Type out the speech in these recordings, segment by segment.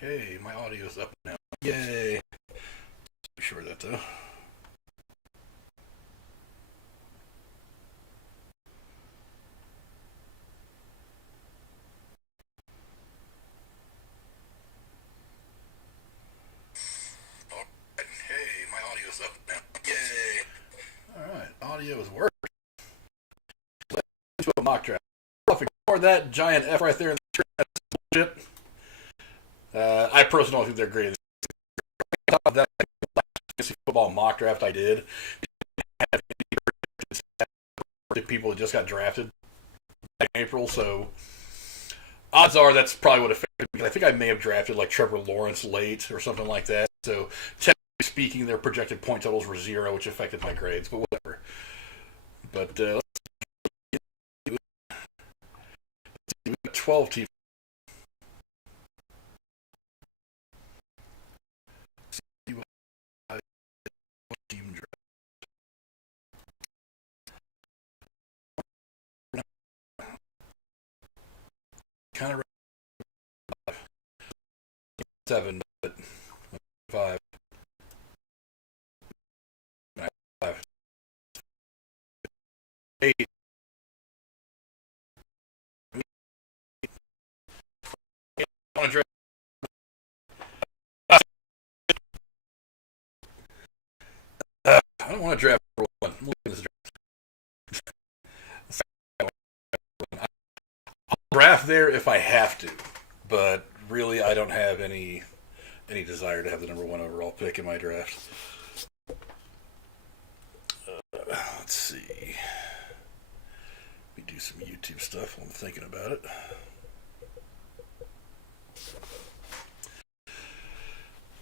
Hey, my audio's up now. Yay. Be sure of that though. Alright, hey, my audio's up now. Yay. Alright, audio is working. Let's do a mock draft. Ignore that giant F right there in the bullshit. I personally don't think they're great. That fantasy football mock draft I did had people that just got drafted back in April, so odds are that's probably what affected me. I think I may have drafted like Trevor Lawrence late or something like that. So technically speaking, their projected point totals were 0, which affected my grades. But whatever. But let's see, 12 teams. Kind of 7, but 5. 5. 8. I don't want to draft one. I'll draft there if I have to, but really I don't have any desire to have the number 1 overall pick in my draft. Let's see. Let me do some YouTube stuff while I'm thinking about it.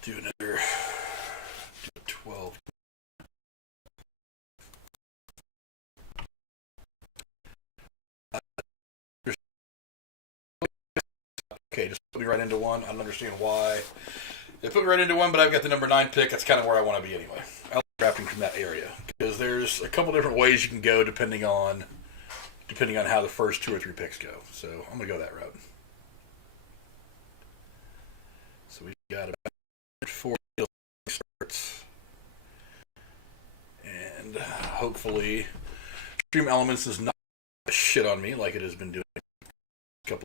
Do another 12. Okay, just put me right into one. I don't understand why. They put me right into one, but I've got the number 9 pick. That's kind of where I want to be anyway. I like drafting from that area because there's a couple different ways you can go depending on how the first 2 or 3 picks go. So I'm gonna go that route. So we got about 4 starts, and hopefully, Stream Elements does not shit on me like it has been doing a couple.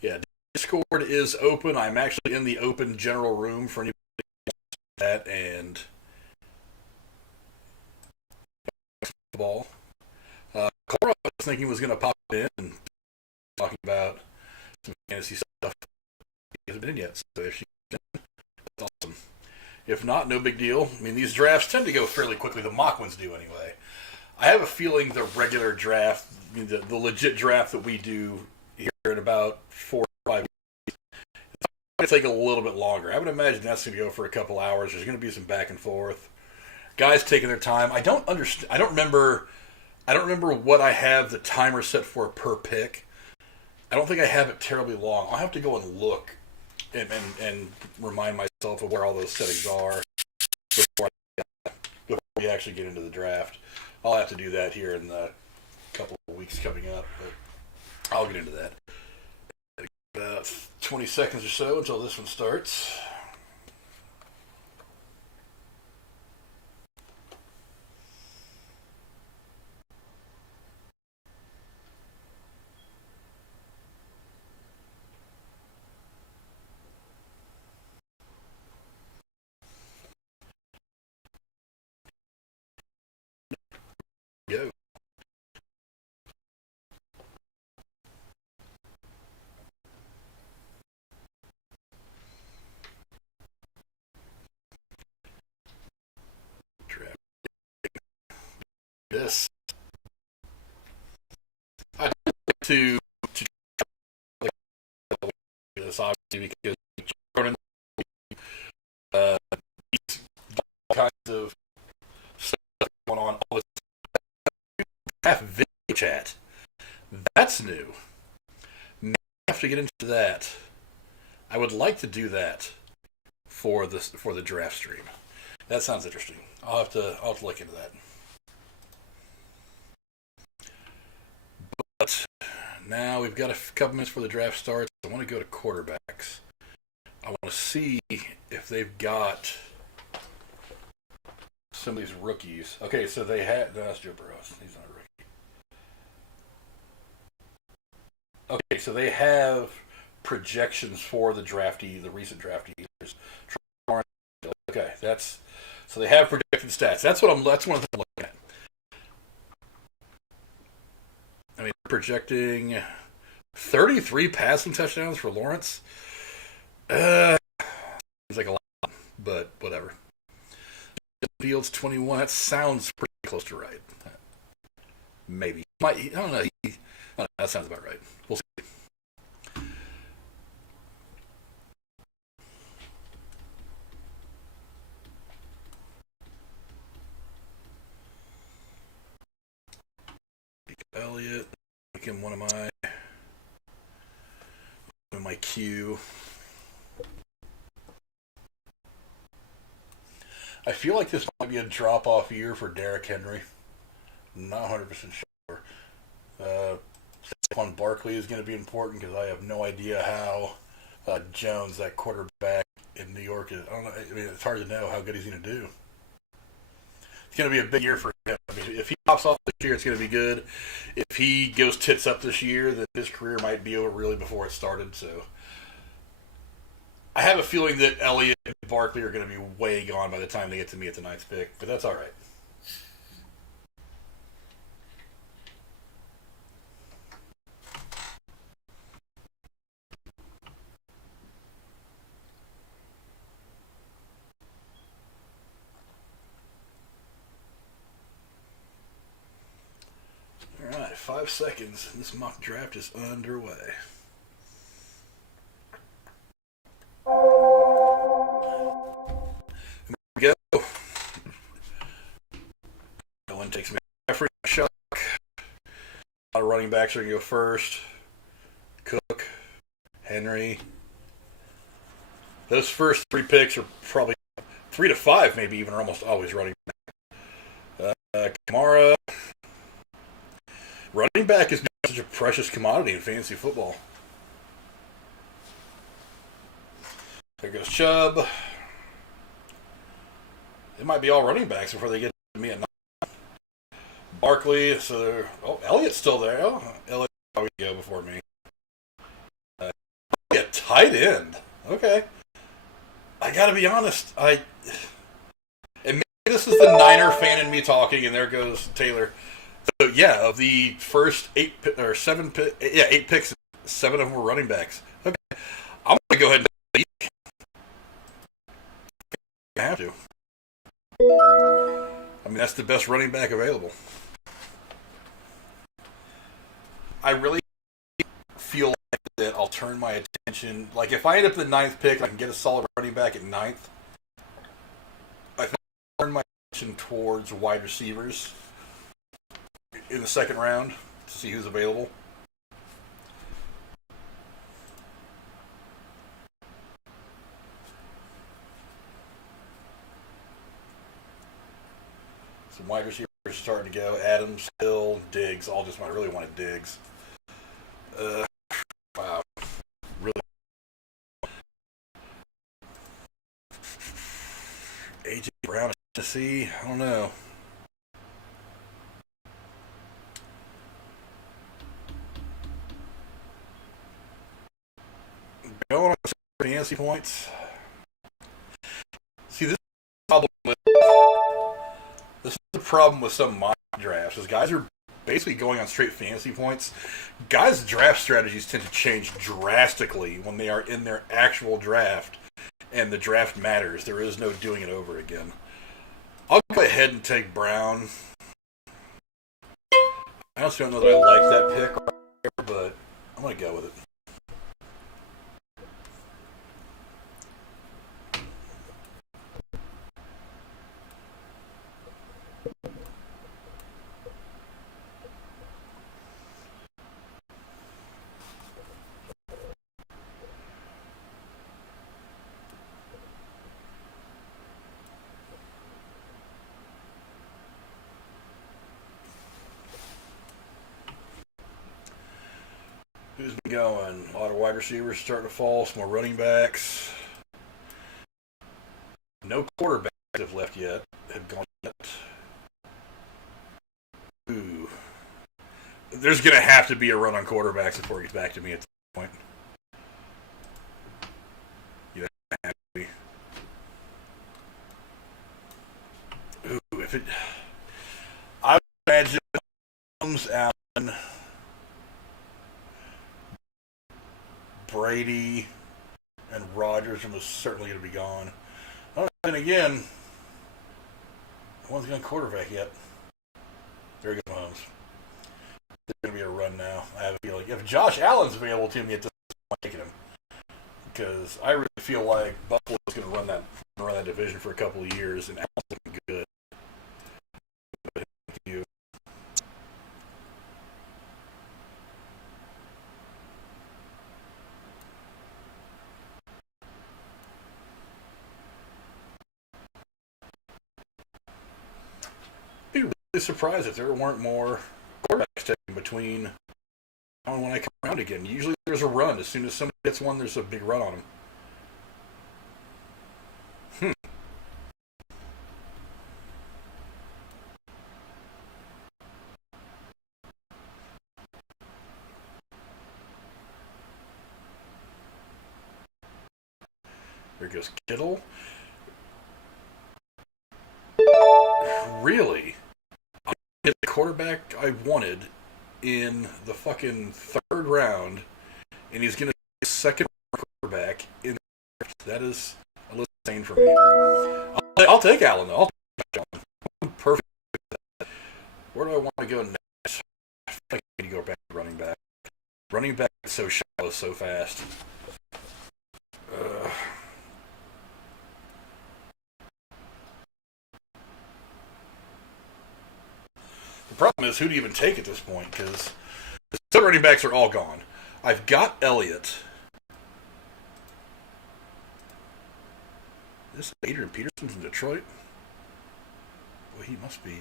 Yeah, Discord is open. I'm actually in the open general room for anybody that and ball. Cora was thinking was going to pop in and talking about some fantasy stuff. He hasn't been in yet, so if she can, that's awesome. If not, no big deal. I mean, these drafts tend to go fairly quickly. The mock ones do anyway. I have a feeling the regular draft, the legit draft that we do here in about 4 or 5 weeks, it's going to take a little bit longer. I would imagine that's going to go for a couple hours. There's going to be some back and forth. Guys taking their time. I don't understand. I don't remember what I have the timer set for per pick. I don't think I have it terribly long. I'll have to go and look and remind myself of where all those settings are before we actually get into the draft. I'll have to do that here in the couple of weeks coming up, but I'll get into that. About 20 seconds or so until this one starts. Go. Draft this. I like to like this obviously because uh, these all kinds of stuff going on all this half video chat. That's new. May have to get into that. I would like to do that for the draft stream. That sounds interesting. I'll have to look into that. Now we've got a couple minutes before the draft starts. I want to go to quarterbacks. I want to see if they've got some of these rookies. Okay, so they had. No, that's Joe Burrow. He's not a rookie. Okay, so they have projections for the recent draftees. Okay, that's so they have projected stats. That's one of the things I'm looking at. I mean, projecting 33 passing touchdowns for Lawrence. Seems like a lot, but whatever. Fields 21. That sounds pretty close to right. Maybe. I don't know. That sounds about right. We'll see. Elliott. Make him one of my queue. I feel like this might be a drop-off year for Derrick Henry. Not 100% sure. Saquon Barkley is going to be important because I have no idea how Jones, that quarterback in New York, is. I don't know. I mean, it's hard to know how good he's going to do. It's going to be a big year for him. I mean, if he pops off this year, it's going to be good. If he goes tits up this year, then his career might be over really before it started. So I have a feeling that Elliott and Barkley are going to be way gone by the time they get to me at the 9th pick, but that's all right. All right, 5 seconds. This mock draft is underway. Here we go. No one takes me. Jeffrey, Shuck. A lot of running backs are going to go first. Cook, Henry. Those first 3 picks are probably 3 to 5, maybe even, are almost always running back. Kamara. Running back is such a precious commodity in fantasy football. There goes Chubb. It might be all running backs before they get to me at 9. Barkley. So Elliott's still there. Oh, Elliott always go before me. Yeah, tight end. Okay. I gotta be honest. And maybe this is the Niner fan in me talking, and there goes Taylor. So yeah, of the first 8 picks, 7 of them were running backs. Okay, I'm gonna go ahead and I have to. I mean, that's the best running back available. I really feel like that I'll turn my attention. Like, if I end up at the 9th pick, I can get a solid running back at 9th. I think I'll turn my attention towards wide receivers in the 2nd round to see who's available. Some wide receivers are starting to go. Adams, Hill, Diggs. All just I really wanted Diggs. Wow. Really. A.J. Brown, Tennessee. I don't know. Going on fantasy points. See, this is the problem with some mock drafts. Is guys are basically going on straight fantasy points. Guys' draft strategies tend to change drastically when they are in their actual draft, and the draft matters. There is no doing it over again. I'll go ahead and take Brown. I also don't know that I like that pick, but I'm going to go with it. Who's been going? A lot of wide receivers starting to fall. Some more running backs. No quarterbacks have left yet. Have gone yet. Ooh. There's going to have to be a run on quarterbacks before it gets back to me at this point. Yeah, have to be. Ooh, if it... I would imagine Holmes, Allen, Brady, and Rodgers are most certainly going to be gone. Oh, and again, no one's going to quarterback yet. There goes Holmes. There's going to be a run now. I have a feeling. If Josh Allen's available to me at this point, I'm taking him. Because I really feel like Buffalo's going to run that division for a couple of years, and Allen's looking good. I'd be really surprised if there weren't more quarterbacks taken between now and when I come around again. Usually there's a run. As soon as somebody gets one, there's a big run on them. There goes Kittle. Really? I hit the quarterback I wanted in the fucking third round, and he's going to be a second quarterback in the first. That is a little insane for me. I'll take Allen, though. I'll take Allen. I'm perfect with that. Where do I want to go next? I feel like I need to go back to running back. Running back is so shallow so fast. The problem is, who do you even take at this point? Because the other running backs are all gone. I've got Elliott. This is Adrian Peterson from Detroit. Well, he must be.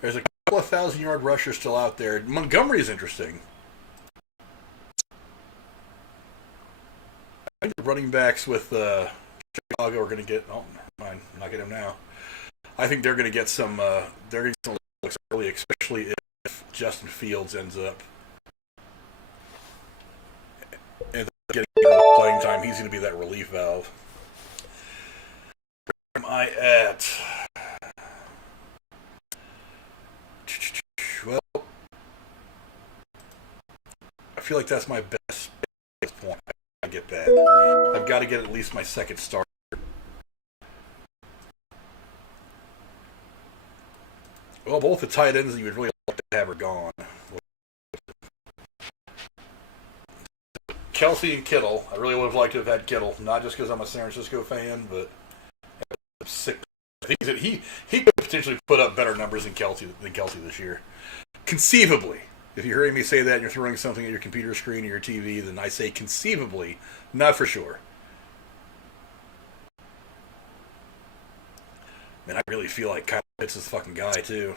There's a couple of 1,000-yard rushers still out there. Montgomery's interesting. I think the running backs with Chicago are going to get. Oh, never mind. I'm not getting them now. I think they're going to get some. They're going to get some looks early, especially if Justin Fields ends up and getting playing time. He's going to be that relief valve. Where am I at? Well, I feel like that's my best point. I get that. I've got to get at least my second start. Well, both the tight ends that you would really like to have are gone. Kelsey and Kittle. I really would have liked to have had Kittle, not just because I'm a San Francisco fan, but I'm sick. I think that he could potentially put up better numbers than Kelsey this year. Conceivably. If you're hearing me say that and you're throwing something at your computer screen or your TV, then I say conceivably, not for sure. Man, I really feel like Kyle Pitts is the fucking guy, too.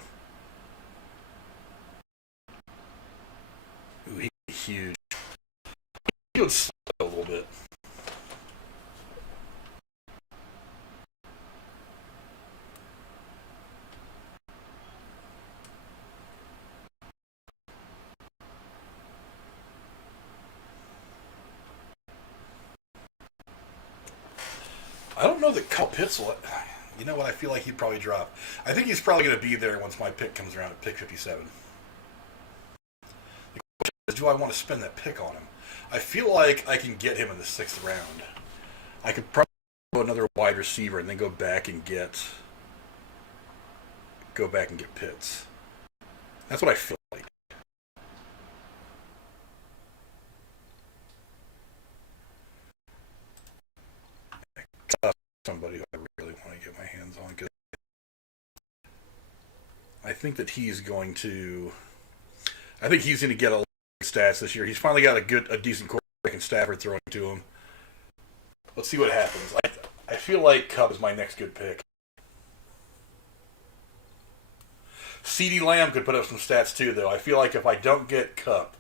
Ooh, he's huge. He would slow a little bit. I don't know that Kyle Pitts will. You know what? I feel like he'd probably drop. I think he's probably going to be there once my pick comes around at pick 57. The question is, do I want to spend that pick on him? I feel like I can get him in the 6th round. I could probably go another wide receiver and then go back and get Pitts. That's what I feel like. Somebody who I really want to get my hands on, because I think that he's going to. I think he's going to get a lot of stats this year. He's finally got a decent quarterback in Stafford throwing to him. Let's see what happens. I feel like Cup is my next good pick. CeeDee Lamb could put up some stats too, though. I feel like if I don't get Cup,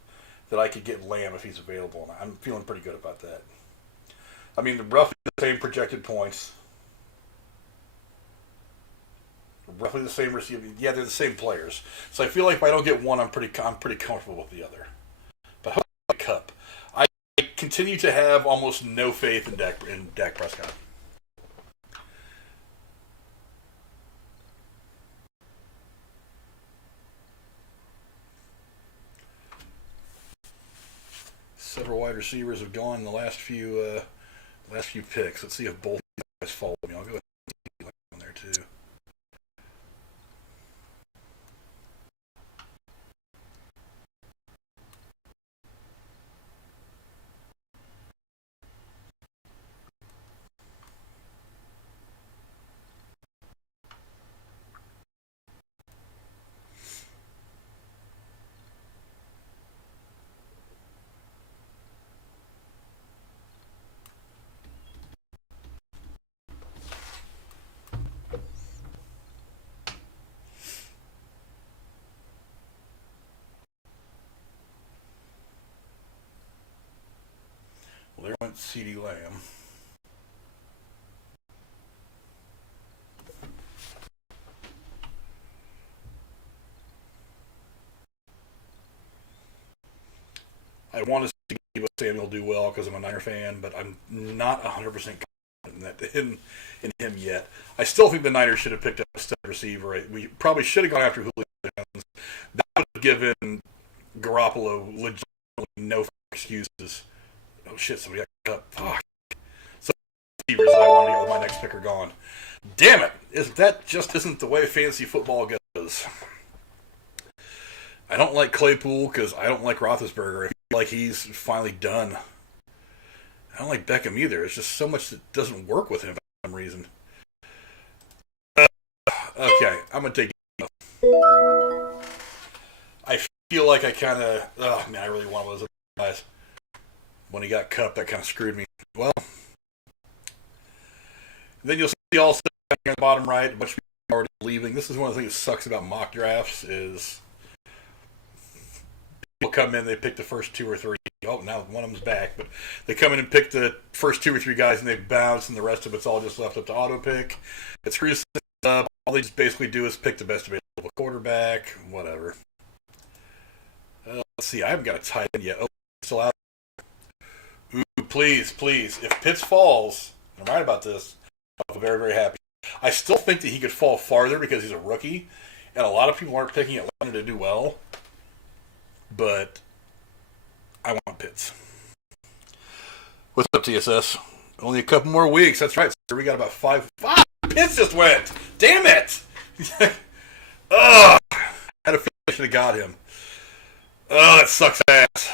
that I could get Lamb if he's available. And I'm feeling pretty good about that. I mean, roughly the same projected points. Roughly the same receiving. Yeah, they're the same players. So I feel like if I don't get one, I'm pretty comfortable with the other. But how about Cup? I continue to have almost no faith in Dak Prescott. Several wide receivers have gone in the last few picks. Let's see if both guys follow me. I'll go ahead and on there too. Well, there went CeeDee Lamb. I want to see Samuel do well because I'm a Niner fan, but I'm not 100% confident in him yet. I still think the Niners should have picked up a stud receiver. We probably should have gone after Julio Jones. That would have given Garoppolo legitimately no excuses. Oh shit, somebody got cut. Fuck. So receivers that I want to get with my next pick are gone. Damn it! That just isn't the way fantasy football goes. I don't like Claypool because I don't like Roethlisberger. I feel like he's finally done. I don't like Beckham either. It's just so much that doesn't work with him for some reason. Okay, I'm going to take... I feel like I kind of... Oh, man, I really want one of those guys. When he got Cup, that kind of screwed me. Well, then you'll see also on the bottom right, a bunch of people already leaving. This is one of the things that sucks about mock drafts is... People come in, they pick the first two or three. Oh, now one of them's back, but they come in and pick the first two or three guys, and they bounce, and the rest of it's all just left up to auto pick. It screws up. All they just basically do is pick the best available quarterback, whatever. Let's see, I haven't got a tight end yet. Oh, still out. Ooh, please, please. If Pitts falls, I'm right about this, I'll be very, very happy. I still think that he could fall farther because he's a rookie, and a lot of people aren't picking Atlanta to do well. But I want Pitts. What's up, TSS? Only a couple more weeks. That's right. So we got about five. Pitts just went. Damn it! Ugh. I had a feeling I should have got him. Oh, that sucks ass.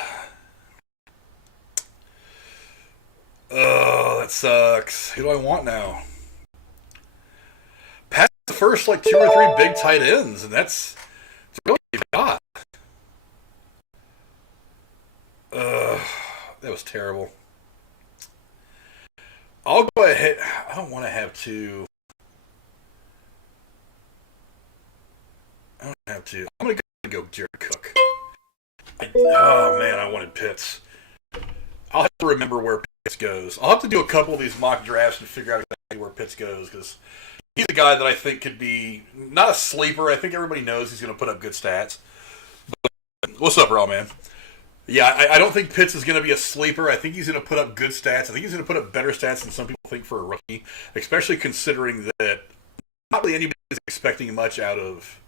Oh, that sucks. Who do I want now? Pat's the first like 2 or 3 big tight ends, and that's really what you've got. That was terrible. I'll go ahead. I don't want to have to. I don't have to. I'm going to go Jared Cook. Oh, man, I wanted Pitts. I'll have to remember where Pitts goes. I'll have to do a couple of these mock drafts and figure out exactly where Pitts goes because he's a guy that I think could be not a sleeper. I think everybody knows he's going to put up good stats. But what's up, Raw Man? Yeah, I don't think Pitts is going to be a sleeper. I think he's going to put up good stats. I think he's going to put up better stats than some people think for a rookie, especially considering that not really anybody is expecting much out of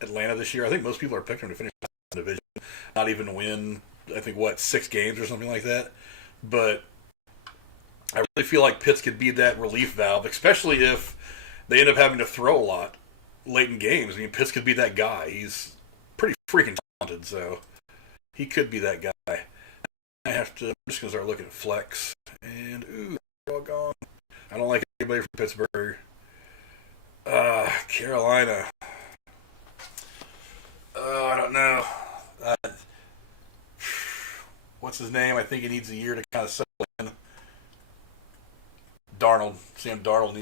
Atlanta this year. I think most people are picking him to finish the division, not even win, I think, 6 games or something like that. But I really feel like Pitts could be that relief valve, especially if they end up having to throw a lot late in games. I mean, Pitts could be that guy. He's pretty freaking talented, so... He could be that guy. I'm just going to start looking at flex. And, ooh, they're all gone. I don't like anybody from Pittsburgh. Carolina. I don't know. What's his name? I think he needs a year to kind of settle in. Darnold. Sam Darnold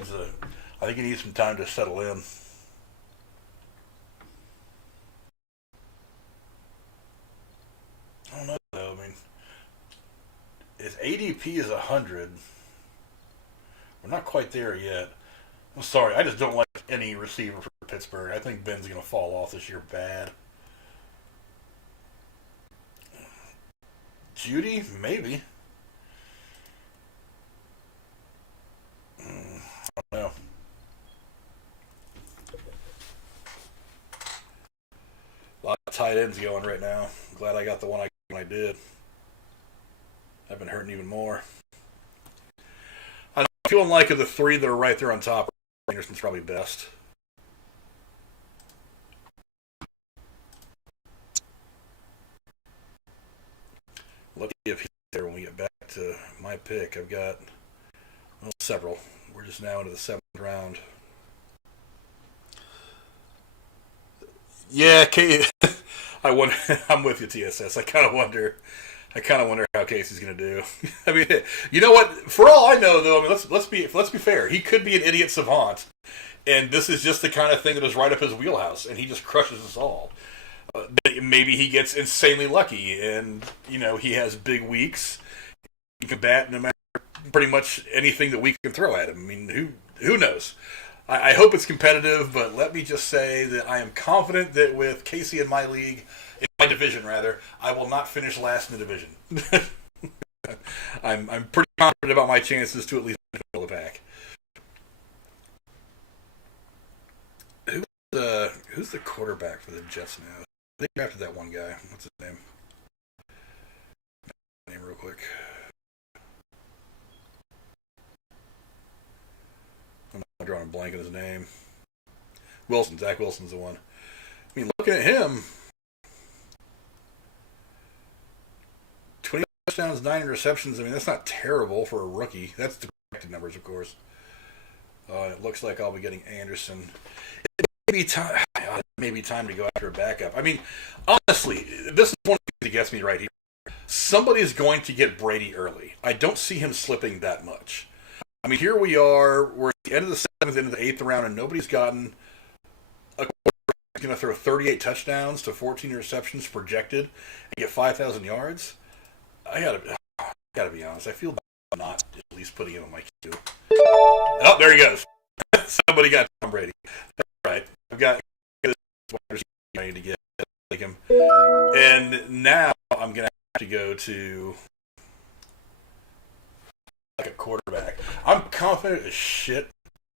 I think he needs some time to settle in. don't know though. I mean, if ADP is 100, we're not quite there yet. I'm sorry, I just don't like any receiver for Pittsburgh. I think Ben's going to fall off this year bad. Judy, maybe. I don't know. A lot of tight ends going right now. I'm glad I got the one I did. I've been hurting even more. I'm feeling like of the three that are right there on top, Anderson's probably best. Lucky if he's there when we get back to my pick. I've got several. We're just now into the 7th round. Yeah, I wonder. I'm with you, TSS. I kind of wonder how Casey's going to do. I mean, you know what? For all I know, though, I mean, let's be fair. He could be an idiot savant, and this is just the kind of thing that is right up his wheelhouse, and he just crushes us all. Maybe he gets insanely lucky, and he has big weeks. He can bat no matter pretty much anything that we can throw at him. I mean, who knows? I hope it's competitive, but let me just say that I am confident that with Casey in my league, in my division rather, I will not finish last in the division. I'm pretty confident about my chances to at least fill the pack. Who's the quarterback for the Jets now? They drafted that one guy. What's his name? Name real quick. I'm drawing a blank on his name. Zach Wilson's the one. I mean, looking at him, 20 touchdowns, 9 interceptions. I mean, that's not terrible for a rookie. That's the corrected numbers, of course. It looks like I'll be getting Anderson. It may be time to go after a backup. I mean, honestly, this is one thing that gets me right here. Somebody's going to get Brady early. I don't see him slipping that much. I mean, here we are. We're at the end of the 7th, end of the 8th round, and nobody's gotten a quarterback who's going to throw 38 touchdowns to 14 interceptions projected and get 5,000 yards. I gotta be honest. I feel not at least putting him on my queue. Oh, there he goes. Somebody got Tom Brady. That's right. I've got this I need to get like him, and now I'm going to have to go to like a quarterback. I'm confident as shit.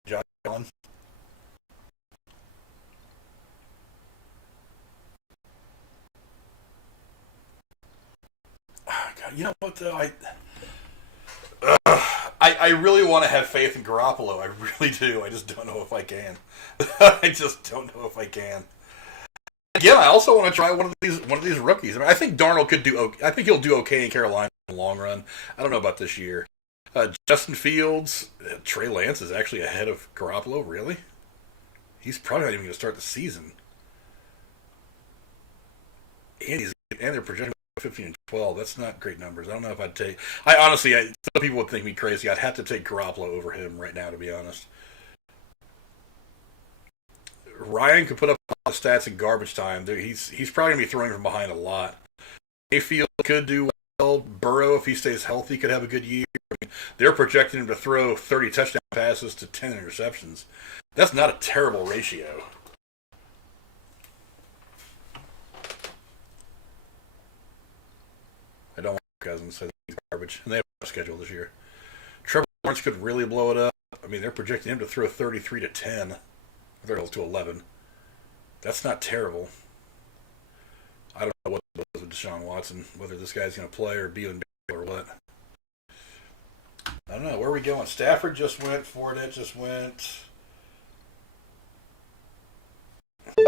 Josh Allen. God, you know what though? I really want to have faith in Garoppolo. I really do. I just don't know if I can. I just don't know if I can. Again, I also want to try one of these rookies. I mean, I think Darnold could do. I think he'll do okay in Carolina in the long run. I don't know about this year. Justin Fields, Trey Lance is actually ahead of Garoppolo. Really? He's probably not even going to start the season. And they're projecting 15 and 12. That's not great numbers. I don't know if I'd take. I honestly, some people would think me crazy. I'd have to take Garoppolo over him right now, to be honest. Ryan could put up a lot of stats in garbage time. He's probably going to be throwing from behind a lot. Mayfield could do well. Burrow, if he stays healthy, could have a good year. I mean, they're projecting him to throw 30 touchdown passes to 10 interceptions. That's not a terrible ratio. I don't want Cousins, so he's garbage. And they have a schedule this year. Trevor Lawrence could really blow it up. I mean, they're projecting him to throw 33 to 10. Or to 11. That's not terrible. I don't know what it was with Deshaun Watson, whether this guy's going to play or be in or what. I don't know. Where are we going? Stafford just went. Fournette just went. The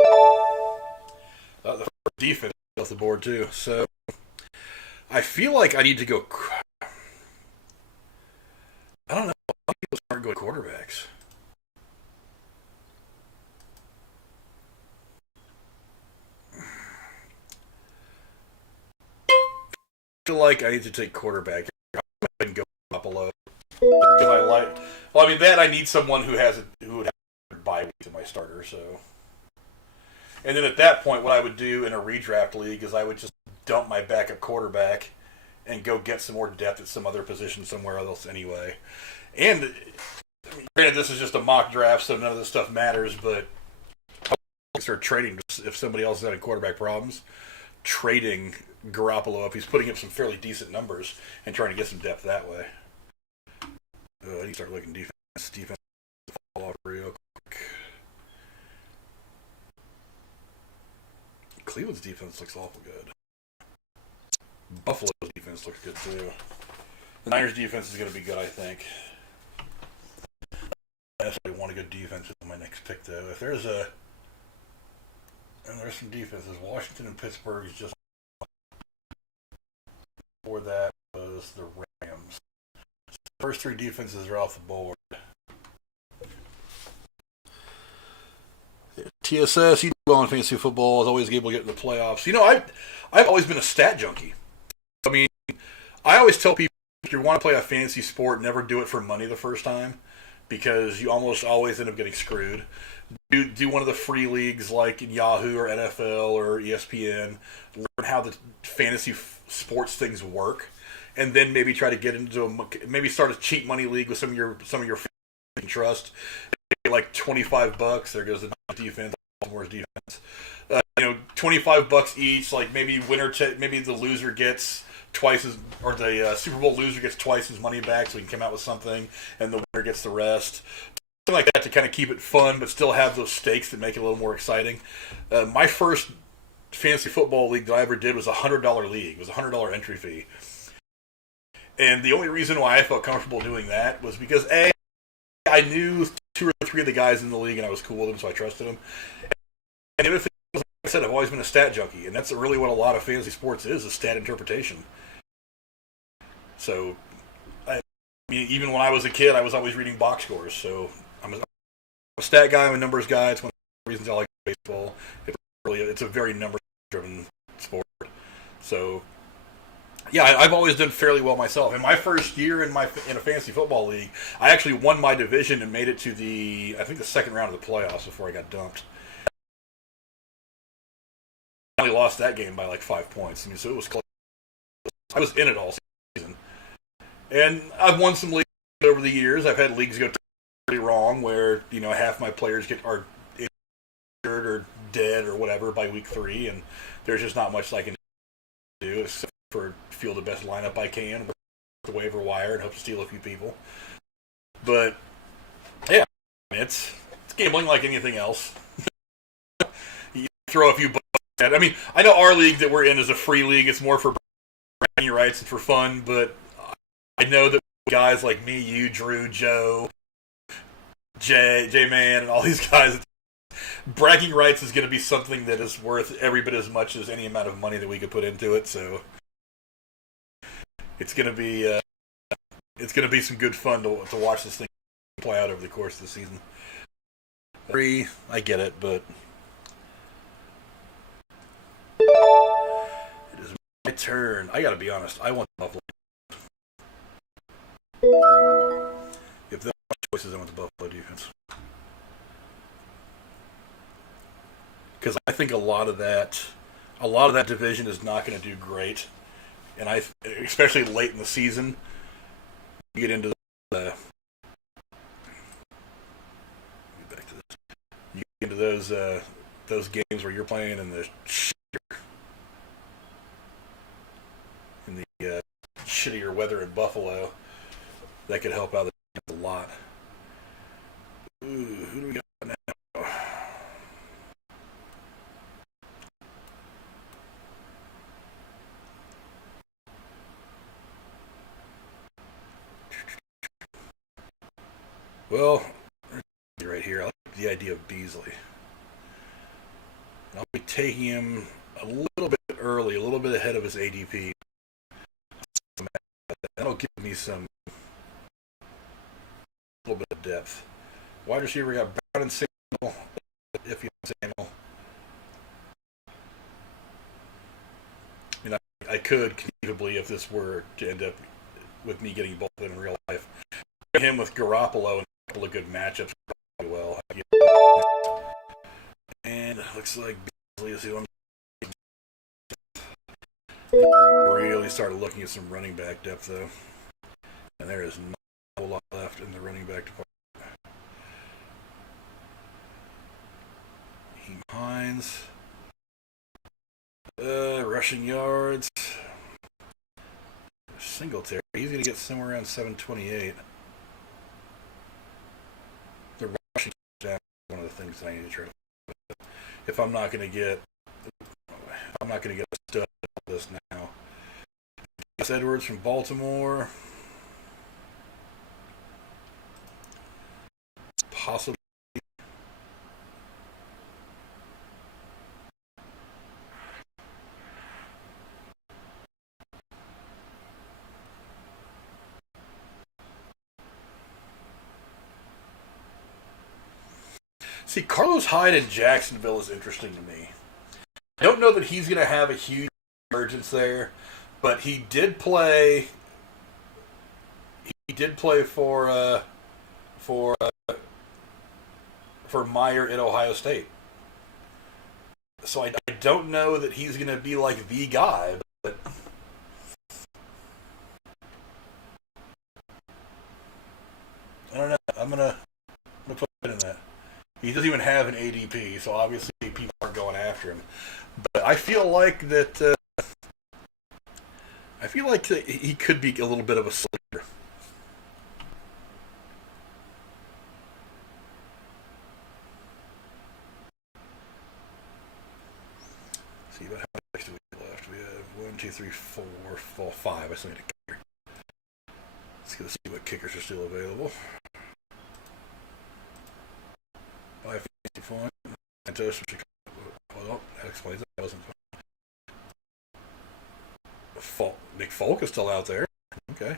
first defense off the board, too. So, I feel like I need to go. I don't know. A lot of people start going quarterbacks. I feel like I need to take quarterback and go up below. If I like, well, I mean that I need someone who would have a bye week to my starter. So, and then at that point, what I would do in a redraft league is I would just dump my backup quarterback and go get some more depth at some other position somewhere else anyway. And I mean, granted, this is just a mock draft, so none of this stuff matters, but I'll start trading if somebody else is having quarterback problems. Trading Garoppolo up, he's putting up some fairly decent numbers and trying to get some depth that way. I need to start looking defense. Defense fall off real quick. Cleveland's defense looks awful good. Buffalo's defense looks good too. The Niners' defense is going to be good, I think. I actually want a good defense with my next pick, though. If there's a... And there's some defenses. Washington and Pittsburgh is just... Before that was the Rams. The first three defenses are off the board. TSS, you do well in fantasy football, is always able to get in the playoffs. You know, I've always been a stat junkie. I mean, I always tell people, if you want to play a fantasy sport, never do it for money the first time, because you almost always end up getting screwed. Do one of the free leagues like in Yahoo or NFL or ESPN, learn how the fantasy sports things work, and then maybe try to get into maybe start a cheap money league with some of your fans you can trust. Like $25. There goes the defense, Baltimore's defense. $25 each. Like maybe maybe the loser gets twice as, or the Super Bowl loser gets twice his money back, so he can come out with something, and the winner gets the rest. Something like that to kind of keep it fun, but still have those stakes that make it a little more exciting. My first fantasy football league that I ever did was a $100 league. It was a $100 entry fee, and the only reason why I felt comfortable doing that was because I knew 2 or 3 of the guys in the league, and I was cool with them, so I trusted them. And the other thing, like I said, I've always been a stat junkie, and that's really what a lot of fantasy sports is stat interpretation. So, I mean, even when I was a kid, I was always reading box scores, so I'm a stat guy, I'm a numbers guy. It's one of the reasons I like baseball. It's a very numbers-driven sport. So, yeah, I've always done fairly well myself. In my first year in a fantasy football league, I actually won my division and made it to the second round of the playoffs before I got dumped. I only lost that game by like 5 points. I mean, so it was close. I was in it all season. And I've won some leagues over the years. I've had leagues go totally wrong where, half my players are injured or dead or whatever by week 3, and there's just not much I can do except for field the best lineup I can, work the waiver wire, and hope to steal a few people. But yeah, it's gambling like anything else. You throw a few bucks at it. I mean, I know our league that we're in is a free league. It's more for bragging rights and for fun, but I know that guys like me, you, Drew, Joe, J-Man, and all these guys, bragging rights is going to be something that is worth every bit as much as any amount of money that we could put into it, so it's going to be some good fun to watch this thing play out over the course of the season. I get it, but it is my turn. I got to be honest. I want the Buffalo. If there are choices, I want the Buffalo defense, because I think a lot of that division is not going to do great. And especially late in the season, you get into those games where you're playing in the shittier weather in Buffalo. That could help out a lot. Ooh, who do we got now? Well, right here, I like the idea of Beasley. I'll be taking him a little bit early, a little bit ahead of his ADP. That'll give me a little bit of depth. Wide receiver, we got Brown and Samuel. If you Samuel, I mean, I could conceivably, if this were to end up with me getting both in real life, him with Garoppolo and a couple of good matchups probably well. And it looks like Beasley is who I'm. Really started looking at some running back depth, though. And there is not a whole lot left in the running back department. Hines. Rushing yards. Singletary. He's going to get somewhere around 728. The rushing down is one of the things that I need to try to. If I'm not going to get a stud out of this now. Edwards from Baltimore. Possibly. See, Carlos Hyde in Jacksonville is interesting to me. I don't know that he's going to have a huge emergence there, but he did play. He did play for Meyer at Ohio State. So I don't know that he's going to be like the guy, but I don't know. I'm gonna put it in that. He doesn't even have an ADP, so obviously people aren't going after him. But I feel like that. He could be a little bit of a sleeper. See about how much do we have left? We have 1, 2, 3, 4, 5. I still need a kicker. Let's go see what kickers are still available. 550 Santos from Chicago. Well, that explains it. That wasn't fun. Nick Folk is still out there. Okay.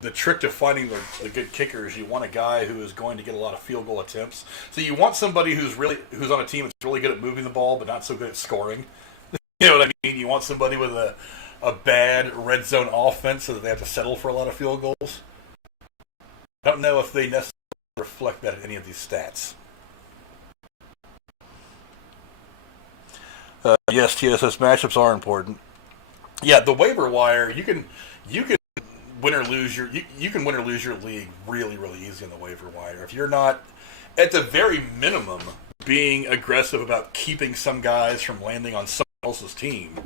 The trick to finding the good kicker is you want a guy who is going to get a lot of field goal attempts. So you want somebody who's on a team that's really good at moving the ball but not so good at scoring. You know what I mean? You want somebody with a bad red zone offense so that they have to settle for a lot of field goals. I don't know if they necessarily reflect that in any of these stats. Yes, TSS matchups are important. Yeah, the waiver wire, you can win or lose your league really, really easy on the waiver wire. If you're not, at the very minimum, being aggressive about keeping some guys from landing on someone else's team.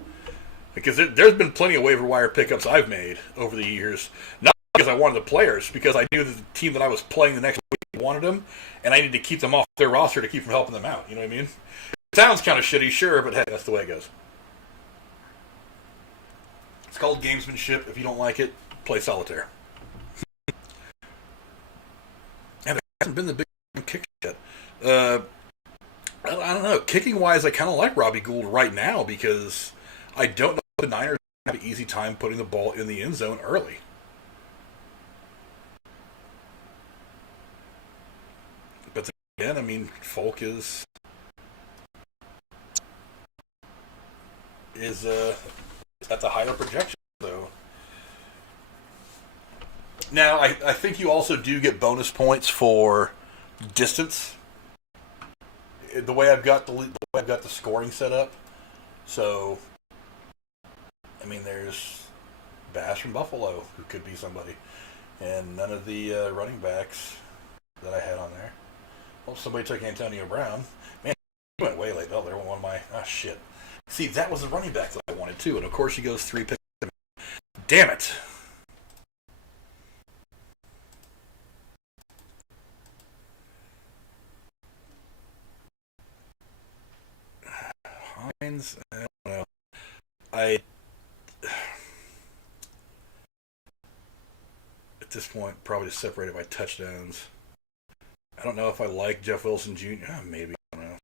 Because there's been plenty of waiver wire pickups I've made over the years. Not because I wanted the players, because I knew that the team that I was playing the next week wanted them, and I needed to keep them off their roster to keep from helping them out. You know what I mean? It sounds kind of shitty, sure, but hey, that's the way it goes. It's called gamesmanship. If you don't like it, play solitaire. And there hasn't been the big kick yet. I don't know. Kicking-wise, I kind of like Robbie Gould right now because I don't know if the Niners have an easy time putting the ball in the end zone early. But then again, I mean, Folk is at the higher projection, though. Now, I think you also do get bonus points for distance. The way I've got the scoring set up, so I mean, there's Bass from Buffalo who could be somebody, and none of the running backs that I had on there. Well, somebody took Antonio Brown. Man, he went way late. Oh, there went one of my shit. See, that was the running back that I wanted too, and of course he goes 3 picks. Damn it. Hines, I don't know. At this point, probably separated by touchdowns. I don't know if I like Jeff Wilson Jr. Maybe. I don't know.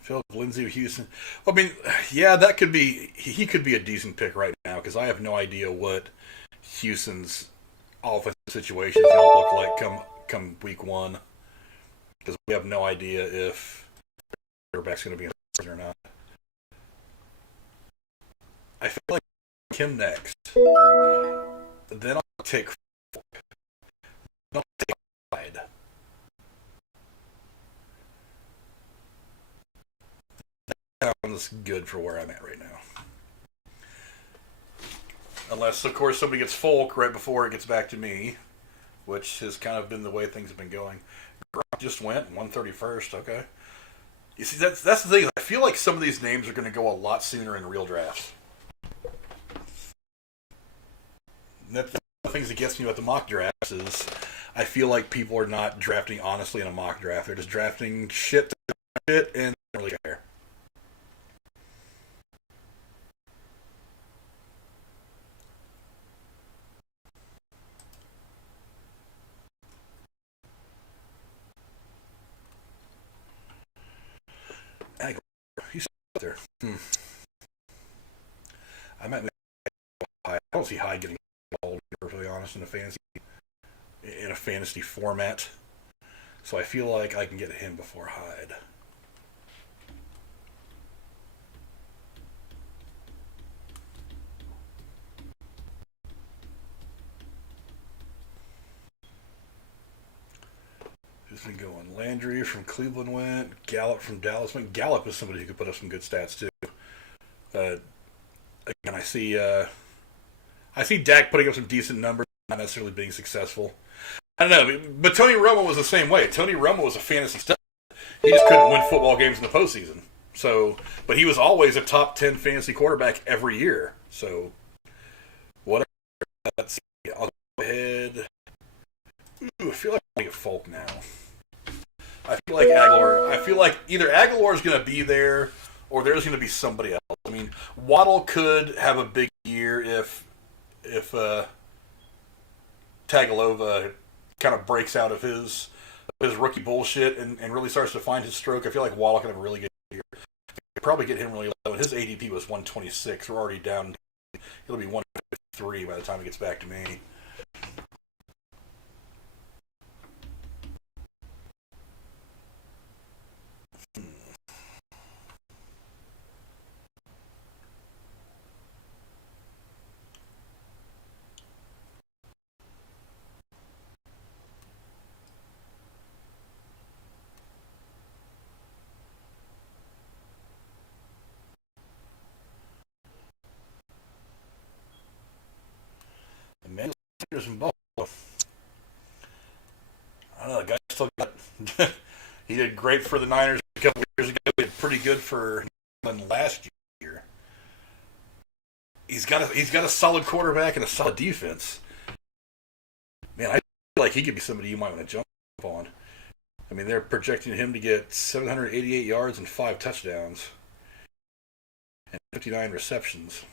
Philip Lindsay of Houston. I mean, yeah, that could be. He could be a decent pick right now because I have no idea what Houston's offensive situation is going to look like come week 1. Because we have no idea if quarterback's going to be in or not. I feel like him next. Then I'll take Folk. I'll take Hyde. sounds good for where I'm at right now. Unless, of course, somebody gets Folk right before it gets back to me, which has kind of been the way things have been going. Gronk just went 131st. Okay. You see, that's the thing. I feel like some of these names are going to go a lot sooner in real drafts. That's one of the things that gets me about the mock drafts is I feel like people are not drafting honestly in a mock draft. They're just drafting shit and they don't really care. He's up there. I might make Hyde. I don't see Hyde getting ball, to be perfectly honest, in a fantasy format. So I feel like I can get him before Hyde. Who's been going? Landry from Cleveland went. Gallup from Dallas went. Gallup is somebody who could put up some good stats too. Again, I see Dak putting up some decent numbers, not necessarily being successful. I don't know, but Tony Romo was the same way. Tony Romo was a fantasy star. He just couldn't win football games in the postseason. So, but he was always a top 10 fantasy quarterback every year. So, whatever. Let's see. I'll go ahead. I feel like I'm going to get Folk now. I feel like Aguilar. I feel like either Aguilar is going to be there, or there's going to be somebody else. I mean, Waddle could have a big year if Tagovailoa kind of breaks out of his rookie bullshit and really starts to find his stroke. I feel like Waddle could have a really good year. Could probably get him really low. And his ADP was 126. We're already down. He'll be 153 by the time he gets back to me. Emmanuel Sanders from Buffalo. I don't know. The guy still got. He did great for the Niners a couple years ago. He did pretty good for them last year. He's got a solid quarterback and a solid defense. Man, I feel like he could be somebody you might want to jump on. I mean, they're projecting him to get 788 yards and 5 touchdowns and 59 receptions.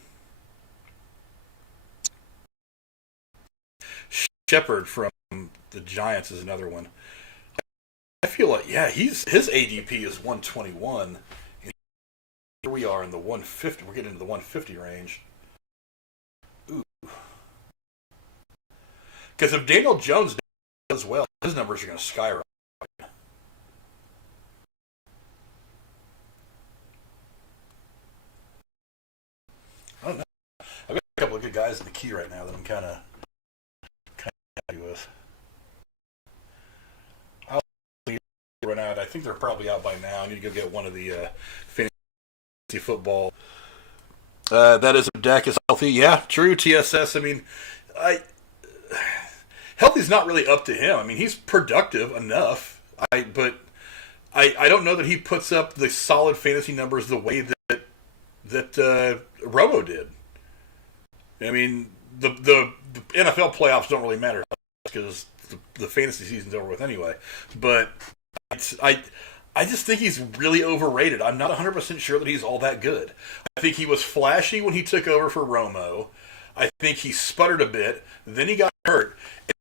Shepard from the Giants is another one. I feel like, yeah, his ADP is 121. Here we are in the 150. We're getting into the 150 range. Ooh. Because if Daniel Jones does well, his numbers are going to skyrocket. I don't know. I've got a couple of good guys in the key right now that I'm kind of happy with. I'll run out. I think they're probably out by now. I need to go get one of the fantasy football. That is, if Dak is healthy. Yeah, true. TSS. I mean, healthy's not really up to him. I mean, he's productive enough. But I don't know that he puts up the solid fantasy numbers the way that Romo did. I mean, the NFL playoffs don't really matter because the fantasy season's over with anyway. But I just think he's really overrated. I'm not 100% sure that he's all that good. I think he was flashy when he took over for Romo. I think he sputtered a bit. Then he got hurt.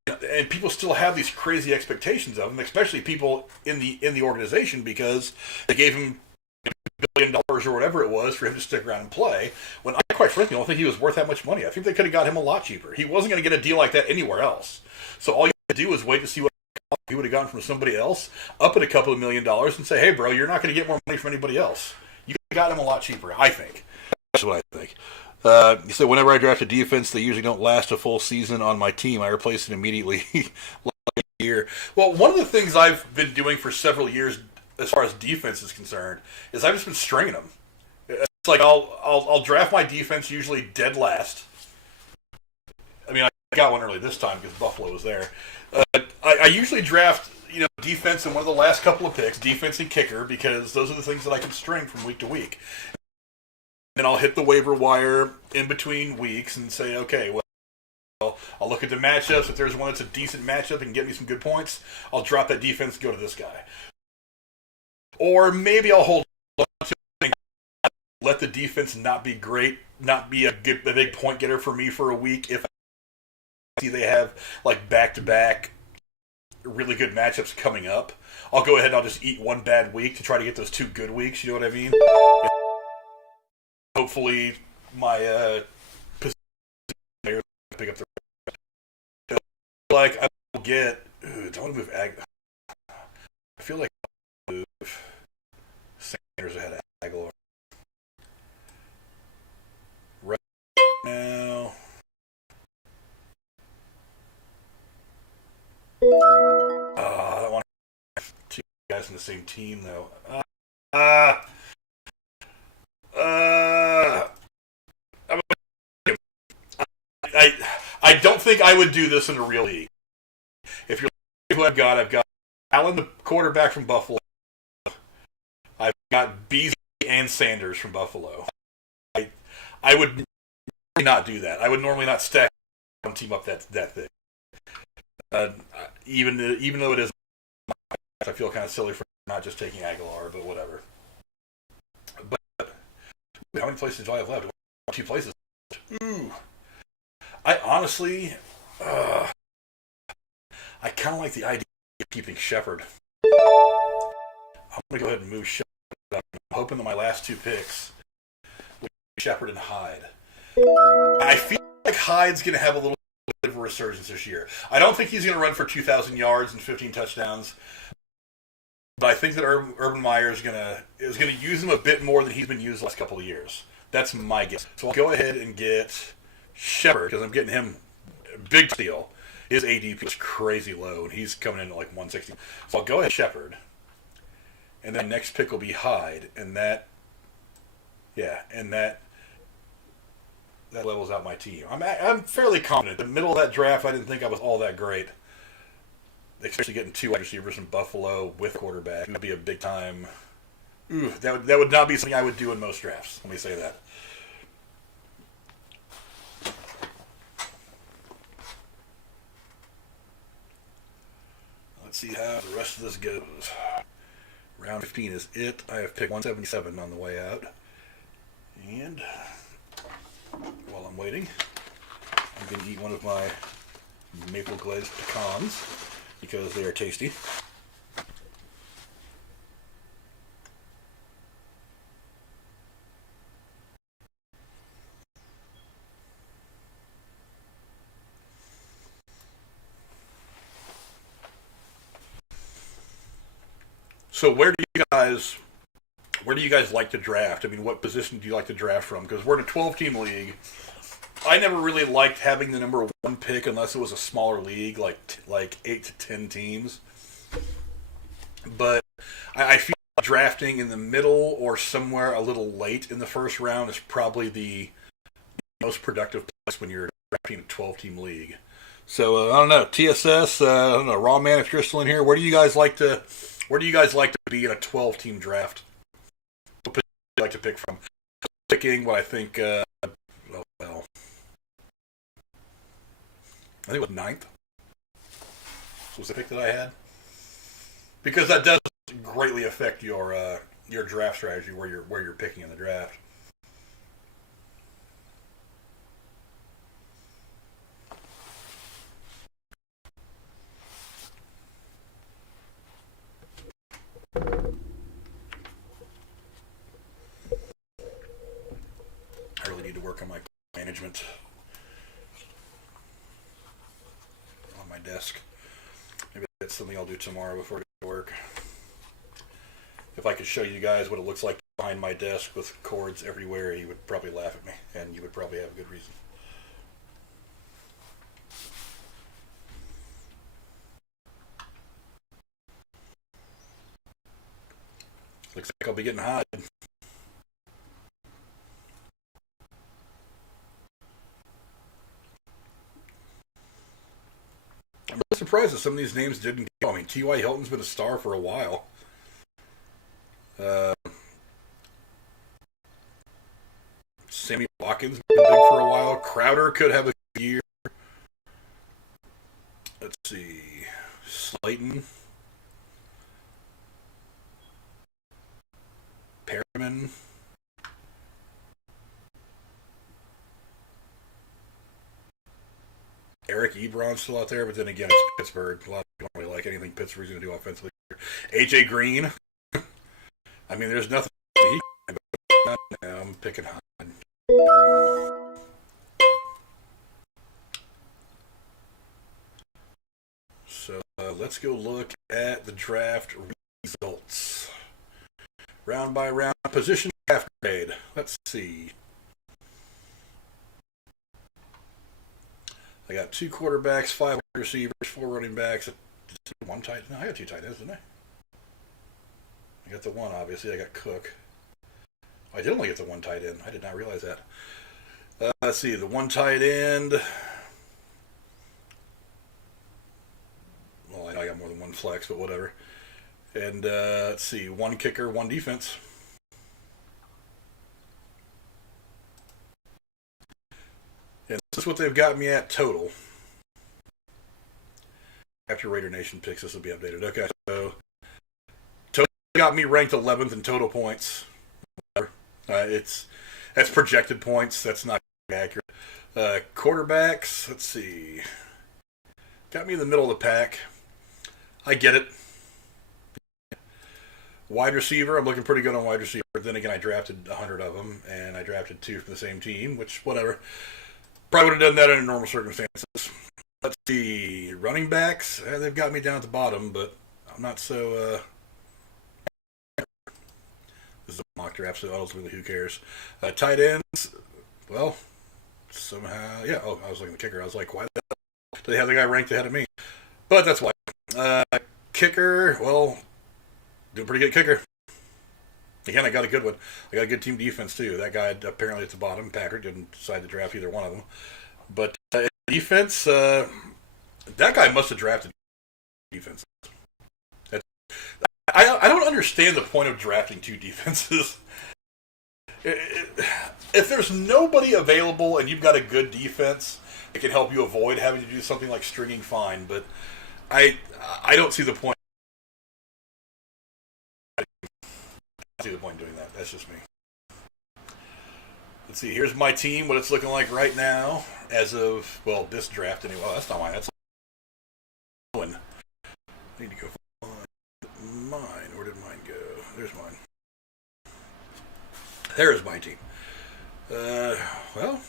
And people still have these crazy expectations of him, especially people in the organization, because they gave him $1 billion or whatever it was for him to stick around and play, when I quite frankly don't think he was worth that much money. I think they could have got him a lot cheaper. He wasn't going to get a deal like that anywhere else. So all you had to do was wait to see what he would have gotten from somebody else, up at a couple of $1 million, and say, hey, bro, you're not going to get more money from anybody else. You got him a lot cheaper, I think. That's what I think. You said, whenever I draft a defense, they usually don't last a full season on my team. I replace it immediately like a year. Well, one of the things I've been doing for several years as far as defense is concerned is I've just been stringing them. like I'll draft my defense usually dead last. I mean, I got one early this time because Buffalo was there. I usually draft defense in one of the last couple of picks, defense and kicker, because those are the things that I can string from week to week. And I'll hit the waiver wire in between weeks and say, okay, well, I'll look at the matchups. If there's one that's a decent matchup and get me some good points, I'll drop that defense and go to this guy. Or maybe I'll hold on to it and let the defense not be great, not be a big point getter for me for a week if I see they have like back-to-back really good matchups coming up. I'll go ahead and I'll just eat one bad week to try to get those 2 good weeks, you know what I mean? Hopefully my players pick up the like I will get don't want to move I feel like I'll move Sanders ahead of Aguilar right now. I don't want to have 2 guys in the same team though. I don't think I would do this in a real league. If you're who I've got Allen, the quarterback from Buffalo. I've got Beasley and Sanders from Buffalo. I would not do that. I would normally not stack one team up that thick. Even though it is, I feel kind of silly for not just taking Aguilar, but whatever. But how many places do I have left? 2 places. Ooh. I honestly, I kind of like the idea of keeping Shepard. I'm going to go ahead and move Shepard. I'm hoping that my last 2 picks will be Shepard and Hyde. I feel like Hyde's going to have a little bit of a resurgence this year. I don't think he's going to run for 2,000 yards and 15 touchdowns. But I think that Urban Meyer is going to use him a bit more than he's been used the last couple of years. That's my guess. So I'll go ahead and get Shepard because I'm getting him big steal. His ADP is crazy low, and he's coming in at like 160. So I'll go ahead Shepard, and then next pick will be Hyde, and that levels out my team. I'm fairly confident. In the middle of that draft, I didn't think I was all that great. Especially getting 2 wide receivers from Buffalo with quarterback. It would be a big time. Ooh, that would not be something I would do in most drafts. Let me say that. Let's see how the rest of this goes. Round 15 is it. I have picked 177 on the way out. And while I'm waiting, I'm going to eat one of my maple glazed pecans because they are tasty. So where do you guys like to draft? I mean, what position do you like to draft from? Because we're in a 12-team league. I never really liked having the number 1 pick unless it was a smaller league, like 8 to 10 teams. But I feel like drafting in the middle or somewhere a little late in the first round is probably the most productive place when you're drafting a 12-team league. So I don't know, TSS. I don't know, Raw Man. If you're still in here, where do you guys like to be in a 12-team draft? What position do you like to pick from? Picking what I think. I think it was 9th. This was the pick that I had. Because that does greatly affect your draft strategy, where you're picking in the draft. I really need to work on my management on my desk. Maybe that's something I'll do tomorrow before I go to work. If I could show you guys what it looks like behind my desk with cords everywhere, you would probably laugh at me, and you would probably have a good reason. Looks like I'll be getting Hyde. surprised that some of these names didn't go. I mean, T.Y. Hilton's been a star for a while. Sammy Watkins been big for a while. Crowder could have a good year. Let's see. Slayton. Perriman. Eric Ebron's still out there, but then again, it's Pittsburgh. A lot of people don't really like anything Pittsburgh's going to do offensively. AJ Green. I mean, there's nothing he can do. Now I'm picking high. So let's go look at the draft results. Round by round, position draft grade. Let's see. I got 2 quarterbacks, 5 receivers, 4 running backs, 1 tight end. No, I got 2 tight ends, didn't I? I got the 1, obviously. I got Cook. I did only get the 1 tight end. I did not realize that. Let's see, the 1 tight end. Well, I got more than 1 flex, but whatever. And let's see, 1 kicker, 1 defense. And this is what they've got me at total. After Raider Nation picks, this will be updated. Okay, so total got me ranked 11th in total points. That's projected points. That's not accurate. Quarterbacks, let's see. Got me in the middle of the pack. I get it. Wide receiver, I'm looking pretty good on wide receiver. Then again, I drafted 100 of them, and I drafted 2 from the same team, which, whatever. Probably would have done that under normal circumstances. Let's see. Running backs, they've got me down at the bottom, but I'm not so... This is a mock draft, so ultimately, who cares? Tight ends, well, somehow... Yeah, oh, I was looking at the kicker. I was like, why the hell do they have the guy ranked ahead of me? But that's why. Kicker, well, doing pretty good kicker. Again, I got a good one. I got a good team defense, too. That guy, apparently at the bottom, Packard, didn't decide to draft either one of them. But defense, that guy must have drafted defense. I don't understand the point of drafting 2 defenses. If there's nobody available and you've got a good defense, it can help you avoid having to do something like stringing fine. But I don't see the point. I don't see the point in doing that. That's just me. Let's see. Here's my team. What it's looking like right now, as of this draft anyway. Well, that's not mine. That's one. I need to go find mine. Where did mine go? There's mine. There is my team. Well,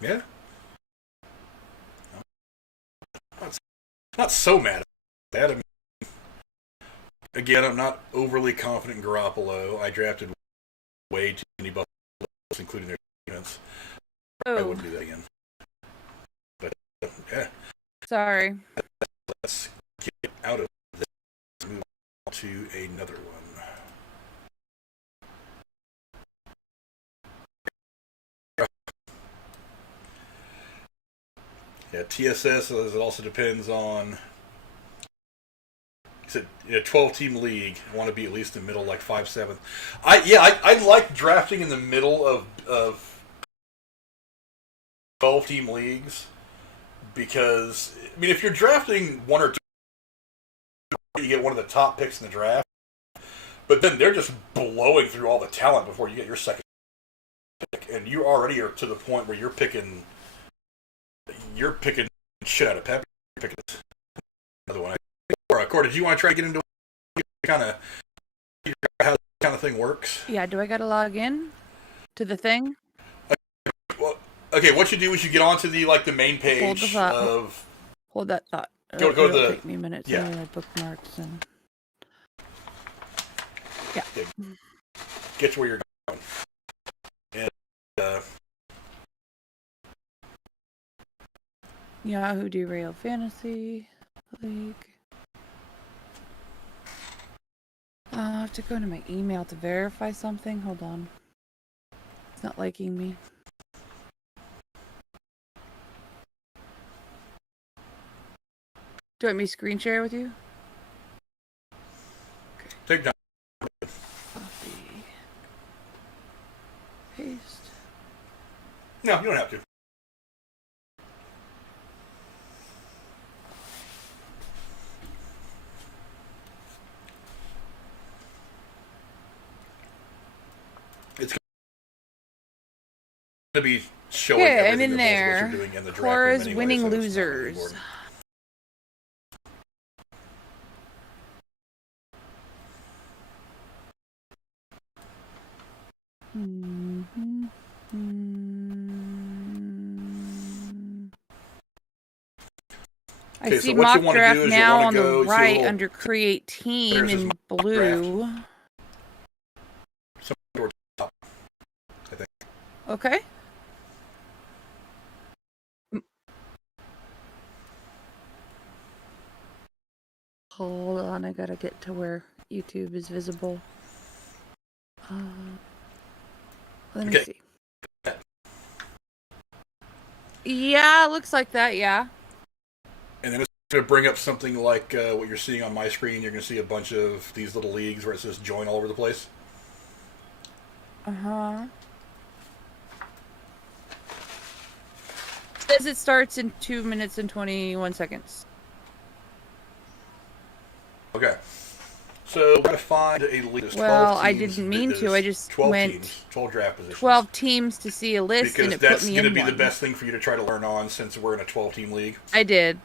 yeah. Not so mad at that. I mean, again, I'm not overly confident in Garoppolo. I drafted way too many Buffalo, including their defense. I wouldn't do that again. But, yeah. Sorry. Let's get out of this. Let's move on to another one. Yeah, TSS, it also depends on... It's a 12-team league. I want to be at least in the middle, like 5-7. I like drafting in the middle of 12-team leagues because, I mean, if you're drafting 1 or 2, you get one of the top picks in the draft, but then they're just blowing through all the talent before you get your second pick, and you already are to the point where you're picking shit out of Pepper. You're picking another one. Cor, did you want to try to get into kind of how this kind of thing works? Yeah, do I got to log in to the thing? Okay, what you do is you get onto the main page of... Hold that thought. Go to the... Take me a minute. Yeah. My bookmarks and... Yeah. Get to where you're going. And, Yahoo Derail Fantasy League. I have to go to my email to verify something. Hold on. It's not liking me. Do you want me to screen share with you? Take down. Copy. Paste. No, you don't have to. It's going to be showing Okay, I'm everything in that both of us there. are doing in the draft room Cora's anyway, winning so it's not really losers. important. I Okay, see so what you mock want to draft do is you now want on to the go to right little, under create team there's this in mock blue. somewhere towards the top, I think. Okay. Hold on, I gotta get to where YouTube is visible. Let me see. Yeah, looks like that, yeah. And then it's going to bring up something like what you're seeing on my screen. You're going to see a bunch of these little leagues where it says join all over the place. Uh-huh. Says it starts in 2 minutes and 21 seconds. Okay. So we're going to find a league that's 12 Well, teams. I didn't mean to. I just 12 went teams, 12 draft positions. 12 teams to see a list, because and it put that's me going to in be one. the best thing for you to try to learn on since we're in a 12-team league. I did.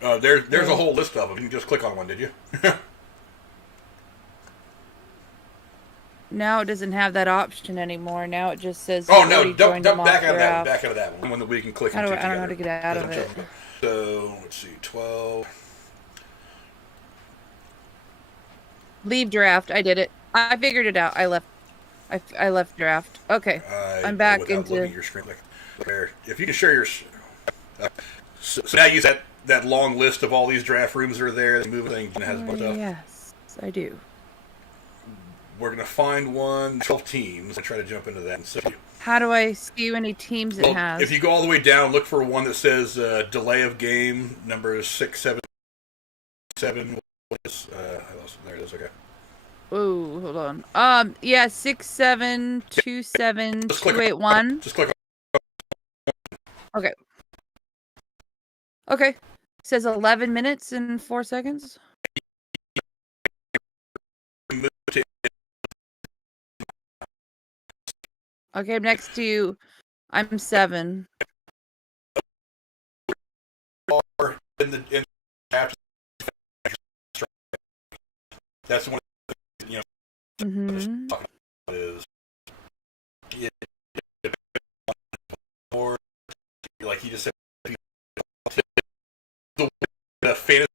There's a whole list of them. You can just click on one, did you? Now it doesn't have that option anymore. Now it just says. Oh no! Don't Back out of that one. Back out of that one. One that we can click. I don't into know how to get out of it. So let's see, 12. Leave draft. I did it. I figured it out. I left. I left draft. Okay. I'm back into. Looking at your screen. There. If you can share your. So now use that long list of all these draft rooms that are there. The move thing has a bunch of. Yes, I do. We're going to find 12 teams and try to jump into that. And so, how do I see how many teams it has? If you go all the way down, look for one that says delay of game, number 677. There it is, okay. Oh, hold on. Yeah, 6727281. Just click on. Okay. Okay. It says 11 minutes and 4 seconds. Okay, I'm next to you. I'm 7. That's one. Mm-hmm. Is or like you just said, the fantasy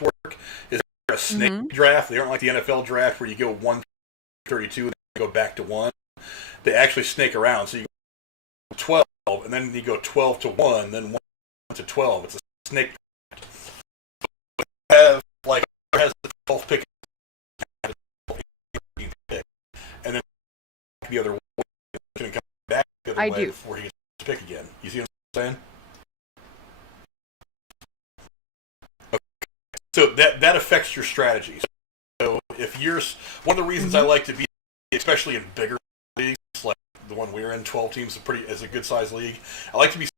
work is a snake draft. They aren't like the NFL draft where you go 132 and then go back to 1. They actually snake around. So you go 12 and then you go 12 to 1, then 1 to 12. It's a snake. Has the 12th pick, and then the other one can come back the other way before he gets to pick again. You see what I'm saying? Okay. So that affects your strategy. So if you're one of the reasons I like to be, especially in bigger leagues like the one we're in, 12 teams is a good sized league. I like to be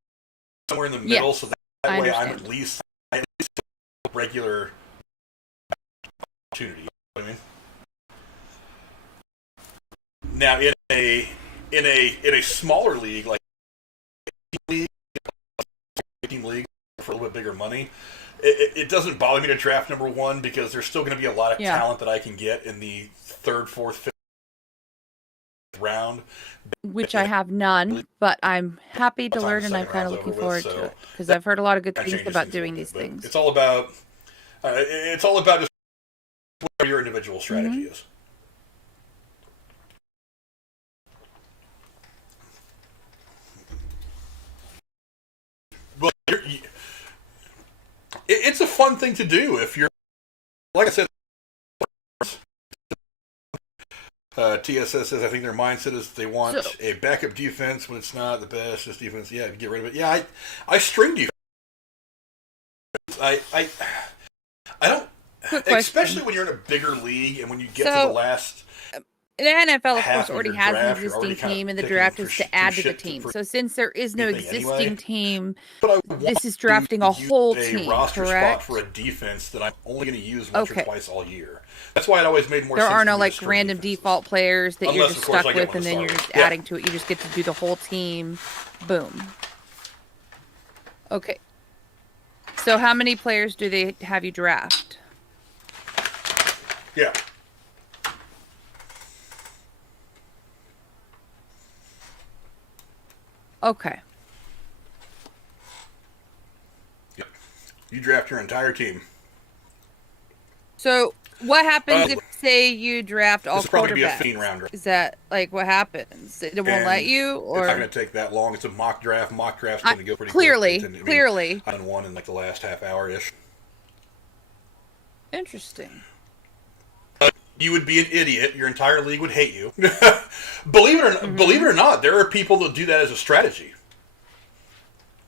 somewhere in the middle, so that way I'm at least regular opportunity. You know what I mean? Now in a smaller league like team league for a little bit bigger money, it doesn't bother me to draft number 1 because there's still going to be a lot of talent that I can get in the 3rd, 4th, 5th round. Which I have none, but I'm happy to learn, and I'm kind of looking forward to it because I've heard a lot of good things about doing these things. It's all about just what your individual strategy is. Well, it's a fun thing to do if you're, like I said, TSS says I think their mindset is they want a backup defense when it's not the best, just defense. Yeah, get rid of it. Yeah, I string defense. I don't, Quick question. especially when you're in a bigger league and when you get to the last. The NFL, of half course, of already your has an draft, you're existing already kind of team, and the picking draft for is to add to the shit team. for So since there is no anything existing anyway. team, But I want this is to drafting a use whole a team, roster correct? spot for a defense that I'm only going to use once or twice all year. That's why it always made more There sense. are to no me like to start random defenses. default players that you're Unless, just of course, stuck I get with, one and to then start you're with. just adding to it. You just get to do the whole team. Boom. Okay. So how many players do they have you draft? Yeah. Okay. Yep. You draft your entire team. So what happens if, say, you draft all this will probably be a quarterbacks? fiend rounder. Is that like what happens? It won't let you, or it's not going to take that long. It's a mock draft. Mock drafts tend to go pretty clearly, quick. clearly. I done one in like the last half hour ish. Interesting. You would be an idiot. Your entire league would hate you. Believe it or not, there are people that do that as a strategy.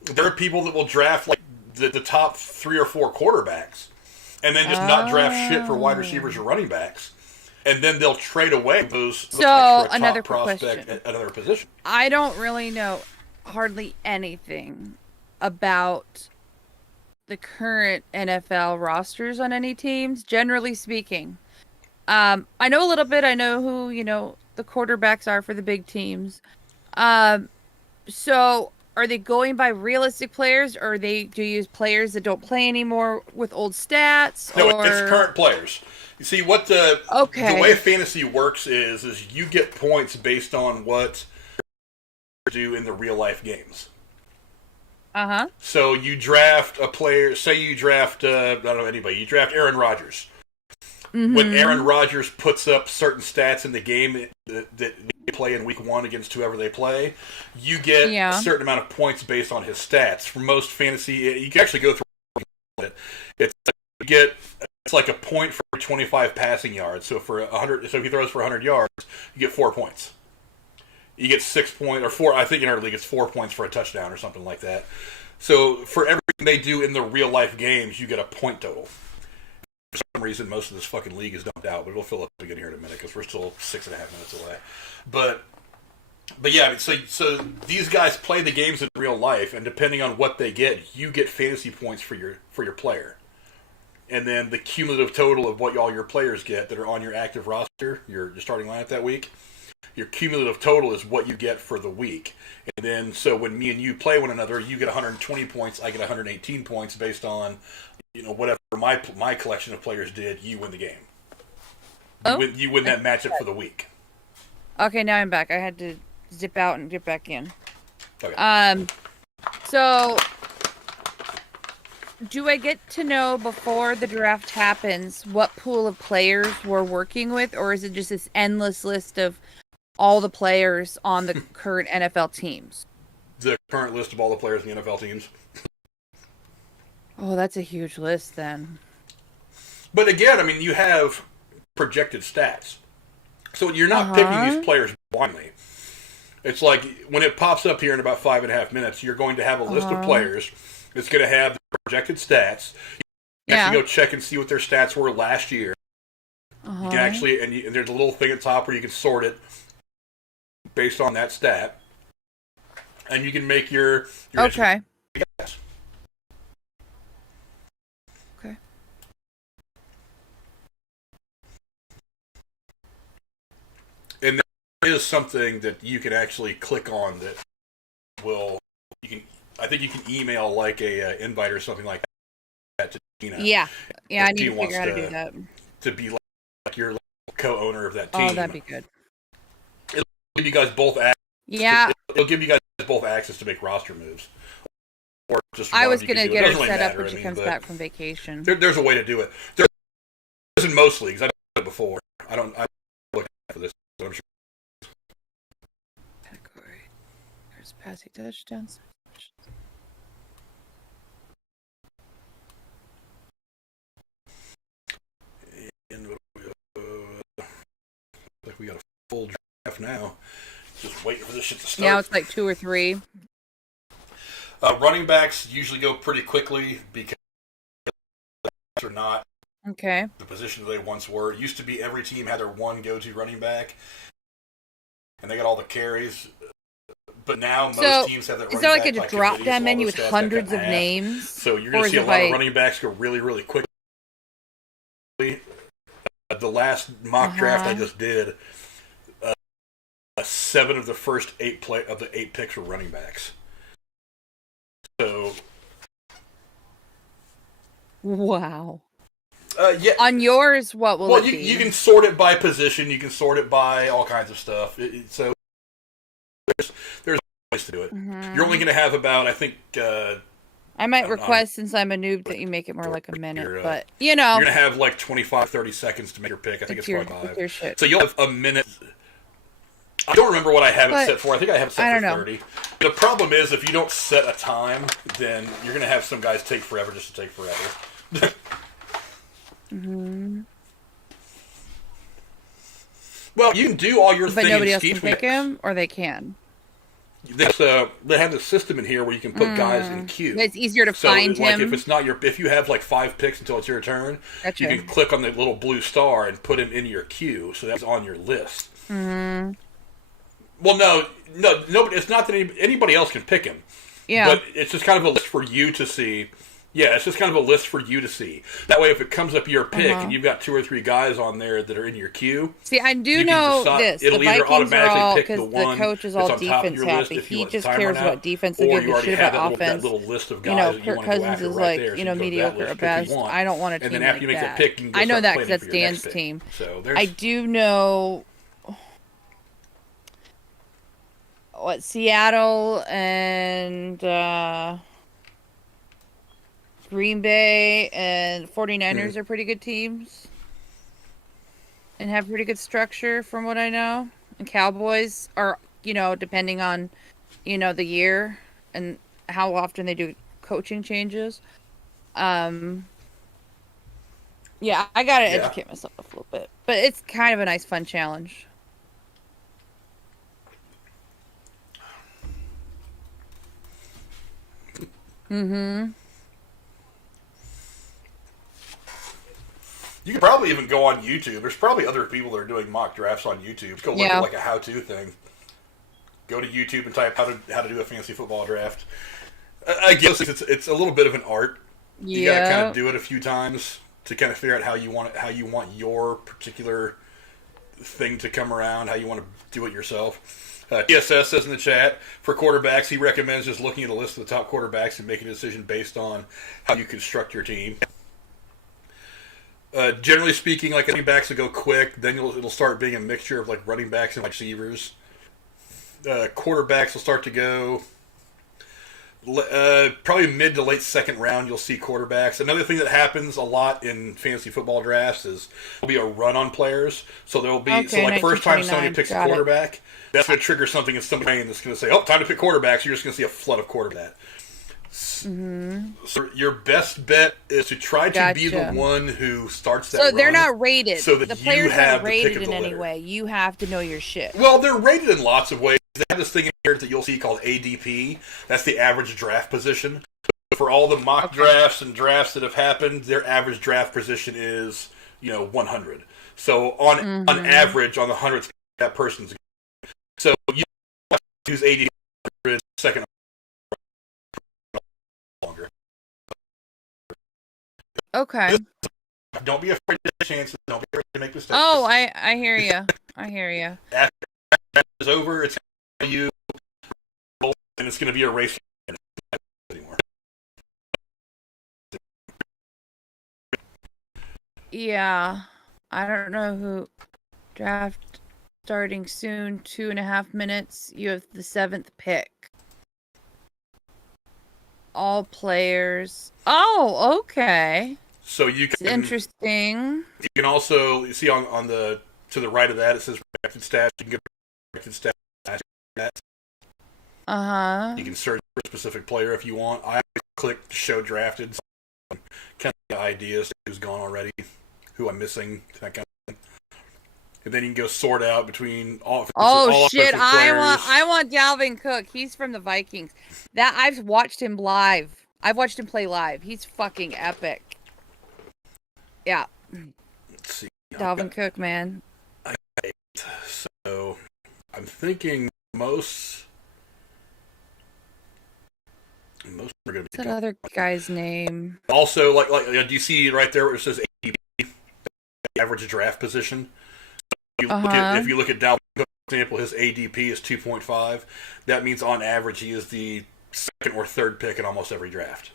There are people that will draft like the top 3 or 4 quarterbacks, and then just not draft shit for wide receivers or running backs, and then they'll trade away those extra another top prospect question. at another position. I don't really know hardly anything about the current NFL rosters on any teams, generally speaking. I know a little bit. I know who, the quarterbacks are for the big teams. So are they going by realistic players, or do you use players that don't play anymore with old stats? No, it's current players. You see, what the way fantasy works is you get points based on what you do in the real life games. Uh-huh. So you draft a player, say you draft, I don't know anybody, you draft Aaron Rodgers. Mm-hmm. When Aaron Rodgers puts up certain stats in the game that they play in week 1 against whoever they play, you get a certain amount of points based on his stats. For most fantasy, you can actually go through it. It's like a point for 25 passing yards. So for 100, so if he throws for 100 yards, you get 4 points. You get 6 points, or 4. I think in our league it's 4 points for a touchdown or something like that. So for everything they do in the real life games, you get a point total. For some reason, most of this fucking league is dumped out, but it'll fill up again here in a minute because we're still 6.5 minutes away. But yeah, I mean, so these guys play the games in real life, and depending on what they get, you get fantasy points for your player, and then the cumulative total of what all your players get that are on your active roster, your starting lineup that week. Your cumulative total is what you get for the week. And then, so when me and you play one another, you get 120 points, I get 118 points based on, whatever my collection of players did, you win the game. You win that matchup for the week. Okay, now I'm back. I had to zip out and get back in. Okay. So, do I get to know before the draft happens what pool of players we're working with, or is it just this endless list of all the players on the current NFL teams? The current list of all the players in the NFL teams. Oh, that's a huge list then. But again, I mean, you have projected stats. So you're not picking these players blindly. It's like when it pops up here in about 5.5 minutes, you're going to have a list of players. It's going to have the projected stats. You can actually go check and see what their stats were last year. You can actually, and there's a little thing at the top where you can sort it based on that stat, and you can make your okay. Guess. Okay. And there is something that you can actually click on that I think you can email like a invite or something like that to Gina. Yeah, I need to figure out how to do that. To be like your co-owner of that team. Oh, that'd be good. It'll give you guys both access. Yeah. It'll give you guys both access to make roster moves. Or just I was going to get her really set up matter, when she comes back from vacation. There's a way to do it. There isn't most leagues. I've done it before. I'm looking for this, but I'm sure. Category. There's passing touchdowns. And like we got a full draft now. Just waiting for this shit to start. Now it's like 2 or 3. Running backs usually go pretty quickly because are not Okay. the position they once were. It used to be every team had their one go-to running back, and they got all the carries. But now most teams have that running back. Is there like a drop-down menu with hundreds of names? So you're going to see a lot of running backs go really, really quickly. The last mock draft I just did, 7 of the first 8 picks were running backs. So, wow. Yeah. On yours, what will it be? Well, you can sort it by position. You can sort it by all kinds of stuff. So there's ways to do it. Mm-hmm. You're only going to have about, I think. I might request, since I'm a noob, that you make it more like a minute. But you know, you're going to have like 25, 30 seconds to make your pick. I think it's 25. So you'll have a minute. I don't remember what I have it set for. I think I have it set for 30. The problem is, if you don't set a time, then you're going to have some guys take forever just to take forever. Mm-hmm. Well, you can do all your things. But nobody else can pick him, or they can. They have the system in here where you can put guys in queue. It's easier to find him. If you have like 5 picks until it's your turn, you can click on the little blue star and put him in your queue, so that's on your list. Mm-hmm. Well, no, nobody. It's not that anybody else can pick him. Yeah, but it's just kind of a list for you to see. Yeah, it's just kind of a list for you to see. That way, if it comes up your pick and you've got 2 or 3 guys on there that are in your queue, see, I do know this. It'll the either Vikings automatically pick the one. The coach is all defense happy. He just cares about defense. They give a shit about offense. That little list of guys Kirk Cousins is like mediocre at best. I don't want a team like that. I know that because that's Dan's team. I do know. What, Seattle and Green Bay and 49ers are pretty good teams and have pretty good structure from what I know. And Cowboys are, depending on, the year and how often they do coaching changes. Yeah, I got to educate myself a little bit. But it's kind of a nice, fun challenge. Mm-hmm. You could probably even go on YouTube. There's probably other people that are doing mock drafts on YouTube. Go look at like a how-to thing. Go to YouTube and type how to do a fantasy football draft. I guess it's a little bit of an art. You gotta kind of do it a few times to kind of figure out how you want your particular thing to come around, how you want to do it yourself. TSS says in the chat, for quarterbacks, he recommends just looking at a list of the top quarterbacks and making a decision based on how you construct your team. Generally speaking, like running backs will go quick, then it'll start being a mixture of like running backs and like receivers. Quarterbacks will start to go probably mid to late second round. You'll see quarterbacks. Another thing that happens a lot in fantasy football drafts is there'll be a run on players. So there'll be first time somebody picks a quarterback, that's going to trigger something in some brain that's going to say, "Oh, time to pick quarterbacks." You're just going to see a flood of quarterbacks. Mm-hmm. So your best bet is to try to be the one who starts that. So they're not rated. So that the players aren't rated in any way. You have to know your shit. Well, they're rated in lots of ways. They have this thing in here that you'll see called ADP. That's the average draft position. For all the mock drafts and drafts that have happened, their average draft position is 100. So on average, on the 100th, that person's. So you use 80 second. Longer. Okay. Don't be afraid to take chances. Don't be afraid to make mistakes. Oh, I hear you. I hear you. After it's over, it's going to you, and it's going to be a race anymore. Yeah, I don't know who. Draft starting soon. 2.5 minutes. You have the 7th pick. All players. Oh, okay. So you can. It's interesting. You can also see on the to the right of that it says projected stats. You can get projected stats. You can search for a specific player if you want. I click show drafted. So kind of ideas who's gone already, who I'm missing, that kind of thing. And then you can go sort out between all. Oh shit! I want Dalvin Cook. He's from the Vikings. That I've watched him live. I've watched him play live. He's fucking epic. Yeah. Let's see. Dalvin Cook, man. So I'm thinking most are going to be. What's that other guy's name? Also, like do you see right there where it says ADP, average draft position? If you look at Dalvin Cook, for example, his ADP is 2.5. That means on average he is the second or third pick in almost every draft.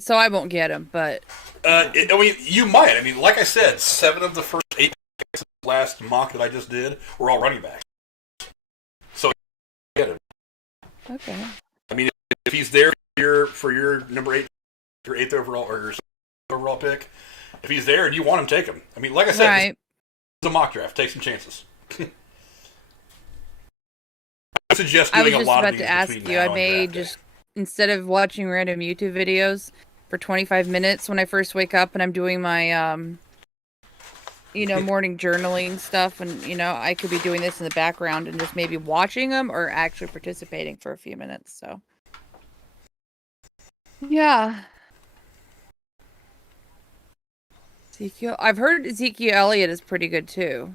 So I won't get him, but I mean, you might. I mean, like I said, 7 of the first 8 picks of the last mock that I just did were all running backs. So get him. Okay. I mean, if he's there for your number 8, your 8th overall or your 7th overall pick, if he's there and you want him, take him. I mean, like I said, right. It's a mock draft. Take some chances. I suggest doing a lot of these. I was just about to ask you. I may just, instead of watching random YouTube videos for 25 minutes when I first wake up and I'm doing my, morning journaling stuff, and, I could be doing this in the background and just maybe watching them or actually participating for a few minutes. So, yeah. I've heard Ezekiel Elliott is pretty good too.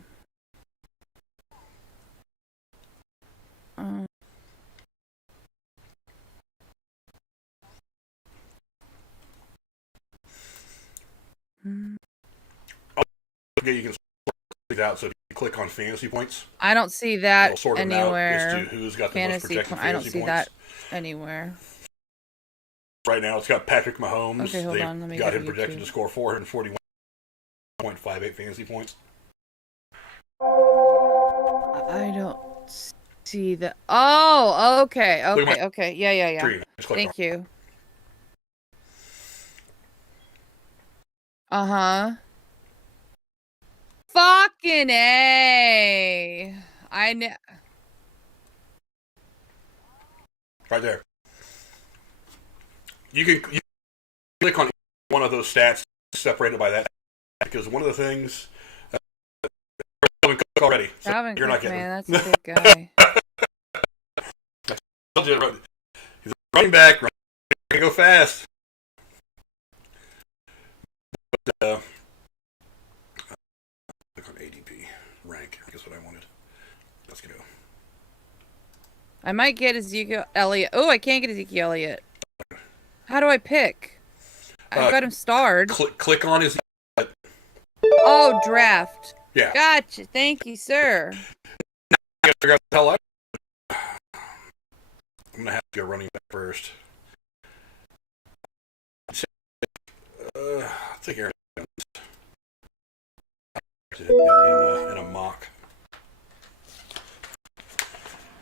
Okay, you can sort it out. So if you click on fantasy points, I don't see that sort anywhere. Out as to who's got the most projected fantasy points. I don't see that anywhere. Right now, it's got Patrick Mahomes. Okay, hold on. Let me got him projected to score 441.58 fantasy points. I don't see that. Oh, okay. Okay. Yeah. Thank you. Uh-huh. Fucking A. I know. Right there. You can click on one of those stats separated by that, because one of the things already. So you're not getting. Man, that's a big guy. He's a running back. Gonna go fast. But, click on ADP rank. I guess what I wanted. Let's go. I might get Ezekiel Elliott. Oh, I can't get Ezekiel Elliott. How do I pick? I've got him starred. Click on his. Oh, draft. Yeah. Gotcha. Thank you, sir. I gotta figure out the hell I'm gonna have to go running back first. I'll take Aaron in a mock.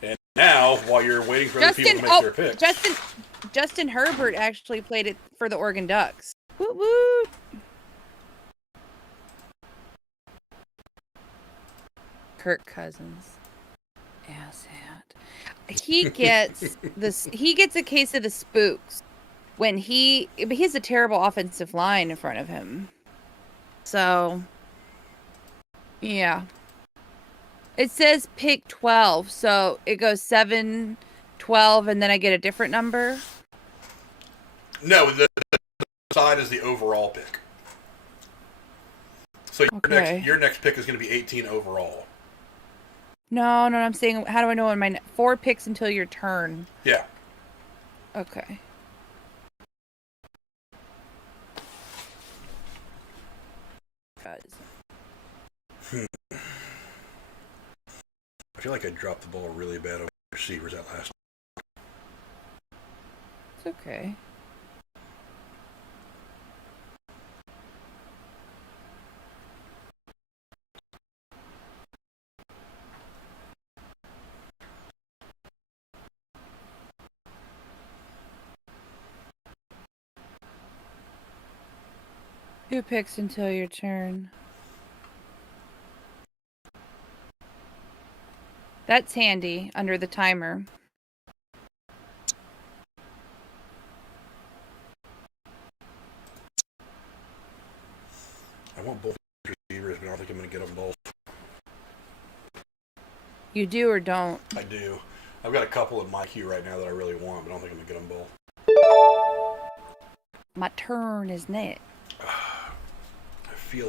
And now, while you're waiting for other people to make their picks, Justin Herbert actually played it for the Oregon Ducks. Woo woo. Kirk Cousins, asshat. He gets this. He gets a case of the spooks when he has a terrible offensive line in front of him. So, yeah. It says pick 12, so it goes 7, 12, and then I get a different number. No, the side is the overall pick. So your next pick is going to be 18 overall. No, I'm saying, how do I know when my 4 picks until your turn? Yeah. Okay. I feel like I dropped the ball really bad on receivers that last. It's okay. Two picks until your turn. That's handy under the timer. I want both receivers, but I don't think I'm going to get them both. You do or don't? I do. I've got a couple in my queue right now that I really want, but I don't think I'm going to get them both. My turn is next. I feel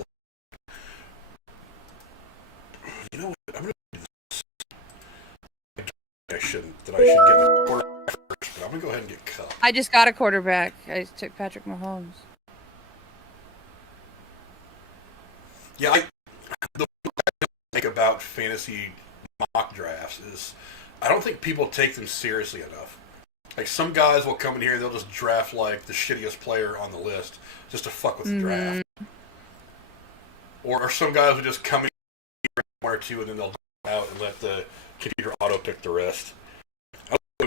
I just got a quarterback. I took Patrick Mahomes. Yeah, the thing about fantasy mock drafts is I don't think people take them seriously enough. Like some guys will come in here and they'll just draft like the shittiest player on the list just to fuck with the draft. Or some guys will just come in one or two and then they'll out and let the computer auto pick the rest.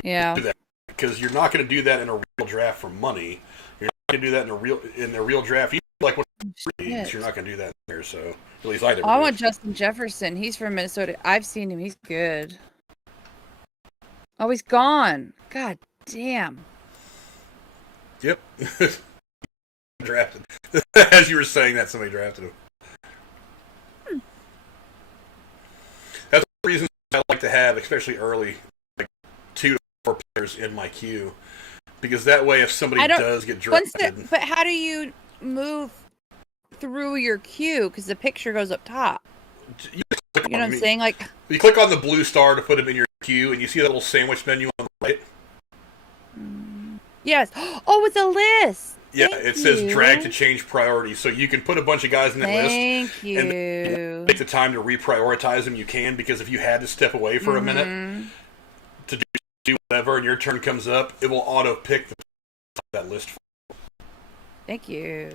Yeah. Do that because you're not going to do that in a real draft for money. You're not going to do that in a real draft. Even like what you're not going to do that there. So at least I never. I want Justin Jefferson. He's from Minnesota. I've seen him. He's good. Oh, he's gone. God damn. Yep. Drafted. As you were saying that, somebody drafted him. That's the reason I like to have, especially early, like 2 to 4 players in my queue. Because that way, if somebody does get drafted... But how do you move through your queue? Because the picture goes up top. You know what I'm saying? Like, you click on the blue star to put them in your queue, and you see that little sandwich menu on the right? Yes. Oh, it's a list. Yeah, it says drag to change priority, so you can put a bunch of guys in that list. Thank you. And take the time to reprioritize them, you can, because if you had to step away for a minute to do whatever, and your turn comes up, it will auto-pick that list. Thank you.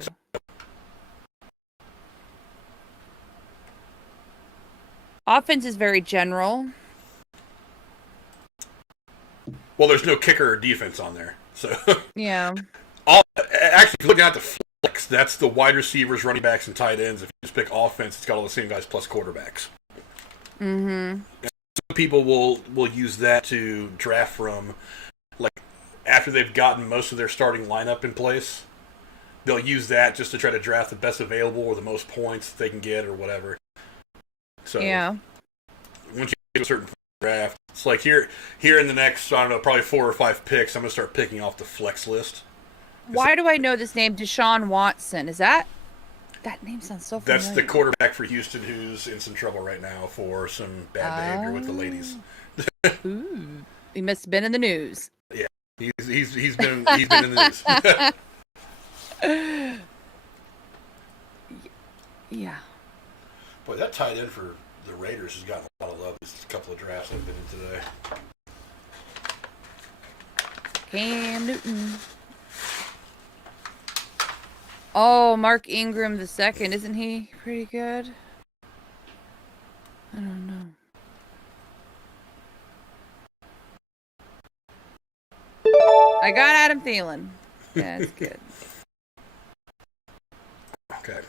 Offense is very general. Well, there's no kicker or defense on there, so... Yeah. Actually, if you're looking at the flex, that's the wide receivers, running backs, and tight ends. If you just pick offense, it's got all the same guys plus quarterbacks. Some people will use that to draft from, like, after they've gotten most of their starting lineup in place. They'll use that just to try to draft the best available or the most points they can get or whatever. So, yeah. Once you get a certain draft, it's like here in the next, I don't know, probably 4 or 5 picks, I'm going to start picking off the flex list. Why do I know this name? Deshaun Watson. Is that name sounds so familiar. That's the quarterback for Houston who's in some trouble right now for some bad behavior with the ladies. Ooh. He must have been in the news. Yeah. He's been in the news. Yeah. Boy, that tight end for the Raiders has gotten a lot of love these couple of drafts I've been in today. Cam Newton. Oh, Mark Ingram II. Isn't he pretty good? I don't know. I got Adam Thielen. Yeah, that's good. Okay.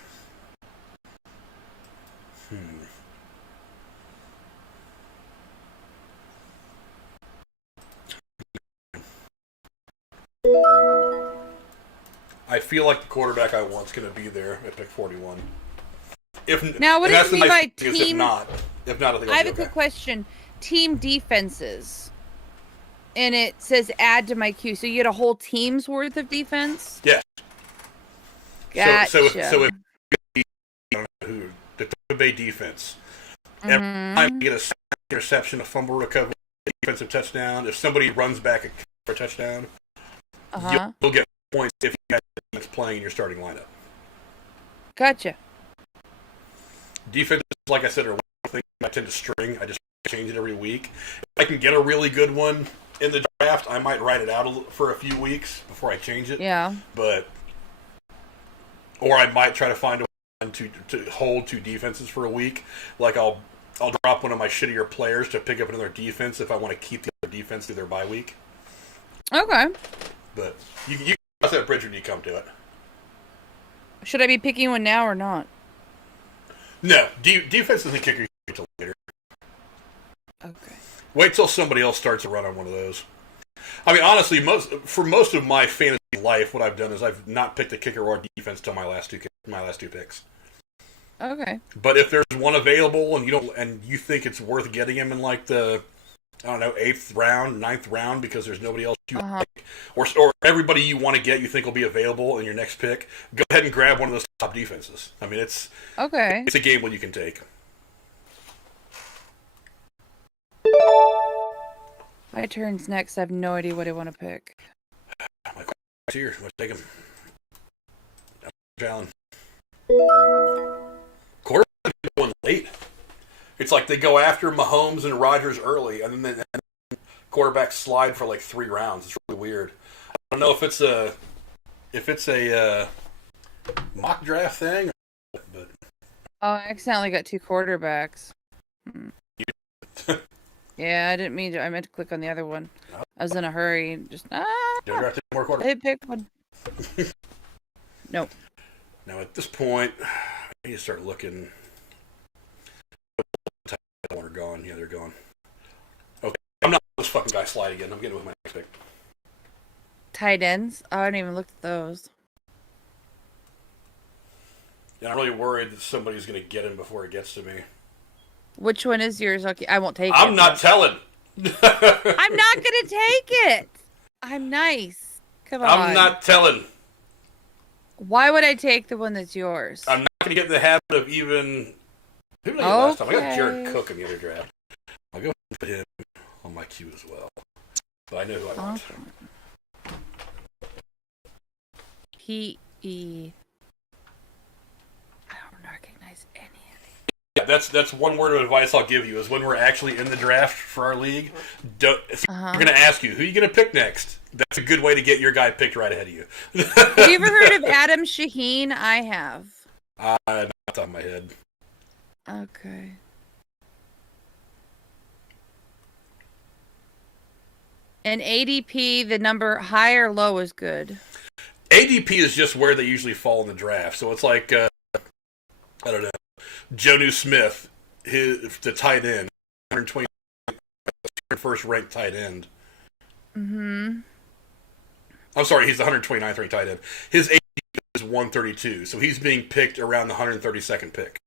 I feel like the quarterback I want is going to be there at pick 41. Now, what does it mean by team? If not, I think I have a quick question. Team defenses. And it says add to my queue. So you get a whole team's worth of defense? Yes. Gotcha. So if the Tampa Bay defense, every time you get a interception, a fumble recovery, defensive touchdown, if somebody runs back for a touchdown, you'll get points if you have defense playing in your starting lineup. Gotcha. Defense, like I said, are one thing I tend to string. I just change it every week. If I can get a really good one in the draft, I might write it out for a few weeks before I change it. Yeah. Or I might try to find a one to hold 2 defenses for a week. Like I'll drop one of my shittier players to pick up another defense if I want to keep the other defense through their bye week. Okay. But you can cross that bridge when you come to it. Should I be picking one now or not? No, defense isn't kicker until later. Okay. Wait till somebody else starts a run on one of those. I mean, honestly, for most of my fantasy life, what I've done is I've not picked a kicker or defense till my last two picks. Okay. But if there's one available and you think it's worth getting him in like the, I don't know, 8th round, 9th round because there's nobody else you like, or everybody you want to get you think will be available in your next pick, go ahead and grab one of those top defenses. I mean, it's a gamble you can take. My turn's next. I have no idea what I want to pick. here. Let's take him. Allen. Quarterback going late. It's like they go after Mahomes and Rodgers early, and then quarterbacks slide for like 3 rounds. It's really weird. I don't know if it's a mock draft thing, but Oh, I accidentally got 2 quarterbacks. Yeah, I didn't mean to. I meant to click on the other one. I was in a hurry. Just draft more quarterbacks. I picked one. Nope. Now at this point, I need to start looking. They're gone. Yeah, they're gone. Okay, I'm not letting this fucking guy slide again. I'm getting with my next pick. Tight ends? Oh, I didn't even look at those. Yeah, I'm really worried that somebody's going to get him before it gets to me. Which one is yours? Okay, I won't take it. I'm not telling. I'm not gonna take it. I'm nice. Come on. I'm not telling. Why would I take the one that's yours? I'm not going to get in the habit of even. Who did I get last time? I got Jared Cook in the other draft. I'll go ahead and put him on my queue as well. But I know who I want. P.E. I don't recognize any of these. Yeah, that's one word of advice I'll give you is when we're actually in the draft for our league, we're going to ask you, who are you going to pick next? That's a good way to get your guy picked right ahead of you. Have you ever heard of Adam Shaheen? I have. Not off the top of my head. Okay. And ADP, the number high or low is good. ADP is just where they usually fall in the draft. So it's like, I don't know, Jonnu Smith, the tight end, 120 first ranked tight end. Mm-hmm. I'm sorry, he's the 129th ranked tight end. His ADP is 132, so he's being picked around the 132nd pick.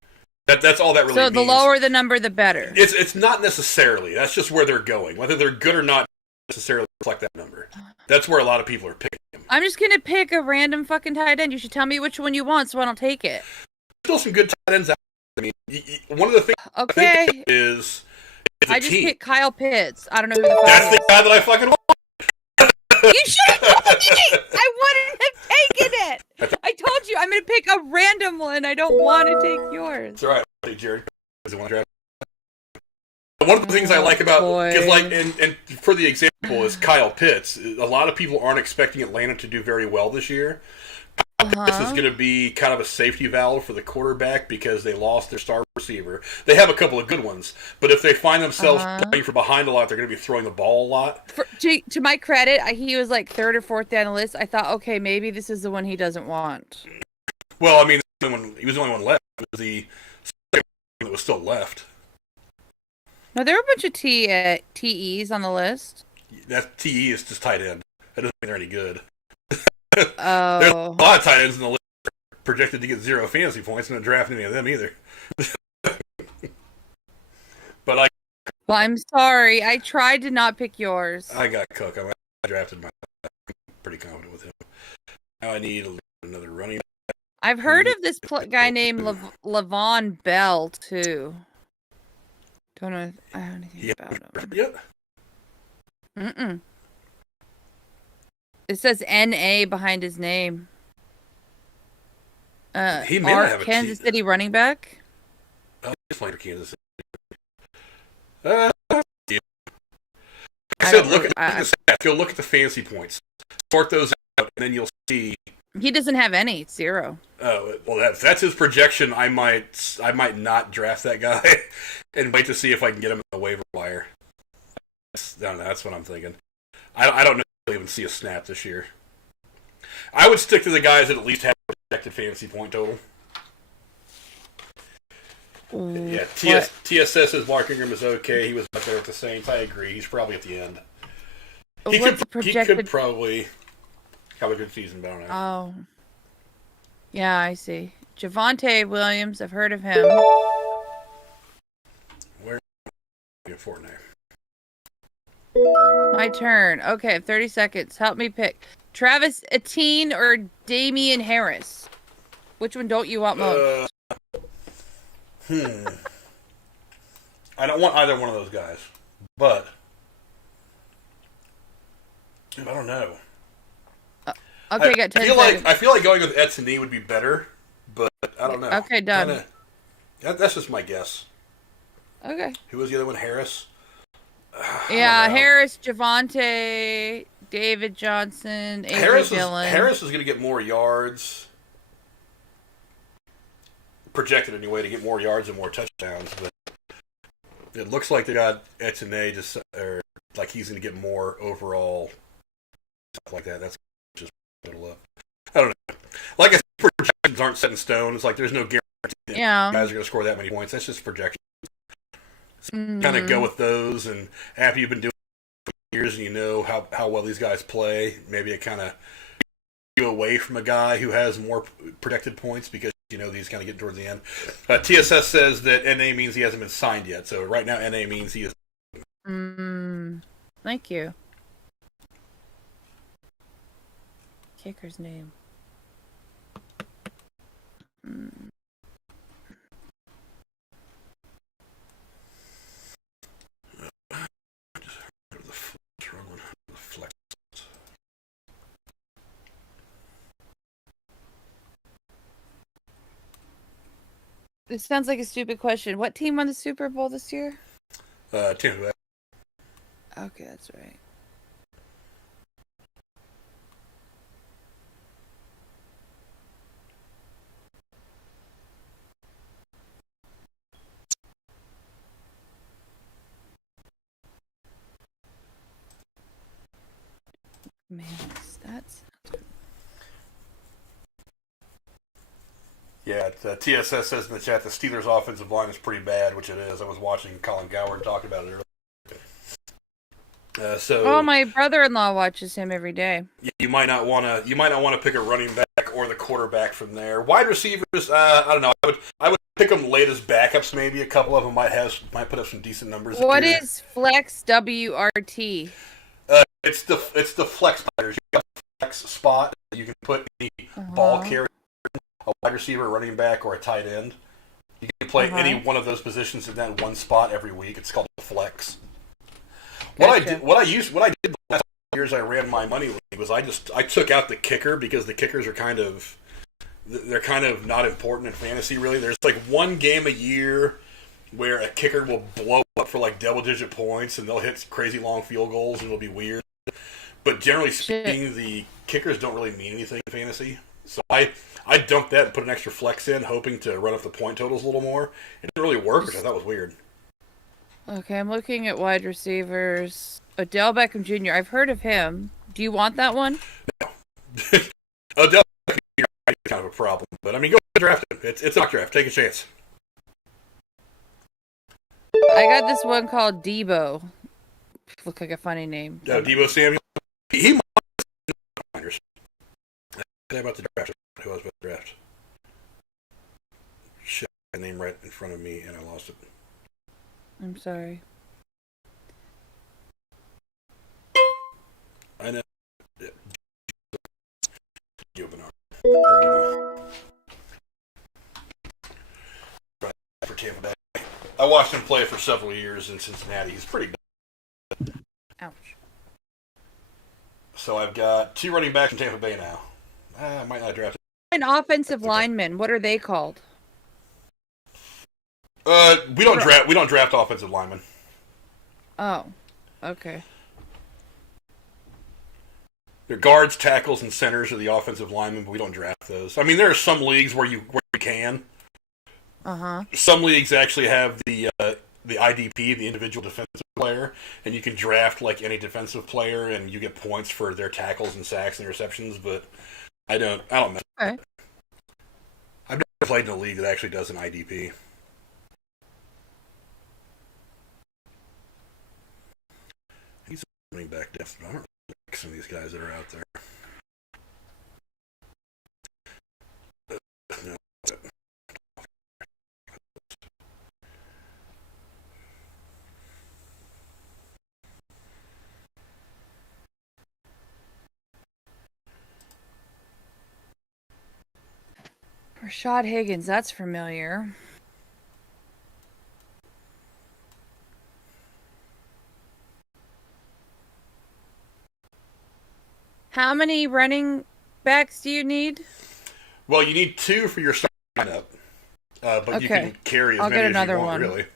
That's all that really means. So the lower the number, the better. It's not necessarily. That's just where they're going. Whether they're good or not necessarily reflect that number. That's where a lot of people are picking them. I'm just going to pick a random fucking tight end. You should tell me which one you want so I don't take it. There's still some good tight ends out there. I mean, one of the things I think is I just team. picked Kyle Pitts. I don't know who the fuck That's the is. guy that I fucking want. You should have told me! I wouldn't have taken it! I told you, I'm going to pick a random one. I don't want to take yours. It's alright. Hey, Jared. One of the things I like about, because like, and for the example is Kyle Pitts. A lot of people aren't expecting Atlanta to do very well this year. This is going to be kind of a safety valve for the quarterback because they lost their star receiver. They have a couple of good ones, but if they find themselves playing from behind a lot, they're going to be throwing the ball a lot. To my credit, he was like 3rd or 4th down the list. I thought, okay, maybe this is the one he doesn't want. Well, I mean, he was the only one left. It was the second one that was still left. No, there were a bunch of TEs on the list. That TE is just tight end. That doesn't mean they're any good. Oh. There's a lot of tight ends in the list projected to get 0 fantasy points. I'm not drafting any of them either. But well, I'm sorry. I tried to not pick yours. I got Cook. I drafted my. I'm pretty confident with him. Now I need another running. I've heard of this guy named Levon Bell too. Don't know. I don't know anything about him. Yep. Mm-mm. It says N.A. behind his name. He may not have a Kansas City running back. Oh, he's playing for Kansas City. Yeah. I said, look at the stats. Go look at the fantasy points. Sort those out, and then you'll see. He doesn't have any. It's 0. Oh well, that's his projection. I might not draft that guy, and wait to see if I can get him in the waiver wire. That's what I'm thinking. I don't know if he'll even see a snap this year. I would stick to the guys that at least have a projected fantasy point total. Yeah, TSS says Mark Ingram is okay. He was up there at the Saints. I agree. He's probably at the end. He could probably have a good season, but I don't know. Oh. Yeah, I see. Javonte Williams, I've heard of him. Where in Fortnite? My turn. Okay, I have 30 seconds. Help me pick. Travis Etienne or Damian Harris? Which one don't you want most? I don't want either one of those guys. But dude, I don't know. Okay, got 10 seconds. I feel like going with Etienne would be better, but I don't know. Okay, done. That's just my guess. Okay. Who was the other one? Harris. I don't Yeah, know. Harris, Javante, David Johnson, Avery Dillon. Harris is going to get more yards, projected anyway, to get more yards and more touchdowns. But it looks like they got Etienne just, or like he's going to get more overall stuff like that. That's just a little up. I don't know. Like I said, projections aren't set in stone. It's like there's no guarantee that guys are going to score that many points. That's just projection. So kind of go with those, and after you've been doing it for years and you know how well these guys play, maybe it kind of you away from a guy who has more projected points because you know these kind of get towards the end. TSS says that NA means he hasn't been signed yet, so right now NA means he is. Thank you. Kicker's name. This sounds like a stupid question. What team won the Super Bowl this year? Tampa Bay. Okay, that's right. Man, stats. Yeah, TSS says in the chat the Steelers' offensive line is pretty bad, which it is. I was watching Colin Goward talk about it earlier. Oh, my brother-in-law watches him every day. You might not want to pick a running back or the quarterback from there. Wide receivers, I don't know. I would pick them late as backups. Maybe a couple of them might put up some decent numbers. What is flex WRT? It's the flex players. You got a flex spot. You can put any ball carrier, a wide receiver, a running back, or a tight end. You can play any one of those positions in that one spot every week. It's called a flex. Gotcha. What I did the last years I ran my money league was I took out the kicker because the kickers are kind of not important in fantasy really. There's like one game a year where a kicker will blow up for like double-digit points and they'll hit crazy long field goals and it'll be weird. But generally speaking, the kickers don't really mean anything in fantasy. So I dumped that and put an extra flex in, hoping to run up the point totals a little more. It didn't really work, which I thought was weird. Okay, I'm looking at wide receivers. Odell Beckham Jr. I've heard of him. Do you want that one? No. Odell Beckham Jr. is kind of a problem, but I mean, go draft him. It's a mock draft. Take a chance. I got this one called Debo. Look like a funny name. Oh, Debo Samuel. He might be about the draft. Who I was about to draft? Shit, my name right in front of me, and I lost it. I'm sorry. I know. For Tampa Bay. I watched him play for several years in Cincinnati. He's pretty good. Ouch. So I've got 2 running backs in Tampa Bay now. I might not draft An offensive lineman. What are they called? We don't draft offensive linemen. Oh, okay. They're guards, tackles, and centers are the offensive linemen, but we don't draft those. I mean, there are some leagues where you can. Some leagues actually have the IDP, the individual defensive player, and you can draft like any defensive player, and you get points for their tackles and sacks and receptions. But I don't know. Okay. I've never played in a league that actually does an IDP. He's running back depth, but I don't like some of these guys that are out there. No. Rashad Higgins, that's familiar. How many running backs do you need? Well, you need 2 for your starting lineup, but you can carry as many as you want, really.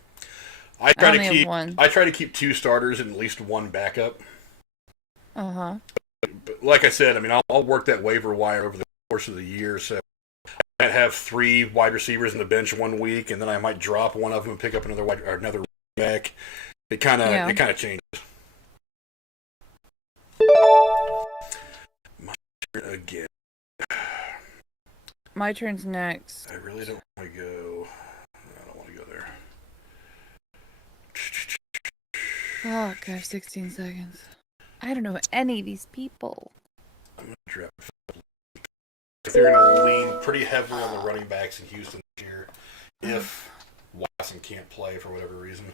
I try to keep 2 starters and at least 1 backup. Uh-huh. But like I said, I mean, I'll work that waiver wire over the course of the year, so I might have 3 wide receivers in the bench one week, and then I might drop one of them and pick up another running back. It kind of changes. My turn again. My turn's next. I really don't want to go. I don't want to go there. Oh, gosh, 16 seconds. I don't know any of these people. I'm going to draft. They're going to lean pretty heavily on the running backs in Houston this year if Watson can't play for whatever reason.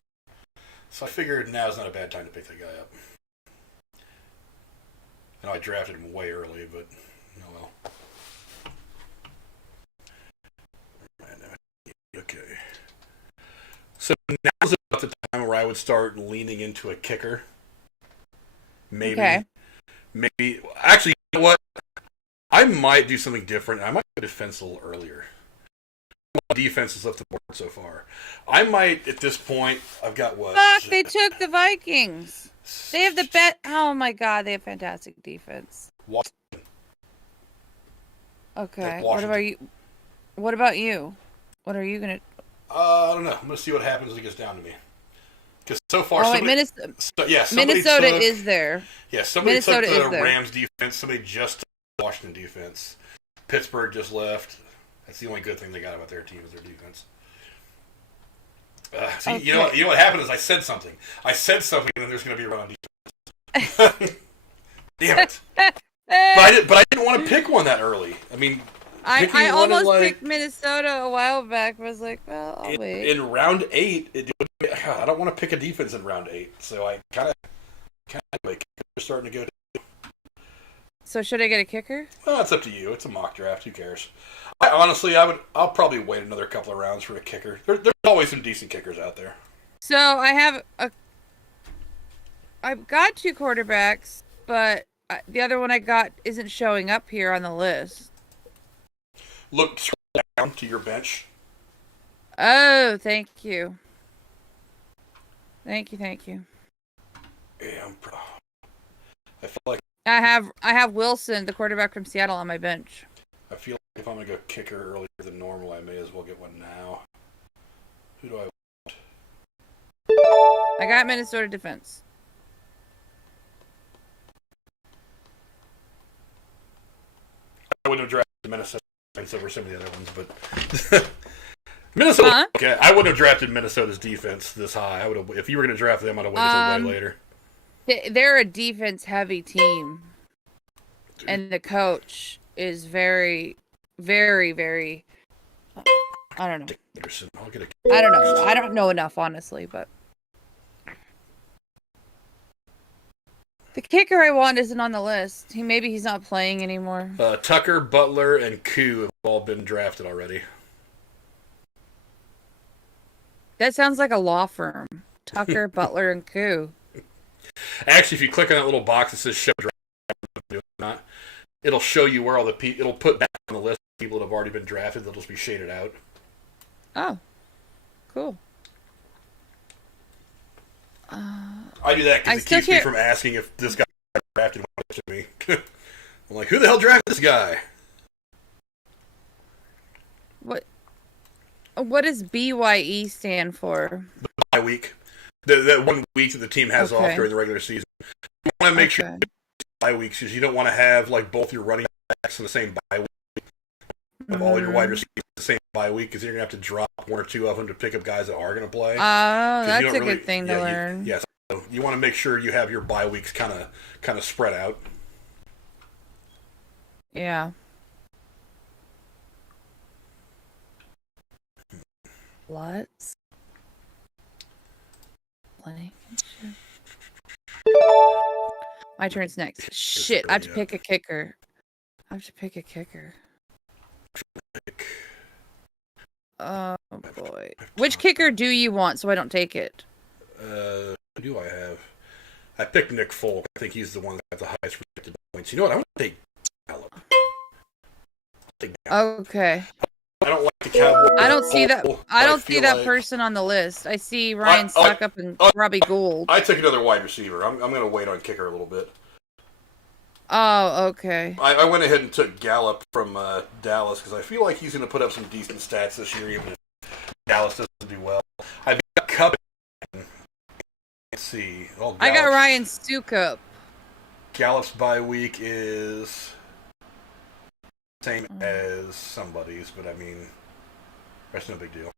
So I figured now's not a bad time to pick that guy up. I know I drafted him way early, but oh well. Okay. So now's about the time where I would start leaning into a kicker. Maybe. Okay. Maybe. Actually, you know what? I might do something different. I might go defense a little earlier. Defense has left the board so far. I might, at this point, I've got what? Fuck, they took the Vikings. They have the bet. Oh my god, they have fantastic defense. Washington. Okay. What about you? What about you? What are you gonna? I don't know. I'm gonna see what happens when it gets down to me. Because so far, Minnesota took, is there. Yeah, somebody Minnesota took the Rams defense. Somebody just took the Washington defense. Pittsburgh just left. That's the only good thing they got about their team is their defense. Okay. You know what happened is I said something, and then there's going to be a run on defense. Damn it! But I didn't want to pick one that early. I mean, I almost picked Minnesota a while back. Was like, well, I'll wait. In round 8, I don't want to pick a defense in round 8, so I kind of like starting to go. So should I get a kicker? Well, it's up to you. It's a mock draft. Who cares? I'll probably wait another couple of rounds for a kicker. There's always some decent kickers out there. So I've got 2 quarterbacks, but the other one I got isn't showing up here on the list. Look down to your bench. Oh, thank you. Thank you. Yeah, I feel like I have Wilson, the quarterback from Seattle, on my bench. I feel like if I'm going to go kicker earlier than normal, I may as well get one now. Who do I want? I got Minnesota defense. I wouldn't have drafted Minnesota defense over some of the other ones, but Minnesota. Huh? Okay, I wouldn't have drafted Minnesota's defense this high. I would have, if you were going to draft them, I'd have waited until way later. They're a defense-heavy team, and the coach is very, very, very. I don't know. I don't know. I don't know enough, honestly, but the kicker I want isn't on the list. Maybe he's not playing anymore. Tucker, Butler, and Koo have all been drafted already. That sounds like a law firm. Tucker, Butler, and Koo. Actually, if you click on that little box that says show draft, it'll show you where all the people. It'll put back on the list of people that have already been drafted. They'll just be shaded out. Oh, cool. I do that because it keeps me from asking if this guy drafted to me. I'm like, who the hell drafted this guy? What does BYE stand for? The bye week. That 1 week that the team has off during the regular season. You want to make sure you bye weeks because you don't want to have like both your running backs in the same bye week. Have all your wide receivers in the same bye week because you're going to have to drop 1 or 2 of them to pick up guys that are going to play. Oh, that's a good thing to learn. Yes. So you want to make sure you have your bye weeks kind of spread out. Yeah. Let's play. My turn's next. Shit, I have to pick a kicker. Oh boy. Which kicker do you want so I don't take it? Who do I have? I picked Nick Folk. I think he's the one that got the highest projected points. You know what? I'm going to take Gallup. Okay. I don't like the Cowboys. I don't see that. I don't see that like... person on the list. I see Ryan Suckup and Robbie Gould. I took another wide receiver. I'm going to wait on kicker a little bit. Oh, okay. I went ahead and took Gallup from Dallas because I feel like he's going to put up some decent stats this year, even if Dallas doesn't do well. I've got Cup. Let's see. Oh, I got Ryan Suckup. Gallup's bye week is same as somebody's, but I mean, that's no big deal.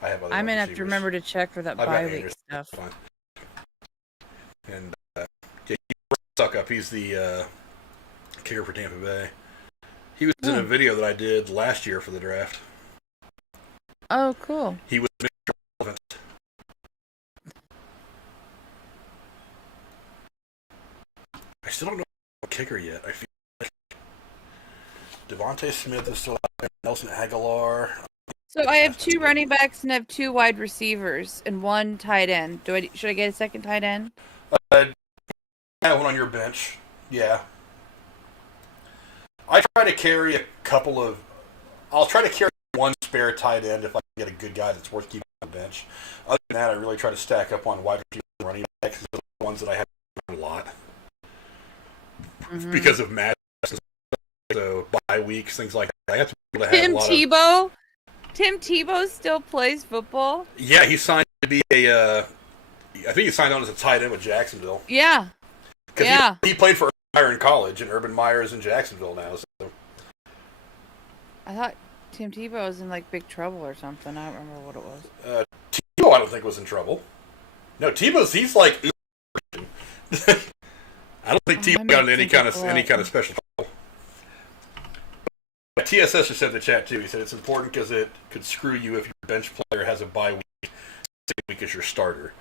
I have other I'm gonna have receivers. to remember to check for that bye week stuff. And yeah, Suckup. He's the kicker for Tampa Bay. He was in a video that I did last year for the draft. Oh, cool. He was Mr. Relevant. I still don't know a kicker yet. I feel like Devontae Smith is still out there. Nelson Aguilar. So I have 2 running backs and I have 2 wide receivers and 1 tight end. Should I get a second tight end? I have one on your bench. Yeah. I try to carry a couple of. I'll try to carry one spare tight end if I can get a good guy that's worth keeping on the bench. Other than that, I really try to stack up on wide receivers and running backs. Those are the ones that I have a lot because of matchups. So bye weeks, things like that. I have to be able to have a lot Tebow. Tim Tebow still plays football. Yeah, he signed to be a. I think he signed on as a tight end with Jacksonville. Yeah. Because he played for Urban Meyer in college, and Urban Meyer is in Jacksonville now. So. I thought Tim Tebow was in like big trouble or something. I don't remember what it was. Tebow, I don't think was in trouble. No, he's like. I don't think Tebow got in any kind of special trouble. TSS just said in the chat too. He said it's important because it could screw you if your bench player has a bye week, same week as your starter.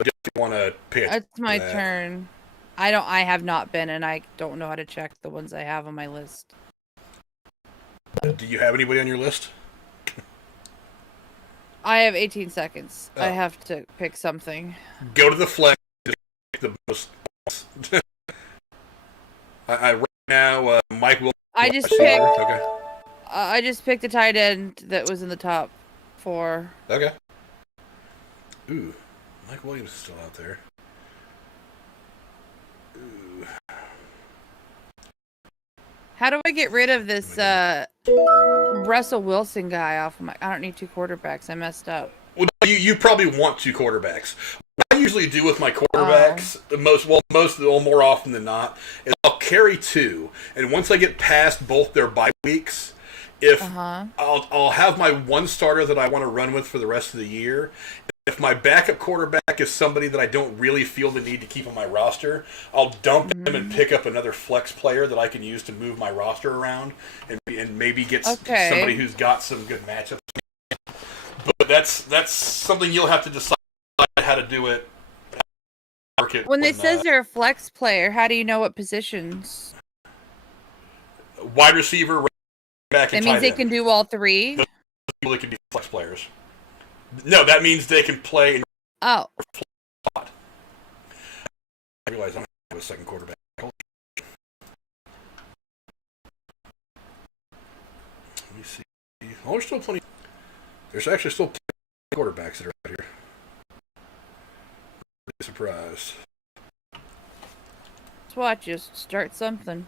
So just want to pay attention. It's my turn. I have not been, and I don't know how to check the ones I have on my list. Do you have anybody on your list? I have 18 seconds. I have to pick something. Go to the flex. Pick the most. Right now, Mike will. I just picked. Okay. I just picked a tight end that was in the top 4. Okay. Ooh, Mike Williams is still out there. Ooh. How do I get rid of this Russell Wilson guy off of my? I don't need 2 quarterbacks. I messed up. Well, you probably want 2 quarterbacks. What I usually do with my quarterbacks, more often than not, is I'll carry 2, and once I get past both their bye weeks, I'll have my one starter that I want to run with for the rest of the year. If my backup quarterback is somebody that I don't really feel the need to keep on my roster, I'll dump him and pick up another flex player that I can use to move my roster around and maybe get somebody who's got some good matchups. But that's something you'll have to decide how to do it. When it says they're a flex player, how do you know what positions? Wide receiver, running back, and tight end. That means they can do all 3? Those people that can be flex players. No, that means they can play in slot. I realize I don't have a second quarterback. Let me see. Oh, there's still plenty. There's actually still plenty of quarterbacks that are out here. Really surprised. Let's watch. Just start something.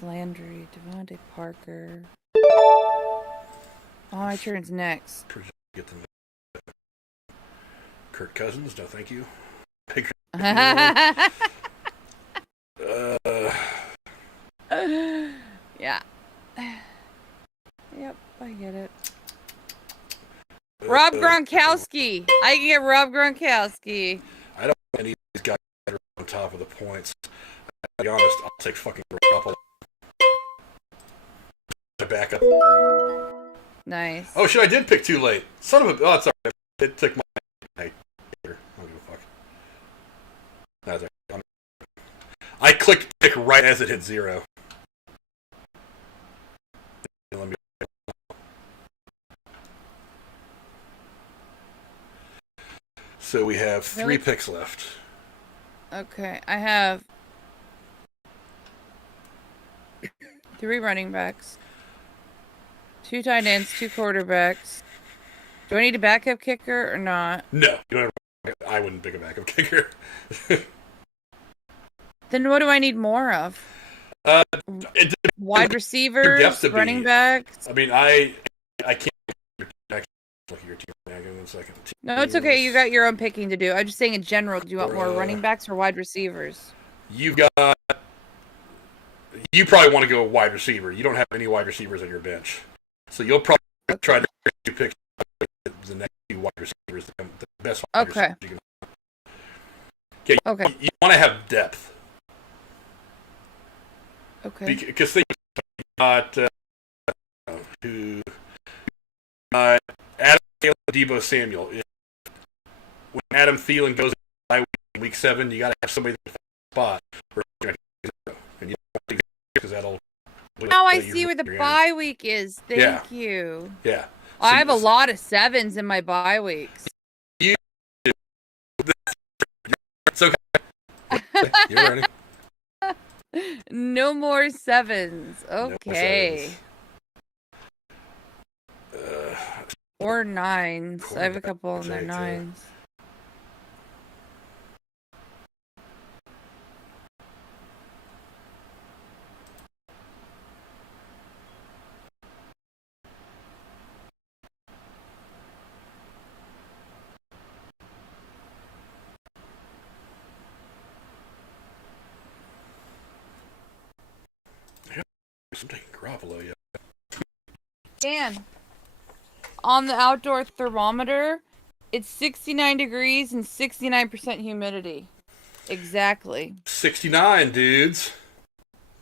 Landry, Devontae Parker. Oh, my turn's next. Get them. Kirk Cousins, no thank you. Yeah. Yep, I get it. Rob Gronkowski. I can get Rob Gronkowski. I don't want any of these guys that are on top of the points. To be honest, I'll take fucking Garoppolo. To back up. Nice. Oh shit! I did pick too late. Son of a. Oh, it's alright. It took my. I don't give a fuck. No, I clicked pick right as it hit 0. Let me. So we have 3 picks left. Okay, I have 3 running backs, 2 tight ends, 2 quarterbacks. Do I need a backup kicker or not? No, you don't have, I wouldn't pick a backup kicker. Then what do I need more of? Wide receivers, running backs. I mean, I can't look at your team. Give me 1 second. No, it's okay. You got your own picking to do. I'm just saying in general. Do you want more running backs or wide receivers? You probably want to go wide receiver. You don't have any wide receivers on your bench, so you'll probably try to pick the next 2 wide receivers, the best wide receivers you can. Okay. You want to have depth. Okay. Because they got Adam Thielen, Deebo Samuel. When Adam Thielen goes in week 7, you got to have somebody in the spot. And you don't because that'll. Now I see where the bye week is. Thank you. Yeah. So I have a lot of 7s in my bye weeks. It's okay. You're ready. No more 7s. Okay. No more 7s. Or 9s. I have a couple in their 9s. I'm taking Garoppolo, yeah. Dan, on the outdoor thermometer, it's 69 degrees and 69% humidity. Exactly. 69, dudes.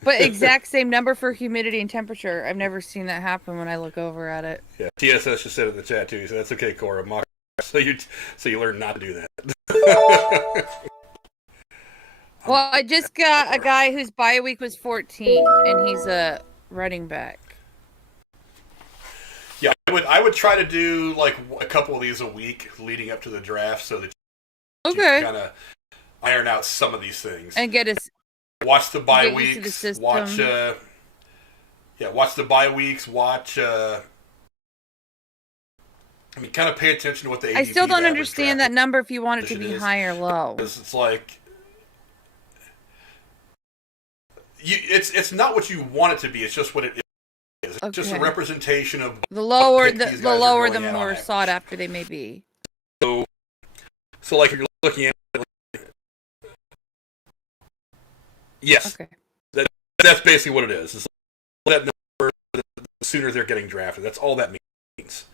But exact same number for humidity and temperature. I've never seen that happen when I look over at it. Yeah, TSS just said it in the chat too. So that's okay, Cora. So you learn not to do that. Well, I just got a guy whose bye week was 14, and he's a running back. Yeah, I would try to do like a couple of these a week leading up to the draft, so that you can kind of iron out some of these things and watch the bye weeks. Watch the bye weeks. Watch. I mean, kind of pay attention to what the ADP. I still don't understand that number if you want it to be high or low. Because it's like. It's not what you want it to be. It's just what it is. It's just a representation of the lower the more sought after they may be. So like if you're looking at yes, that's basically what it is. It's like that number, the sooner they're getting drafted. That's all that means.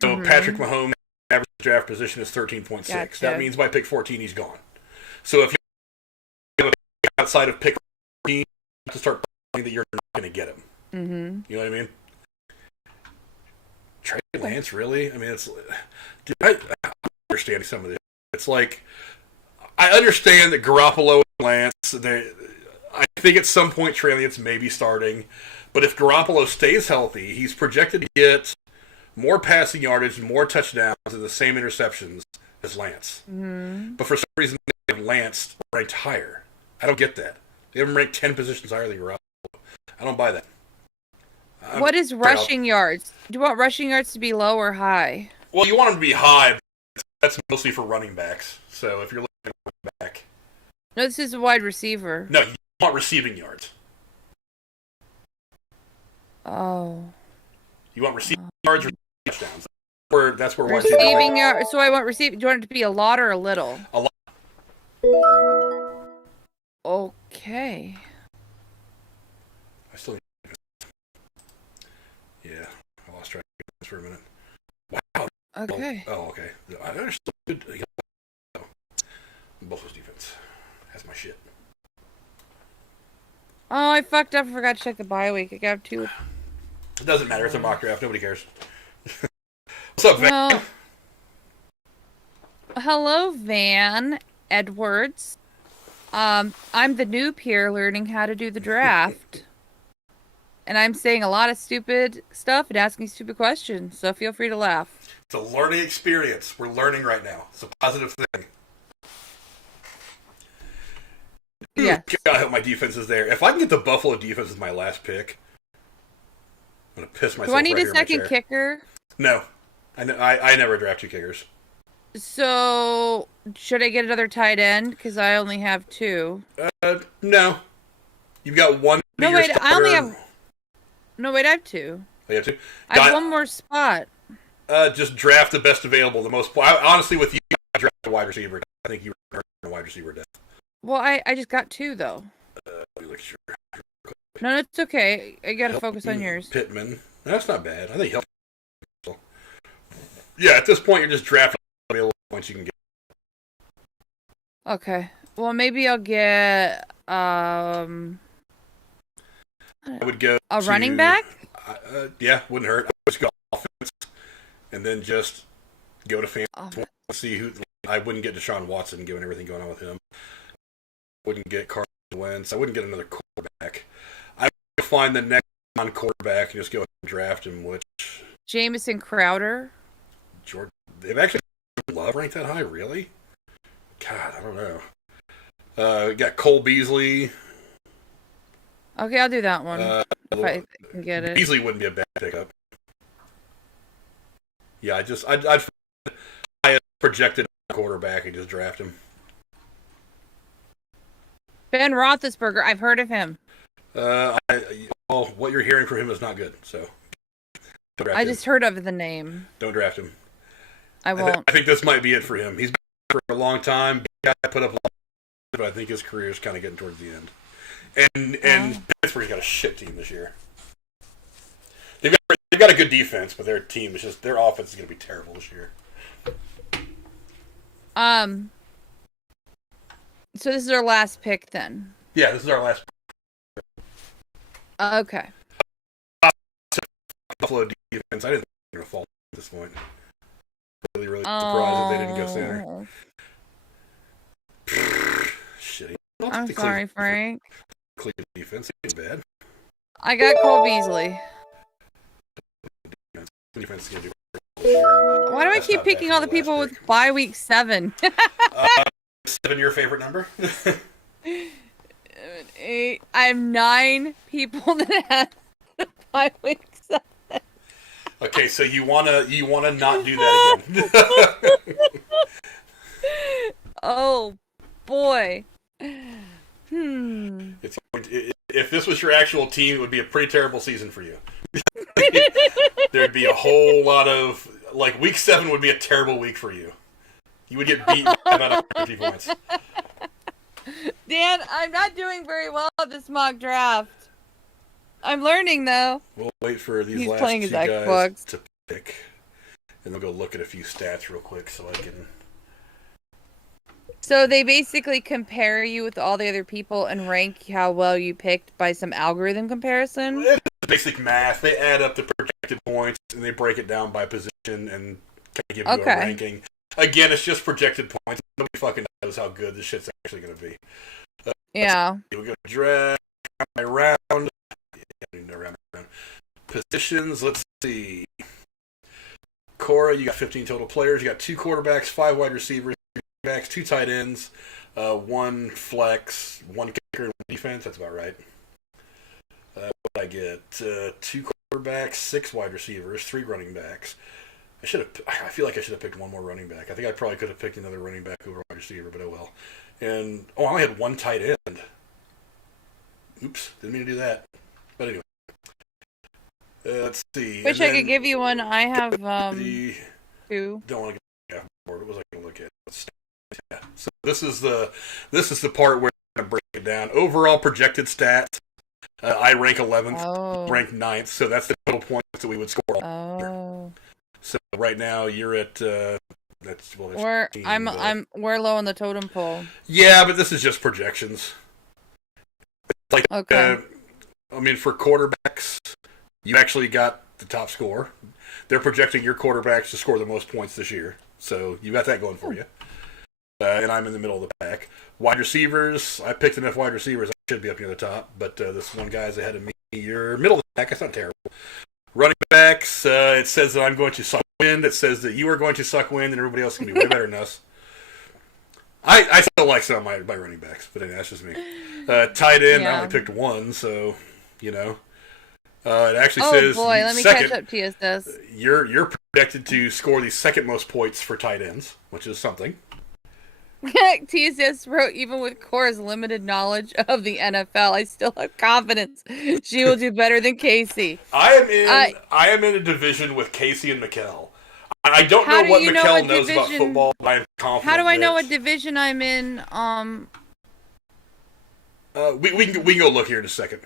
So Patrick Mahomes' average draft position is 13.6. Gotcha. That means by pick 14 he's gone. So if outside of pick 14, you have to start planning that you're not going to get him. Mm-hmm. You know what I mean? Trey Lance, really? I mean, it's. Dude, I understand some of this. It's like I understand that Garoppolo and Lance. I think at some point Trey Lance may be starting, but if Garoppolo stays healthy, he's projected to get more passing yardage, more touchdowns, and the same interceptions as Lance. Mm-hmm. But for some reason, they have Lance ranked higher. I don't get that. They have him ranked 10 positions higher than Garoppolo. I don't buy that. What is rushing yards? Do you want rushing yards to be low or high? Well, you want them to be high. But that's mostly for running backs. So if you're looking at a running back. No, this is a wide receiver. No, you want receiving yards. Oh. You want receiving yards or touchdowns. That's where receiving yards. So I want receiving. Do you want it to be a lot or a little? A lot. Okay. I still. Yeah, I lost track of this for a minute. Wow. Okay. Oh, okay. I understood. Buffalo's defense has my shit. Oh, I fucked up. I forgot to check the bye week. I got 2. It doesn't matter. It's a mock draft. Nobody cares. What's up, Van? Hello, Van Edwards. I'm the noob here learning how to do the draft. And I'm saying a lot of stupid stuff and asking stupid questions, so feel free to laugh. It's a learning experience. We're learning right now. It's a positive thing. Yes. God, I hope my defense is there. If I can get the Buffalo defense as my last pick, I'm going to piss myself. Do I need right a second kicker? No. I never draft 2 kickers. So, should I get another tight end? Because I only have 2. No. You've got 1. No, wait, I only have... No, wait, I have 2. Oh, you have 2? I have 1 more spot. Just draft the best available. The most. Honestly, with you, I draft a wide receiver. I think you were a wide receiver death. Well, I just got 2, though. Sure. No, it's okay. I gotta focus on yours. Pittman. That's not bad. I think he'll. Yeah, at this point, you're just drafting available points you can get. Okay. Well, maybe I'll get I would go a running back. Yeah, wouldn't hurt. I would just go offense, and then just go to fantasy. See who. I wouldn't get Deshaun Watson, given everything going on with him. Wouldn't get Carson Wentz. I wouldn't get another quarterback. I would find the next non-quarterback and just go ahead and draft him. Which Jamison Crowder. Jordan. They've actually Love ranked that high, really? God, I don't know. We got Cole Beasley. Okay, I'll do that one. If I can get it. Beasley wouldn't be a bad pickup. Yeah, I'd projected quarterback and just draft him. Ben Roethlisberger, I've heard of him. What you're hearing from him is not good, so. I just heard of the name. Don't draft him. I won't. I think this might be it for him. He's been for a long time. Guy put up a lot, but I think his career is kind of getting towards the end. And Pittsburgh's got a shit team this year. They've got a good defense, but their team is just their offense is going to be terrible this year. So this is our last pick then. Yeah, this is our last pick. Okay. Buffalo defense. I didn't think they were going to fall at this point. Really surprised that they didn't go center. Shitty. I'm sorry, Frank. Cleveland defense ain't bad. I got Cole Beasley. Defense is going to do. Why do I keep picking all the people with bye week 7? 7 your favorite number? 8. I have 9 people that have bye week 7. Okay, so you wanna not do that again. Oh boy. If this was your actual team, it would be a pretty terrible season for you. There'd be a whole lot of week 7 would be a terrible week for you. You would get beat by about 50 points. Dan, I'm not doing very well at this mock draft. I'm learning though. We'll wait for these last two guys to pick, and we'll go look at a few stats real quick so I can. So they basically compare you with all the other people and rank how well you picked by some algorithm comparison? It's basic math. They add up the projected points and they break it down by position and kind of give you a ranking. Again, it's just projected points. Nobody fucking knows how good this shit's actually going to be. Yeah. We'll go draft by round. Round. Positions, let's see. Cora, you got 15 total players. You got 2 quarterbacks, 5 wide receivers, 3 backs, 2 tight ends, 1 flex, 1 kicker, and 1 defense. That's about right. What did I get? 2 quarterbacks, 6 wide receivers, 3 running backs. I feel like I should have picked 1 more running back. I think I probably could have picked another running back over wide receiver, but oh well. And I only had 1 tight end. Oops, didn't mean to do that. But anyway. Let's see. Wish I could give you one. I have 2. Don't want to get bored. What was I going to look at? Yeah. So this is the part where I'm going to break it down. Overall projected stats. I rank 11th, rank 9th, so that's the total points that we would score. So right now you're at we're low on the totem pole. Yeah, but this is just projections. For quarterbacks, you actually got the top score. They're projecting your quarterbacks to score the most points this year, so you got that going for you. And I'm in the middle of the pack. Wide receivers, I picked enough wide receivers. I should be up near the top, but this one guy's ahead of me. You're middle of the pack. That's not terrible. Running backs, it says that I'm going to wind that says that you are going to suck wind and everybody else is going to be way better than us. I still like some of my running backs, but anyway, that's just me. Tight end, I only picked one, so, you know. It actually says... Oh, boy, let me catch up, TSS. You're projected to score the second most points for tight ends, which is something. TSS wrote, even with Cora's limited knowledge of the NFL, I still have confidence she will do better than Casey. I am in a division with Casey and Mikkel. I don't know what Mikkel knows about football, but I'm confident. How do I know what division I'm in? We can go look here in a second.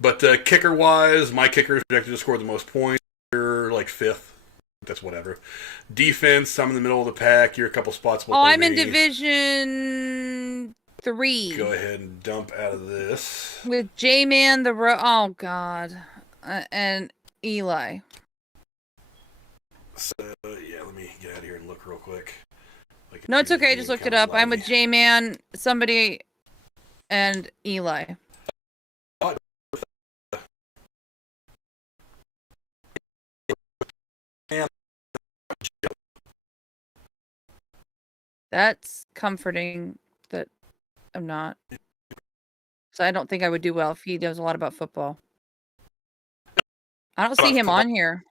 But kicker-wise, my kicker is projected to score the most points. You're like 5th. That's whatever. Defense, I'm in the middle of the pack. You're a couple spots below me. I'm in Division 3. Go ahead and dump out of this. With J-Man, oh, God. And Eli. So, yeah, let me get out of here and look real quick. No, it's okay. I just looked it up. I'm with J-Man, somebody, and Eli. That's comforting that I'm not. So I don't think I would do well if he knows a lot about football. I don't see him on here.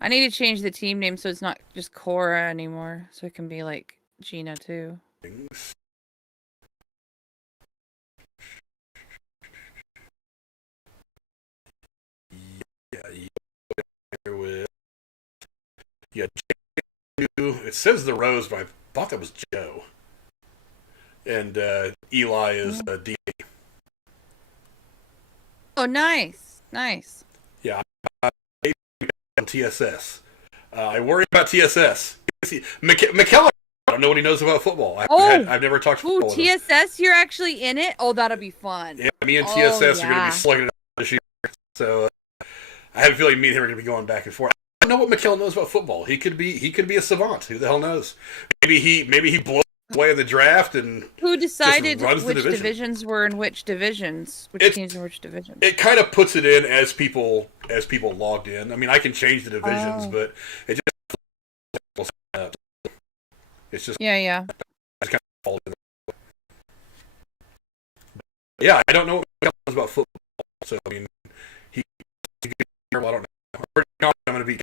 I need to change the team name so it's not just Cora anymore. So it can be like Gina too. Yeah, it says the Rose, but I thought that was Joe. And Eli is D. Oh, nice. Nice. Yeah, TSS. I worry about TSS. McKellen, I don't know what he knows about football. I've never talked football. TSS, you're actually in it? Oh, that'll be fun. Yeah, me and TSS are going to be slugging it out this year. So I have a feeling me and him are going to be going back and forth. I don't know what McKellen knows about football. He could be a savant. Who the hell knows? Maybe he blows away in the draft and who decided which divisions were in which divisions? Which teams in which divisions? It kind of puts it in as people logged in. I mean, I can change the divisions, but it just it's just yeah. It's kind of falls in. Yeah, I don't know what McKellen knows about football. So I mean, he's a good year. I don't know. I'm going to be.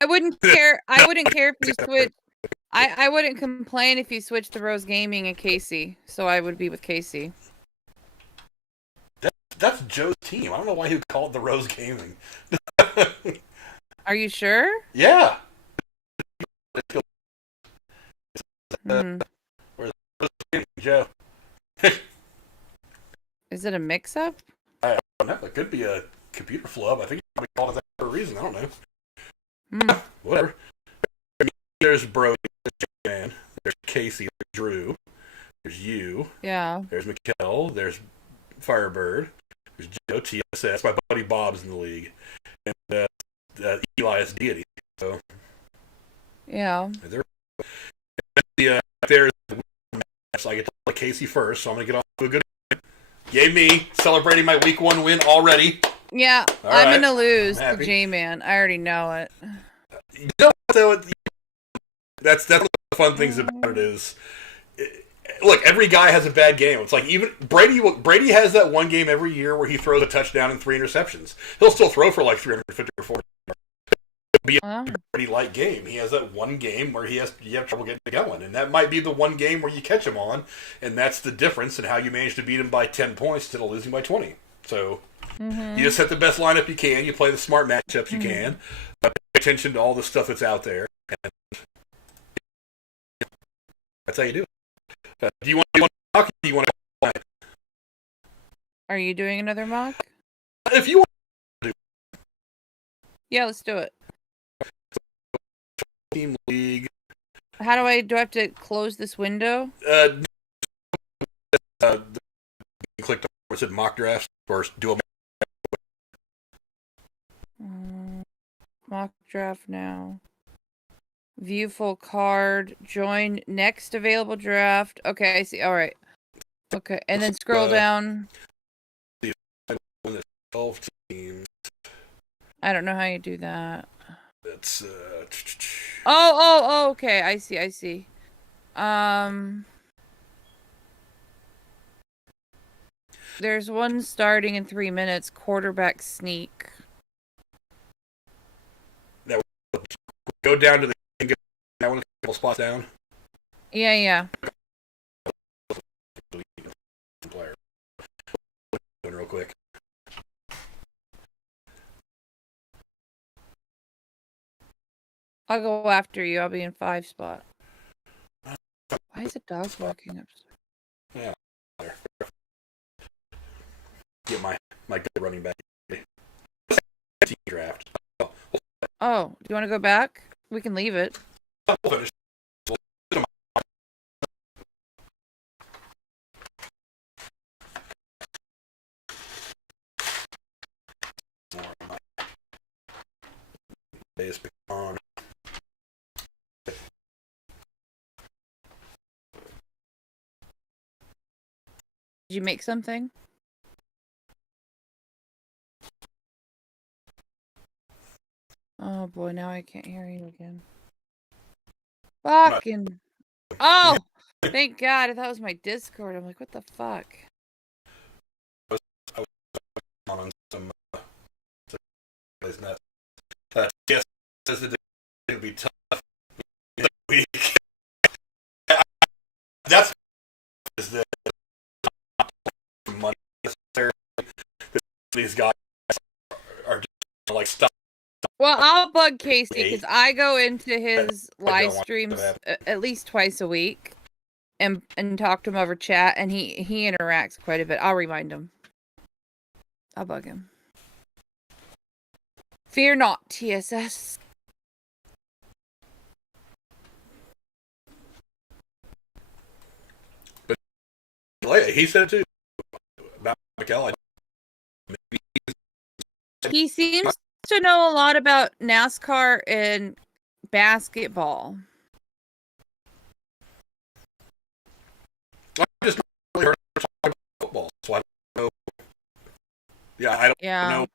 I wouldn't care. I wouldn't care if you switch. I wouldn't complain if you switched to Rose Gaming and Casey. So I would be with Casey. That's Joe's team. I don't know why he would call it the Rose Gaming. Are you sure? Yeah. Where's Joe? Is it a mix-up? I don't know. It could be a computer flub. I think he called it that for a reason. I don't know. Whatever. There's Brody, there's Jan, there's Casey, there's Drew, there's you. Yeah. There's Mikkel, there's Firebird, there's Joe TSS. My buddy Bob's in the league, and Eli is Deity. So yeah. There's so I get to play Casey first, so I'm gonna get off to a good. Yay me, celebrating my week 1 win already. Yeah, I'm gonna lose to J-Man. I already know it. You know, so that's one of the fun things about it is, look, every guy has a bad game. It's like even Brady has that one game every year where he throws a touchdown and 3 interceptions. He'll still throw for like 350 or 400. It'll be a pretty light game. He has that one game where you have trouble getting it going, and that might be the one game where you catch him on, and that's the difference in how you manage to beat him by 10 points instead of losing by 20. So you just set the best lineup you can. You play the smart matchups you can. Pay attention to all the stuff that's out there. And that's how you do it. Do you want to mock or do you want to play? Are you doing another mock? If you want to do it. Yeah, let's do it. Team League. How do I have to close this window? Click on where it said mock drafts or do a mock draft now. View full card. Join next available draft. Okay, I see. All right. Okay, and then scroll down. 12 teams. I don't know how you do that. That's Okay. I see. There's one starting in 3 minutes. Quarterback sneak. that. Go down to the that one, a couple spots down. Yeah. Player. Real quick. I'll go after you. I'll be in 5 spot. Why is a dog barking upstairs? Yeah. Get my good running back. Team draft. Oh, do you want to go back? We can leave it. We'll finish. Did you make something? Oh boy, now I can't hear you again. Fucking. Oh! Thank God. I thought it was my Discord. I'm like, what the fuck? I was on some yes, says it would be tough week. That's is the money necessary. These guys are just like stuff. Well, I'll bug Casey because I go into his live streams at least twice a week and talk to him over chat, and he interacts quite a bit. I'll remind him. I'll bug him. Fear not, TSS. But he said it too about Mikel. He seems to know a lot about NASCAR and basketball. I just really heard her talk about football, so I don't know. Yeah, I don't know.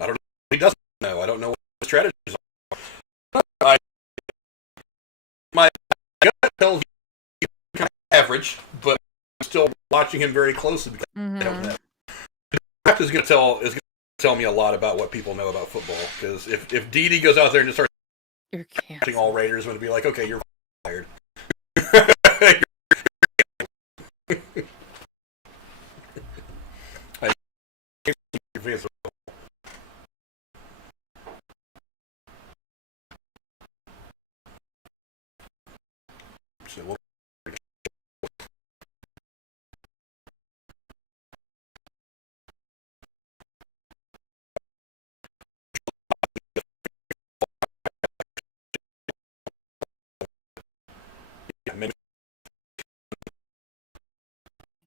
I don't know. He doesn't know. I don't know what the strategies are. My gut tells me kind of average, but I'm still watching him very closely because I don't know. The draft is going to tell me a lot about what people know about football. Because if Dede goes out there and just starts catching all Raiders, I'm going to be like, okay, you're fired.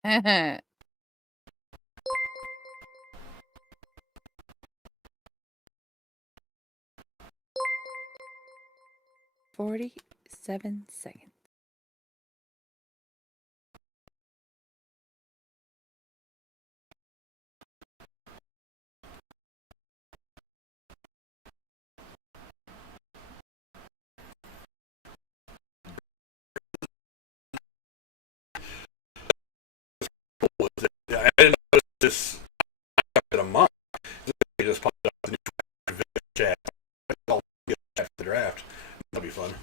Yeah. 47 seconds. I didn't notice this in a month. They just popped up the new chat. I'll get after the draft. That'll be fun.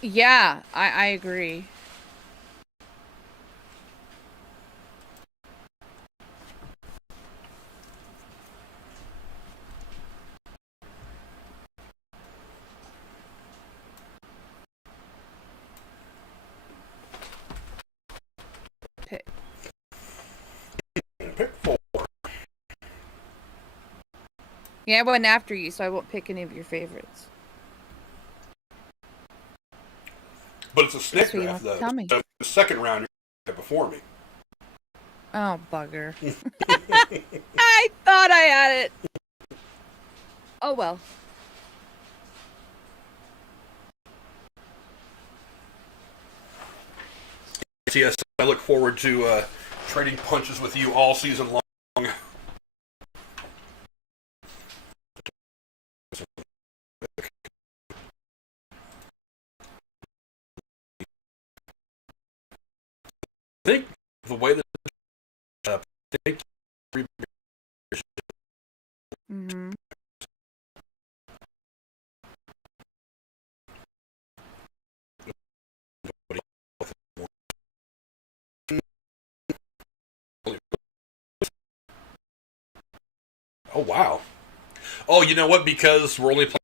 Yeah, I agree. Pick 4. Yeah, I went after you, so I won't pick any of your favorites. But it's a snake draft, though. So the second round, you're before me. Oh, bugger. I thought I had it. Oh, well. TS, I look forward to trading punches with you all season long. I think the way that I think Mm-hmm. oh wow. Oh, you know what? Because we're only playing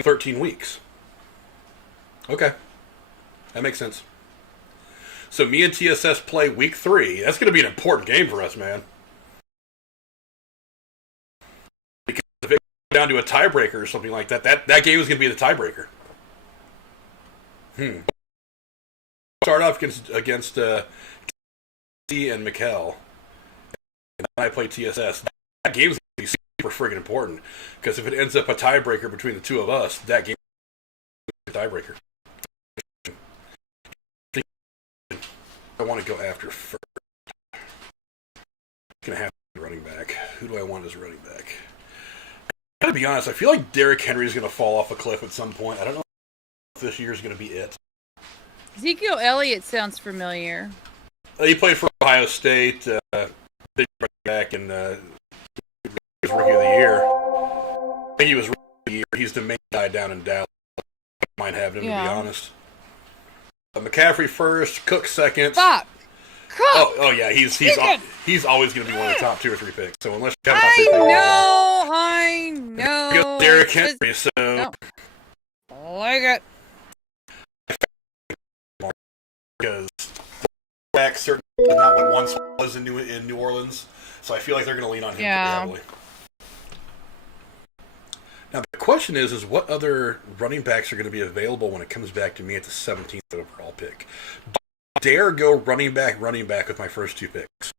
13 weeks. Okay, that makes sense. So me and TSS play week 3. That's going to be an important game for us, man. Because if it goes down to a tiebreaker or something like that, that game is going to be the tiebreaker. Start off against T and Mikkel, and I play TSS. That game is going to be super friggin' important because if it ends up a tiebreaker between the two of us, that game is a tiebreaker. I want to go after first. I'm going to have a running back. Who do I want as a running back? I gotta be honest, I feel like Derrick Henry is going to fall off a cliff at some point. I don't know if this year is going to be it. Ezekiel Elliott sounds familiar. He played for Ohio State, big running back, and he was Rookie of the Year. I think he was Rookie of the Year. He's the main guy down in Dallas. I might have him, to be honest. McCaffrey first, Cook second. Fuck! Cook! Oh yeah, he's always going to be one of the top 2 or 3 picks. So unless you have I know. Derrick Henry, so no. Like it. Because back certainly not what once was in New Orleans, so I feel like they're going to lean on him pretty heavily. Now the question is what other running backs are going to be available when it comes back to me at the 17th overall pick? Dare go running back with my first 2 picks.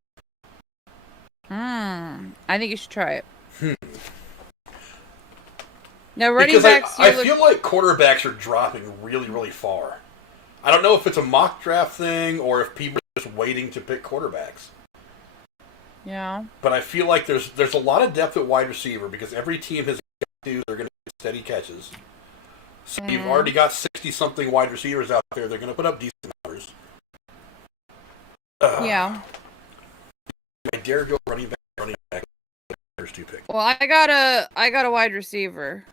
I think you should try it. Now running backs. I feel like quarterbacks are dropping really, really far. I don't know if it's a mock draft thing or if people are just waiting to pick quarterbacks. Yeah. But I feel like there's a lot of depth at wide receiver because every team has dudes that are going to get steady catches. So you've already got 60-something wide receivers out there. They're going to put up decent numbers. Yeah. I dare go running back. There's 2 picks. Well, I got a wide receiver.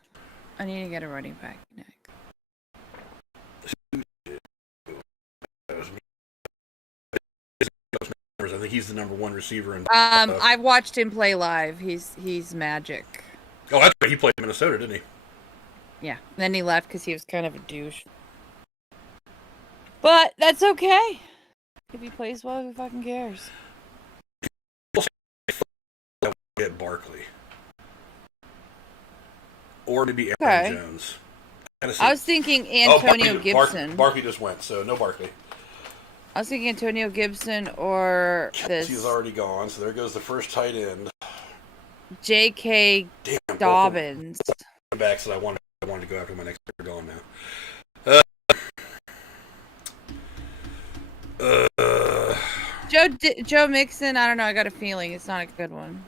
I need to get a running back next. I think he's the number 1 receiver. I've watched him play live. He's magic. Oh, that's right. He played in Minnesota, didn't he? Yeah. Then he left because he was kind of a douche. But that's okay. If he plays well, who fucking cares? Get Barkley. Or maybe Aaron Jones. I was thinking Antonio Gibson. Barkley just went, so no Barkley. I was thinking Antonio Gibson or this. He's already gone, so there goes the first tight end. J.K. Dobbins. Backs that I wanted to go after my next pick are gone now. Joe Mixon. I don't know. I got a feeling it's not a good one.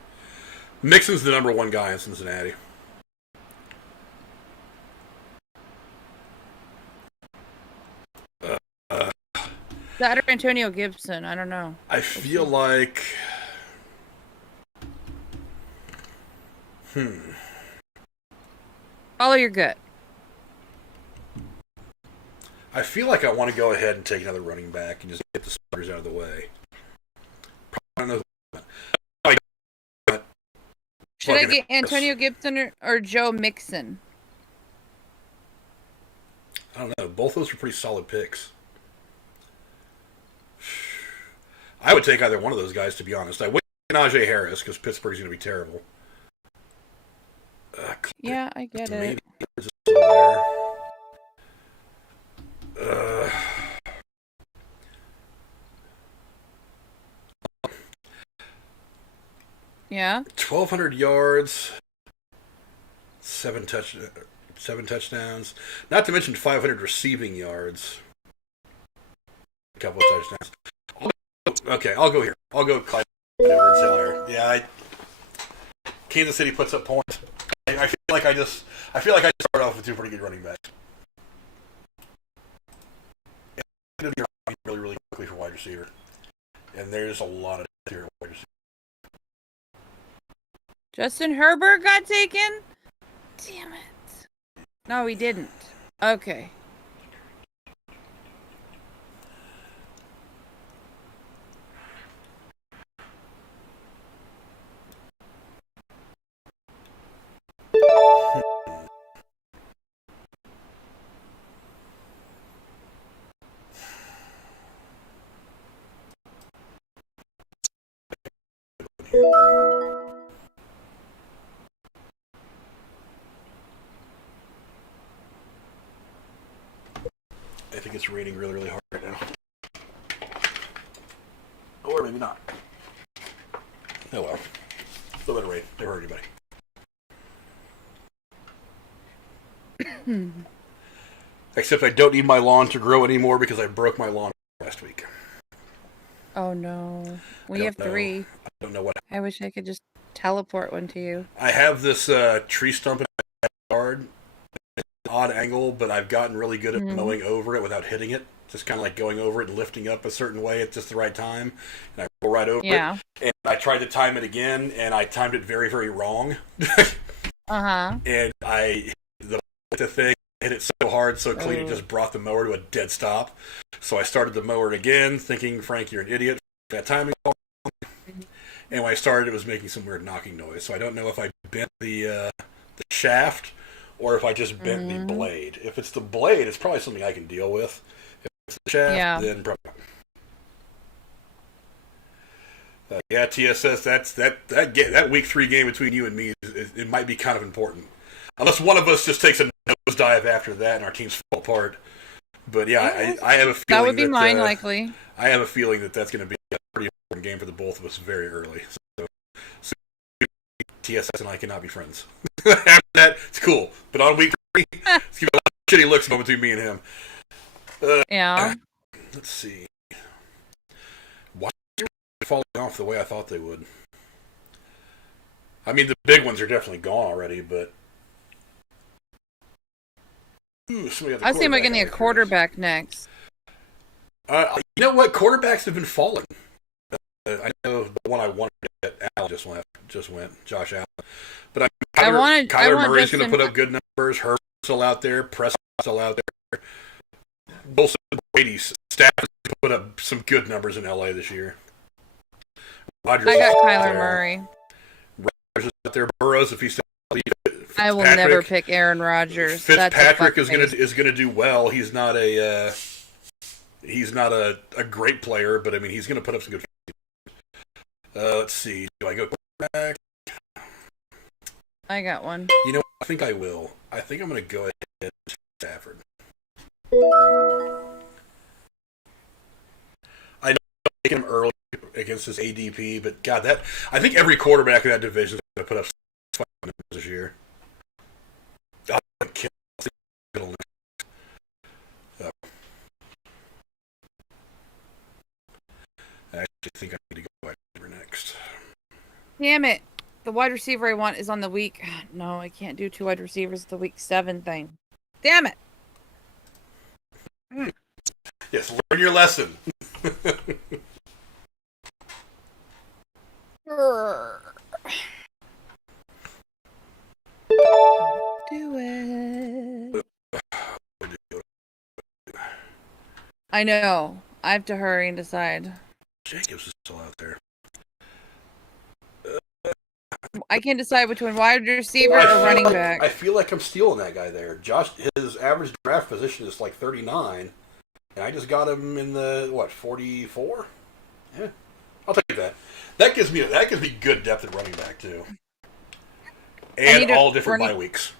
Mixon's the number 1 guy in Cincinnati. That or Antonio Gibson. I don't know. I feel like. Follow your gut. I feel like I want to go ahead and take another running back and just get the starters out of the way. Probably Should I get Antonio Gibson or Joe Mixon? I don't know. Both those are pretty solid picks. I would take either one of those guys, to be honest. I wouldn't take Najee Harris because Pittsburgh's going to be terrible. Yeah, I get it. Yeah. 1,200 yards, 7 touchdowns. Not to mention 500 receiving yards. a couple of touchdowns. I'll go here. I'll go Clyde over and Taylor. Yeah, Kansas City puts up points. I feel like I start off with two pretty good running backs. Really, really quickly for wide receiver, and there's a lot of here at wide receiver. Justin Herbert got taken? Damn it. No, he didn't. Okay. I think it's raining really, really hard right now. Or maybe not. Oh well. A little bit of rain. Never hurt anybody. Except I don't need my lawn to grow anymore because I broke my lawn last week. Oh no. We have 3. I don't know what. I wish I could just teleport one to you. I have this tree stump in my yard. It's an odd angle, but I've gotten really good at mowing over it without hitting it. Just kind of like going over it and lifting up a certain way at just the right time. And I go right over it. And I tried to time it again, and I timed it very, very wrong. And I hit the thing, hit it so hard, so clean, it just brought the mower to a dead stop. So I started the mower again, thinking, Frank, you're an idiot. That timing. And when I started, it was making some weird knocking noise. So I don't know if I bent the shaft or if I just bent the blade. If it's the blade, it's probably something I can deal with. If it's the shaft, then probably. TSS. That week 3 game between you and me, it might be kind of important. Unless one of us just takes a nosedive after that and our teams fall apart. But yeah, I have a feeling that would be mine likely. I have a feeling that's going to be a pretty important game for the both of us very early. So TSS and I cannot be friends. After that, it's cool. But on week 3, it's going to be a lot of shitty looks going between me and him. Let's see. Why are they falling off the way I thought they would? I mean, the big ones are definitely gone already, but... I was thinking about getting a quarterback next. You know what? Quarterbacks have been falling. I know the one I wanted to get, Al just went, Josh Allen. But Kyler Murray's going to put up good numbers. Herbert's still out there. Prescott's still out there. Wilson, Brady's staff has put up some good numbers in LA this year. I got Kyler Murray. Rodgers is out there. Burrows, if he's still I will never pick Aaron Rodgers. Fitzpatrick is gonna do well. He's not a great player, but I mean he's gonna put up some good. Let's see. Do I go quarterback? I got one. You know, I think I will. I think I'm gonna go ahead with Stafford. I know I'm taking him early against his ADP, but God, I think every quarterback in that division is gonna put up numbers this year. I actually think I need to go wide receiver next. Damn it. The wide receiver I want is on the week. No, I can't do 2 wide receivers the week 7 thing. Damn it. Yes, learn your lesson. Do it. I know. I have to hurry and decide. Jacobs is still out there. I can't decide between wide receiver or running back. I feel like I'm stealing that guy there. Josh, his average draft position is like 39, and I just got him in the 44. Yeah, I'll take that. That gives me good depth at running back too, and all different bye weeks.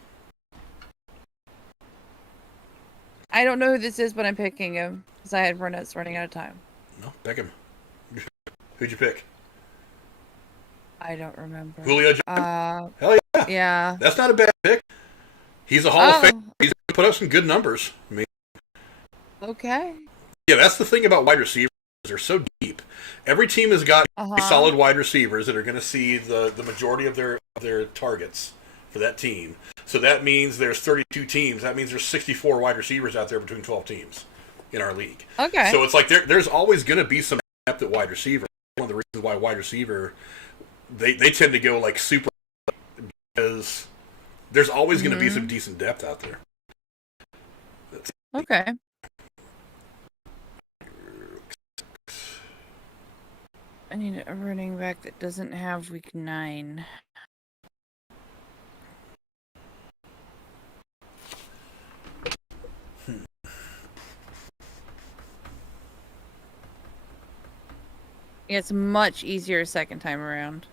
I don't know who this is, but I'm picking him because I had Burnett's running out of time. No, pick him. Who'd you pick? I don't remember. Julio Jones? Hell yeah. Yeah. That's not a bad pick. He's a Hall of Famer. He's going to put up some good numbers. I mean, okay. Yeah, that's the thing about wide receivers. They're so deep. Every team has got solid wide receivers that are going to see the majority of their targets for that team. So that means there's 32 teams. That means there's 64 wide receivers out there between 12 teams in our league. Okay. So it's like there's always going to be some depth at wide receiver. One of the reasons why wide receiver, they tend to go like super, because there's always going to be some decent depth out there. Okay. I need a running back that doesn't have week 9. Yeah, it's much easier second time around.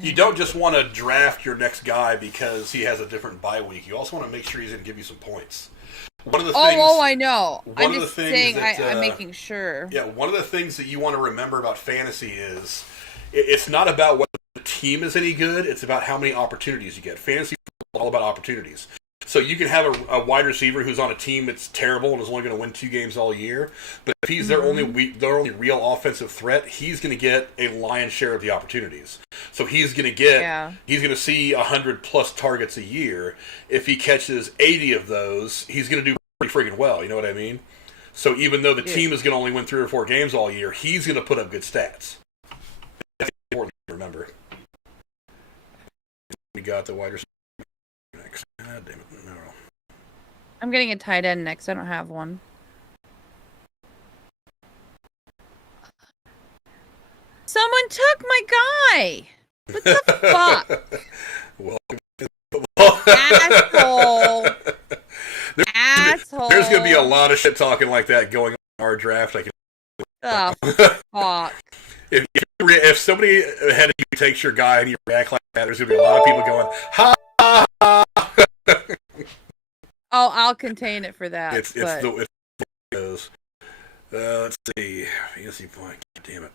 You don't just want to draft your next guy because he has a different bye week. You also want to make sure he's going to give you some points. One of the things, I know. I'm just saying I'm making sure. Yeah, one of the things that you want to remember about fantasy is it's not about whether the team is any good. It's about how many opportunities you get. Fantasy is all about opportunities. So you can have a wide receiver who's on a team that's terrible and is only going to win 2 games all year. But if he's their only real offensive threat, he's going to get a lion's share of the opportunities. So he's going to see 100+ targets a year. If he catches 80 of those, he's going to do pretty friggin' well. You know what I mean? So even though the team is going to only win 3 or 4 games all year, he's going to put up good stats. That's important to remember. We got the wide receiver next. God damn it. No. I'm getting a tight end next. I don't have one. Someone took my guy. What the fuck? Welcome to football. Asshole. Asshole. There's going to be a lot of shit talking like that going on in our draft. I can. Oh, fuck. If somebody ahead of you takes your guy and you react like that, there's going to be a lot of people going, ha, ha, ha. Oh, I'll contain it for that. It's the goes. Let's see. Fantasy point. God damn it.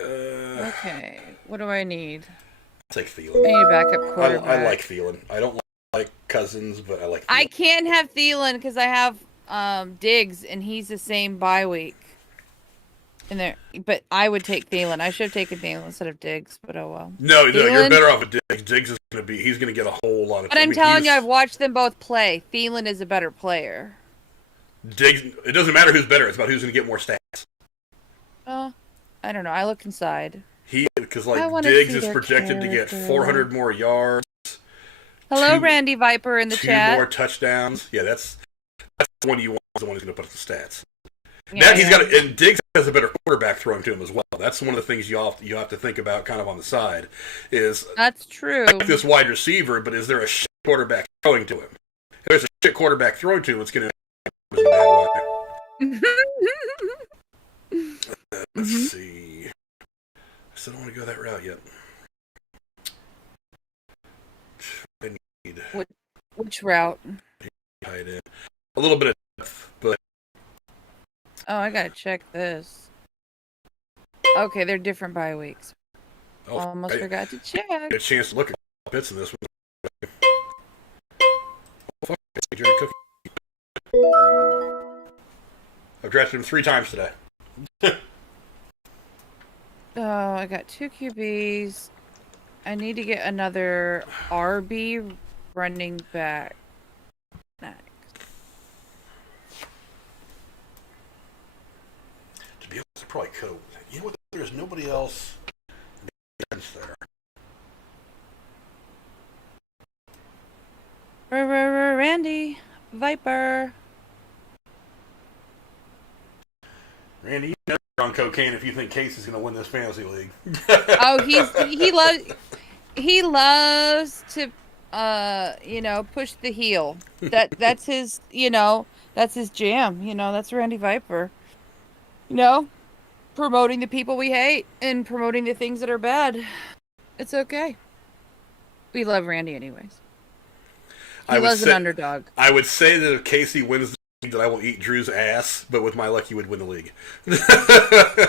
Okay. What do I need? I'll take Thielen. I need a backup quarterback. I like Thielen. I don't like Cousins, but I like Thielen. I can't have Thielen because I have Diggs, and he's the same bye week. But I would take Thielen. I should have taken Thielen instead of Diggs, but oh well. No, you're better off with Diggs. Diggs is he's going to get a whole lot of. But I'm telling you, I've watched them both play. Thielen is a better player. Diggs. It doesn't matter who's better. It's about who's going to get more stats. I don't know. I look inside. Because Diggs is projected to get 400 more yards. Hello, Randy Viper in the chat. 2 more touchdowns. Yeah, that's the one you want. The one who's going to put up the stats. And Diggs has a better quarterback throwing to him as well. That's one of the things you have to think about kind of on the side. That's true. Like this wide receiver, but is there a shit quarterback throwing to him? If there's a shit quarterback throwing to him, it's going to in a bad way. Let's see. I still don't want to go that route yet. I need which route? Tight end. A little bit of depth, but. Oh, I gotta check this. Okay, they're different bye weeks. Almost forgot to check. Get a chance to look at bits in this one. Fuck, Jerry Cookie. I've drafted him 3 times today. Oh, I got 2 QBs. I need to get another RB running back. To be honest, I probably could. You know what? There's nobody else there. Randy Viper. Randy, you're on cocaine if you think Casey's going to win this fantasy league. Oh, he loves to push the heel. That's his that's his jam. That's Randy Viper. Promoting the people we hate and promoting the things that are bad. It's okay. We love Randy anyways. He loves an underdog. I would say that if Casey wins that I will eat Drew's ass, but with my luck, he would win the league.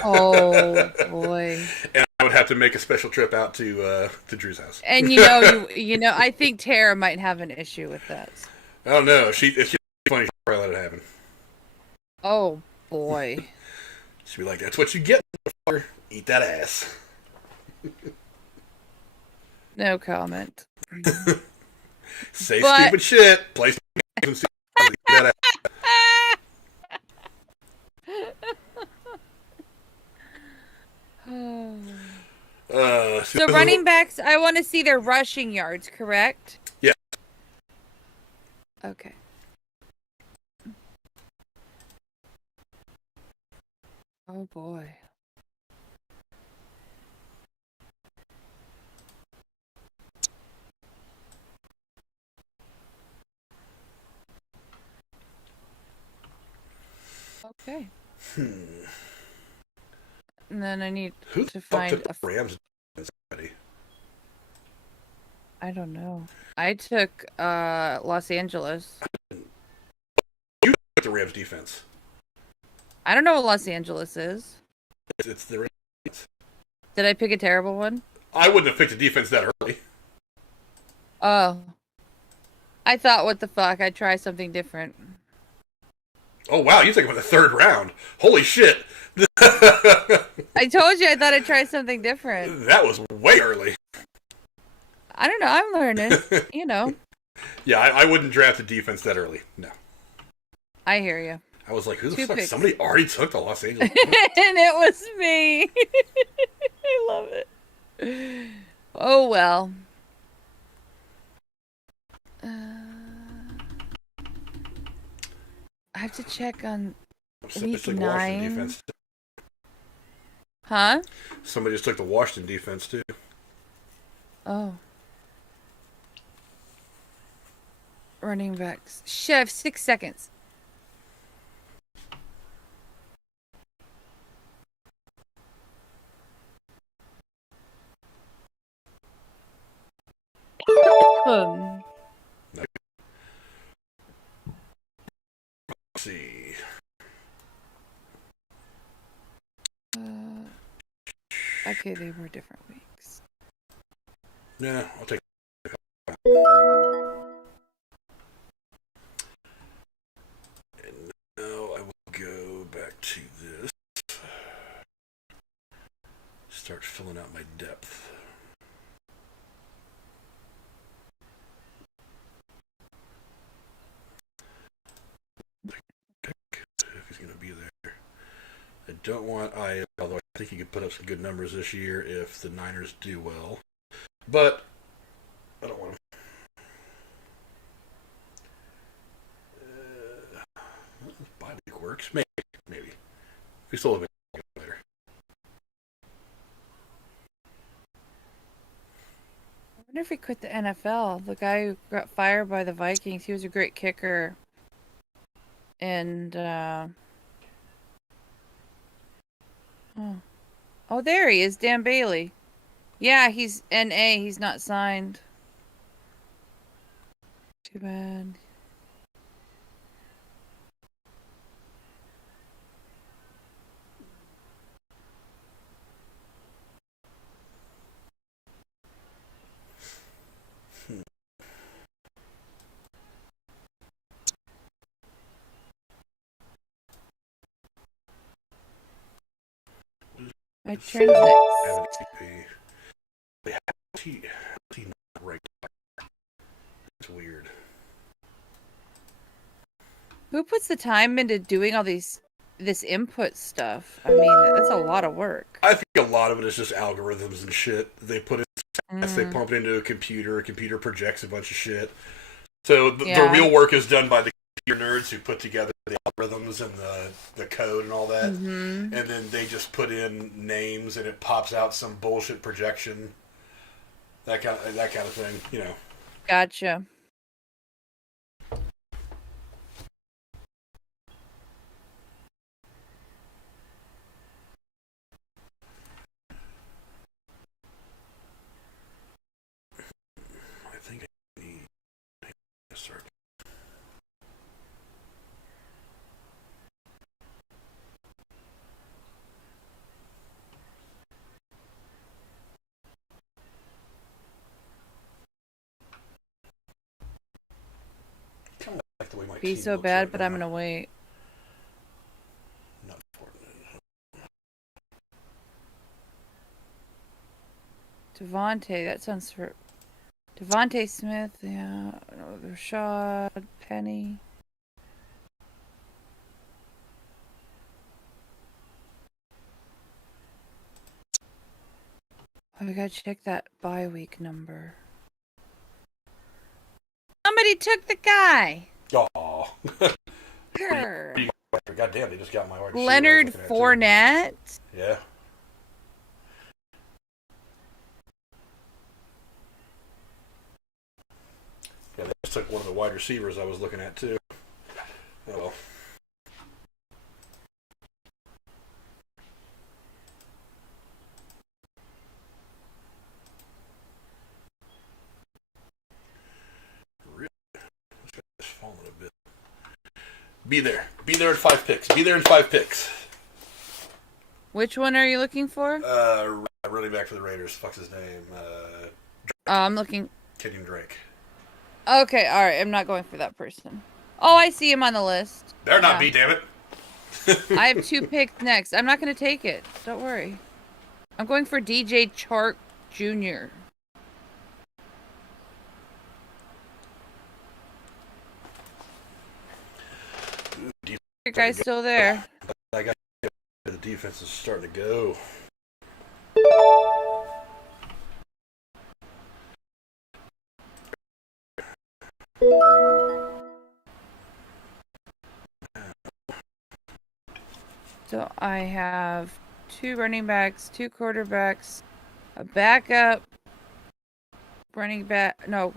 Oh boy! And I would have to make a special trip out to Drew's house. And I think Tara might have an issue with that. I don't know. It's just funny. She'll probably let it happen. Oh boy! She'll be like, "That's what you get, motherfucker. Eat that ass." No comment. Say stupid shit. Play stupid games. Eat that ass. So running backs, I want to see their rushing yards, correct? Yeah. Okay. Oh boy. Okay. And then I need to find a Rams. I don't know. I took Los Angeles. You took the Rams defense. I don't know what Los Angeles is. It's the Rams. Did I pick a terrible one? I wouldn't have picked a defense that early. Oh. I thought, what the fuck? I'd try something different. Oh, wow. You took him in the third round. Holy shit. I told you I thought I'd try something different. That was way early. I don't know. I'm learning. Yeah, I wouldn't draft a defense that early. No. I hear you. I was like, who the Two fuck? picks. Somebody already took the Los Angeles. And it was me. I love it. Oh, well. I have to check on week 9. Huh? Somebody just took the Washington defense, too. Oh. Running backs. Chef, 6 seconds. Let's see. Okay, they were different weeks. Yeah, I'll take it. And now I will go back to this. Start filling out my depth. If he's going to be there. I don't want although I think he could put up some good numbers this year if the Niners do well. But I don't want him. Bye week works. Maybe. We still have it later. I wonder if he quit the NFL. The guy who got fired by the Vikings, he was a great kicker. And, Oh, there he is, Dan Bailey. Yeah, he's NA. He's not signed. Too bad. My turn next. He not right. It's weird. Who puts the time into doing all this input stuff? I mean, that's a lot of work. I think a lot of it is just algorithms and shit. They put it, they pump it into a computer projects a bunch of shit. So the real work is done by the computer nerds who put together the algorithms and the code and all that. And then they just put in names and it pops out some bullshit projection. That kind of thing, Gotcha. I think I need a start. my be team so looks bad, right but I'm now. gonna wait. Not important. Devontae, that sounds for Devontae Smith, yeah. Rashad Penny. Oh, we gotta check that bye week number. Somebody took the guy. Oh. Grr. God damn, they just got my wide receiver. Leonard Fournette. Yeah. Yeah, they just took one of the wide receivers I was looking at too. Oh well. Really? This guy's falling a bit. Be there. Be there in 5 picks. Be there in 5 picks. Which one are you looking for? Running back for the Raiders. Fuck's his name? I'm looking. Kenyon Drake. Okay, alright. I'm not going for that person. Oh, I see him on the list. Better not be, damn it. I have 2 picks next. I'm not going to take it. Don't worry. I'm going for DJ Chark Jr. Your guy's still there. I got the defense is starting to go. So I have 2 running backs, 2 quarterbacks, a backup running back. No,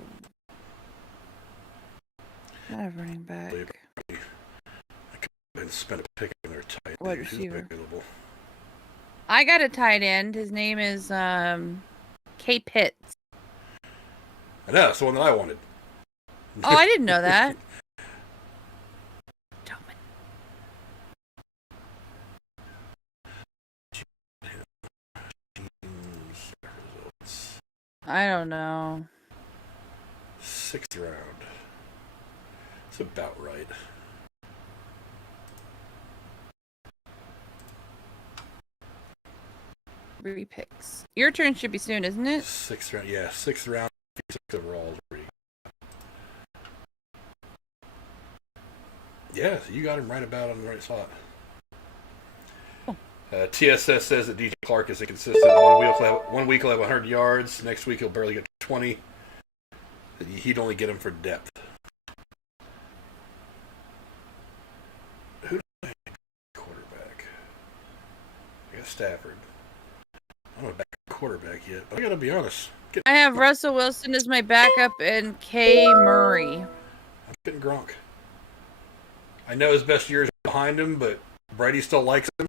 not a running back. I could spend a pick in their tight Wide end. Who's receiver. available? I got a tight end. His name is K Pitts. I know, that's the one that I wanted. Oh, I didn't know that. I don't know. 6th round. It's about right. Repicks. Your turn should be soon, isn't it? 6th round. Yeah, 6th round. 6th overall. Yeah, you got him right about on the right spot. TSS says that DJ Clark is inconsistent. One week he'll have 100 yards. Next week he'll barely get 20. He'd only get him for depth. Who do I have quarterback? I got Stafford. I'm not a back quarterback yet, but I gotta be honest. I have Russell Wilson as my backup and Kay Murray. I'm getting Gronk. I know his best years are behind him, but Brady still likes him.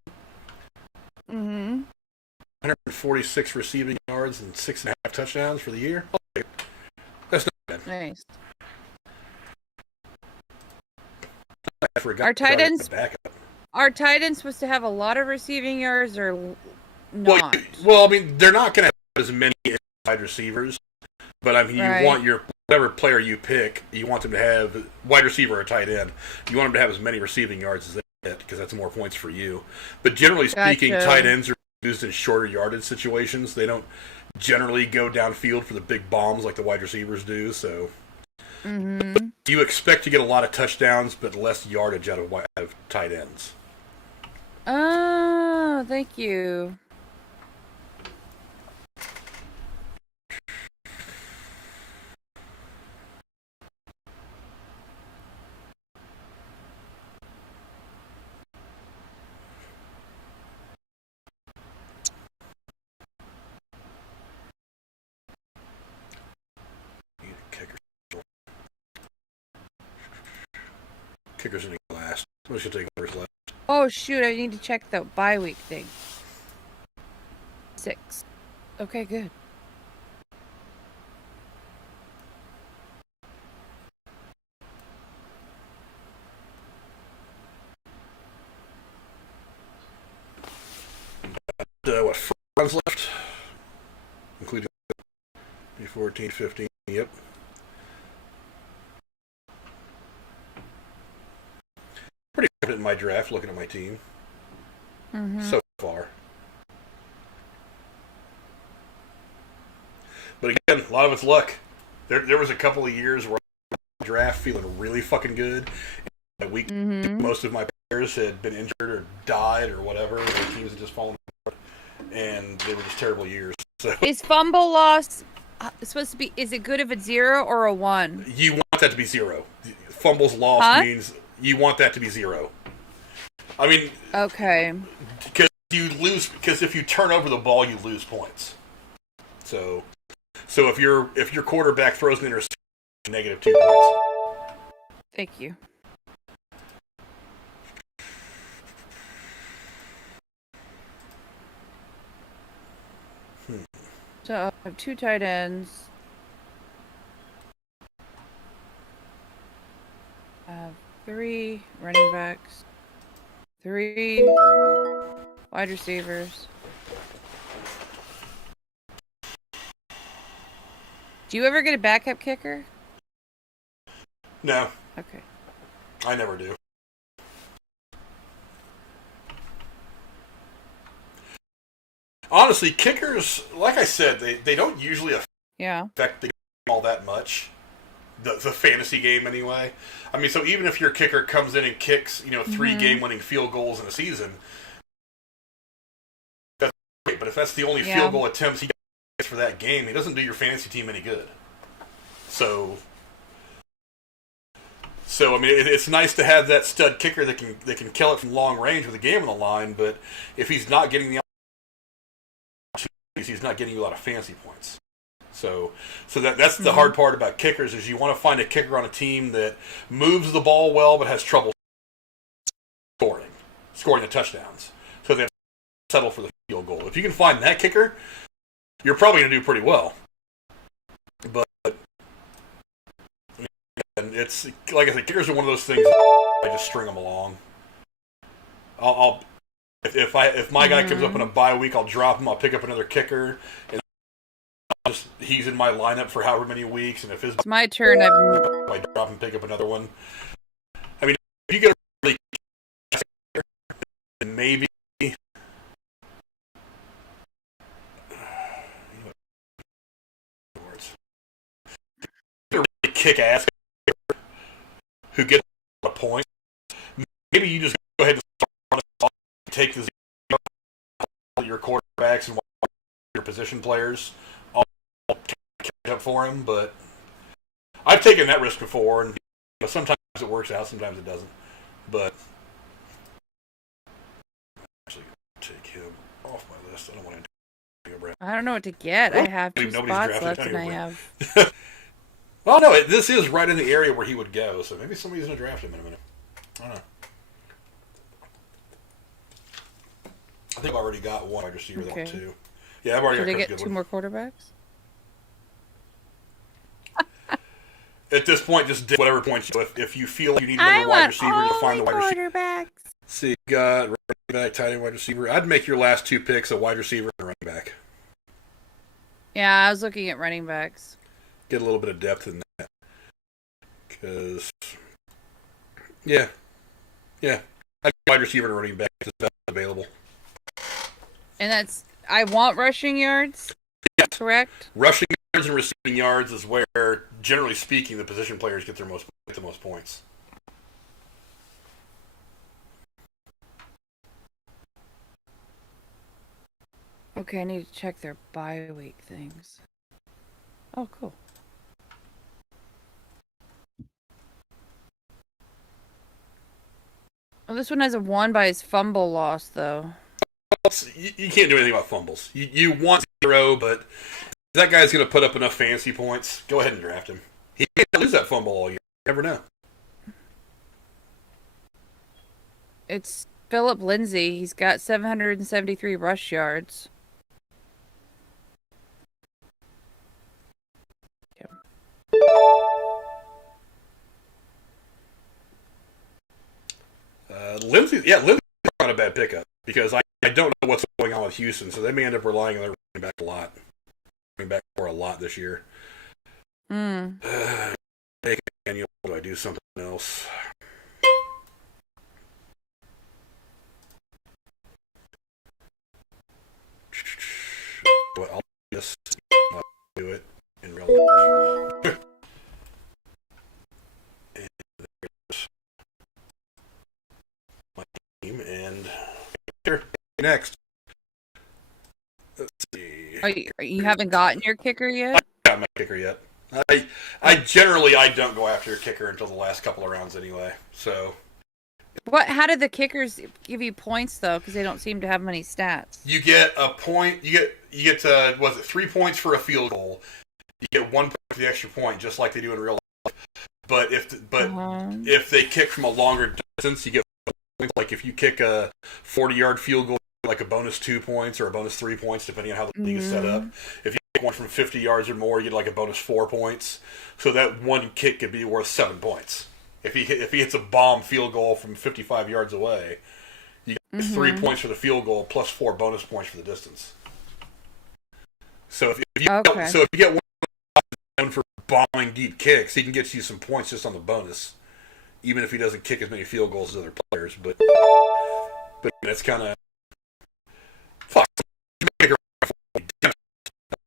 146 receiving yards and 6.5 touchdowns for the year. That's not bad. Nice. Our tight ends. Our tight end's supposed to have a lot of receiving yards or not? Well, I mean, they're not going to have as many wide receivers, but I mean, you want your whatever player you pick, you want them to have wide receiver or tight end. You want them to have as many receiving yards as they get because that's more points for you. But generally speaking, tight ends are used in shorter yardage situations. They don't generally go downfield for the big bombs like the wide receivers do. So you expect to get a lot of touchdowns, but less yardage out of tight ends. Oh, thank you. Kicker's in the last. We should take first left. Oh shoot! I need to check the bye week thing. 6. Okay, good. What, 4 rounds left? Including 14, 15, yep. pretty confident in my draft looking at my team so far. But again, a lot of it's luck. There was a couple of years where I draft feeling really fucking good. And week most of my players had been injured or died or whatever. And their teams had just fallen apart. And they were just terrible years. So is fumble loss supposed to be, is it good if it's 0 or a 1? you want that to be 0. Fumbles lost means you want that to be 0. I mean, okay, because you lose, because if you turn over the ball, you lose points. So if your quarterback throws an interception, -2 points. thank you. So I have 2 tight ends. I have 3 running backs. 3 wide receivers. Do you ever get a backup kicker? No, Okay. I never do. Honestly, kickers, like I said, they don't usually affect the game all that much. The fantasy game, anyway. I mean, so even if your kicker comes in and kicks, 3 game-winning field goals in a season, that's great. But if that's the only field goal attempts he gets for that game, he doesn't do your fantasy team any good. So I mean, it's nice to have that stud kicker that can kill it from long range with a game on the line. But if he's not getting the opportunities, he's not getting you a lot of fantasy points. So that's the hard part about kickers is you want to find a kicker on a team that moves the ball well but has trouble scoring the touchdowns. So they have to settle for the field goal. If you can find that kicker, you're probably going to do pretty well. But and it's like I said, kickers are one of those things. I just string them along. If my guy comes up in a bye week, I'll drop him. I'll pick up another kicker, and he's in my lineup for however many weeks. And if it's my turn, I drop and pick up another one. I mean, if you get a really then maybe a really kick-ass who gets a point. Maybe you just go ahead and take the your quarterbacks and your position players. I'll catch up for him, but I've taken that risk before, and sometimes it works out, sometimes it doesn't. But actually, take him off my list. I don't want to. I don't know what to get. I have 2 spots left, and I have. Well, no, this is right in the area where he would go, so maybe somebody's going to draft him in a minute. I don't know. I think I've already got one wide receiver, that one too. Yeah, I've already got a good one. Did they get 2 more quarterbacks? At this point, just whatever points. If you feel like you need another wide receiver, you find the wide receiver. See, you got running back, tight end, wide receiver. I'd make your last 2 picks a wide receiver and a running back. Yeah, I was looking at running backs. Get a little bit of depth in that. Because, yeah. I'd get wide receiver and a running back if it's available. And that's, I want rushing yards? Yes. Correct? Rushing yards and receiving yards is where, generally speaking, the position players get the most points. Okay, I need to check their bye week things. Oh, cool. Well, this one has a 1 by his fumble loss, though. You can't do anything about fumbles. You want 0, but if that guy's going to put up enough fantasy points, go ahead and draft him. He may lose that fumble all year. You never know. It's Philip Lindsay. He's got 773 rush yards. Lindsay's not a bad pickup because I don't know what's going on with Houston, so they may end up relying on their running back a lot. Running back for a lot this year. Mm. Do I do something else? just do it in real life. And there's my team, and here, next. Let's see. You haven't gotten your kicker yet? I haven't got my kicker yet. I generally don't go after a kicker until the last couple of rounds anyway. So How did the kickers give you points though? Because they don't seem to have many stats. you get a point. You get was it 3 points for a field goal? You get 1 point for the extra point, just like they do in real life. But if they kick from a longer distance, you get points. Like if you kick a 40-yard field goal, like a bonus 2 points or a bonus 3 points, depending on how the league is set up. If you kick one from 50 yards or more, you get like a bonus 4 points. So that one kick could be worth 7 points. If he hits a bomb field goal from 55 yards away, you get 3 points for the field goal plus 4 bonus points for the distance. So if you get one for bombing deep kicks, he can get you some points just on the bonus, even if he doesn't kick as many field goals as other players. But that's kind of fuck. I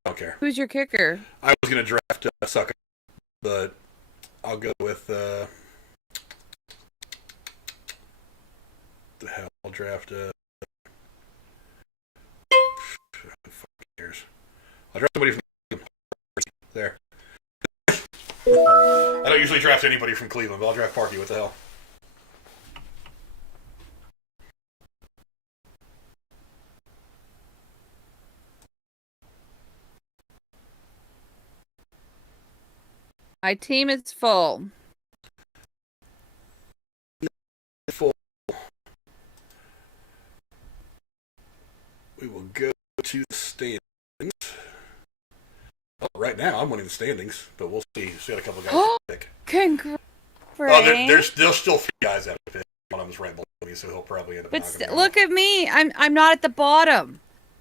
don't care. Who's your kicker? I was gonna draft Sucker, but I'll go with the hell. I'll draft who cares? I'll draft somebody from there. I don't usually draft anybody from Cleveland, but I'll draft Parky. What the hell? My team is full. Full. We will go to the standings. Oh, right now, I'm winning the standings, but we'll see. We got a couple guys to pick. Congrats. Oh, there's still 3 guys out of pick. One of them's right below me, so he'll probably end up. But look at me. I'm not at the bottom.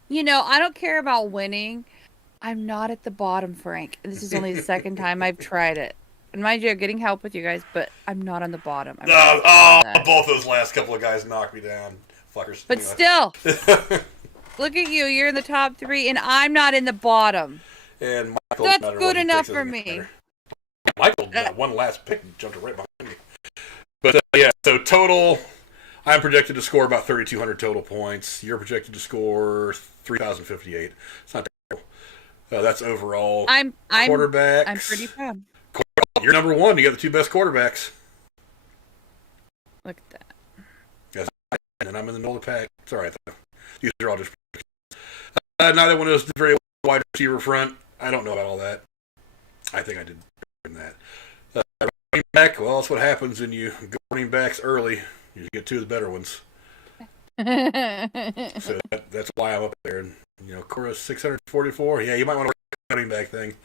You know, I don't care about winning. I'm not at the bottom, Frank. This is only the second time I've tried it. And mind you, I'm getting help with you guys, but I'm not on the bottom. Both those last couple of guys knocked me down. Fuckers. But still, look at you. You're in the top 3, and I'm not in the bottom. And Michael, that's good enough for me. Michael got one last pick and jumped right behind me. But yeah, so total, I'm projected to score about 3,200 total points. You're projected to score 3,058. It's not terrible. That's overall. Quarterbacks. I'm pretty proud. You're number 1. You got the 2 best quarterbacks. Look at that. Yes, and I'm in the middle of the pack. It's all right though. These are all just. Neither one of us did very wide receiver front. I don't know about all that. I think I did that. Running back. Well, that's what happens when you go running backs early. You get 2 of the better ones. So that's why I'm up there. And Cora's 644. Yeah, you might want to work on the running back thing.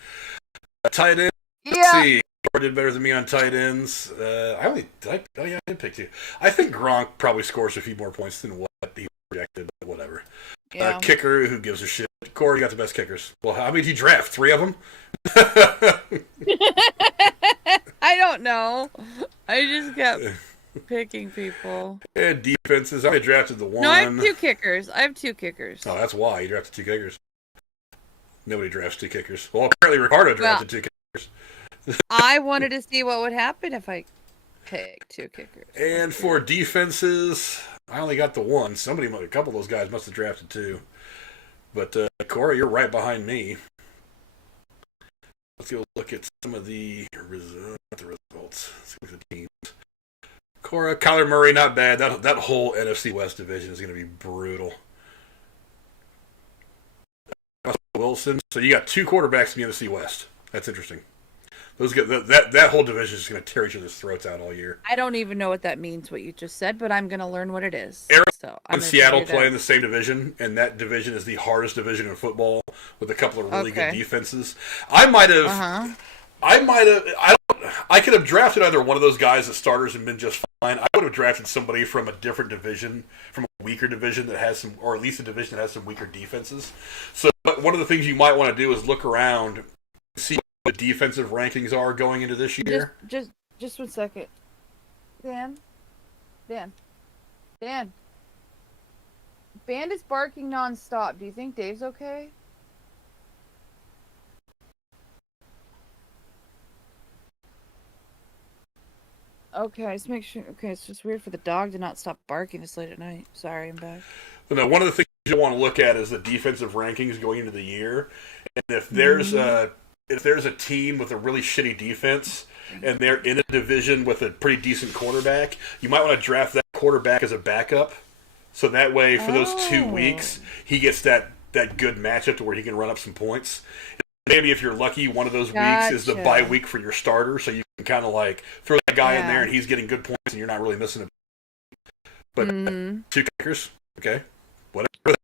Tight end. Let's see. Cora did better than me on tight ends. I did pick 2. I think Gronk probably scores a few more points than what he projected, but whatever. Yeah. Kicker, who gives a shit? Cora, you got the best kickers. Well, how many did you draft? 3 of them? I don't know. I just kept picking people. And defenses. I drafted the 1. No, I have 2 kickers. Oh, that's why you drafted 2 kickers. Nobody drafts 2 kickers. Well, apparently Ricardo drafted 2 kickers. I wanted to see what would happen if I picked 2 kickers. And for defenses, I only got the 1. A couple of those guys must have drafted 2. But Cora, you're right behind me. Let's go look at some of the results. Let's look at the teams. Cora, Kyler Murray, not bad. That whole NFC West division is going to be brutal. Wilson. So you got 2 quarterbacks in the NFC West. That's interesting. That whole division is going to tear each other's throats out all year. I don't even know what that means, what you just said, but I'm going to learn what it is. Arizona and Seattle play in the same division, and that division is the hardest division in football with a couple of really good defenses. I could have drafted either one of those guys as starters and been just fine. I would have drafted somebody from a different division, from a weaker division that has some, or at least a division that has some weaker defenses. So, but one of the things you might want to do is look around, and see what the defensive rankings are going into this year. Just 1 second. Dan. Band is barking nonstop. Do you think Dave's okay? Okay, let's make sure. Okay, it's just weird for the dog to not stop barking this late at night. Sorry, I'm back. But no, one of the things you want to look at is the defensive rankings going into the year, and if there's a team with a really shitty defense and they're in a division with a pretty decent quarterback, you might want to draft that quarterback as a backup. So that way, for those 2 weeks, he gets that good matchup to where he can run up some points. Maybe if you're lucky, one of those weeks is the bye week for your starter, so you can kind of like throw that guy in there and he's getting good points and you're not really missing it. But 2 kickers, okay, whatever.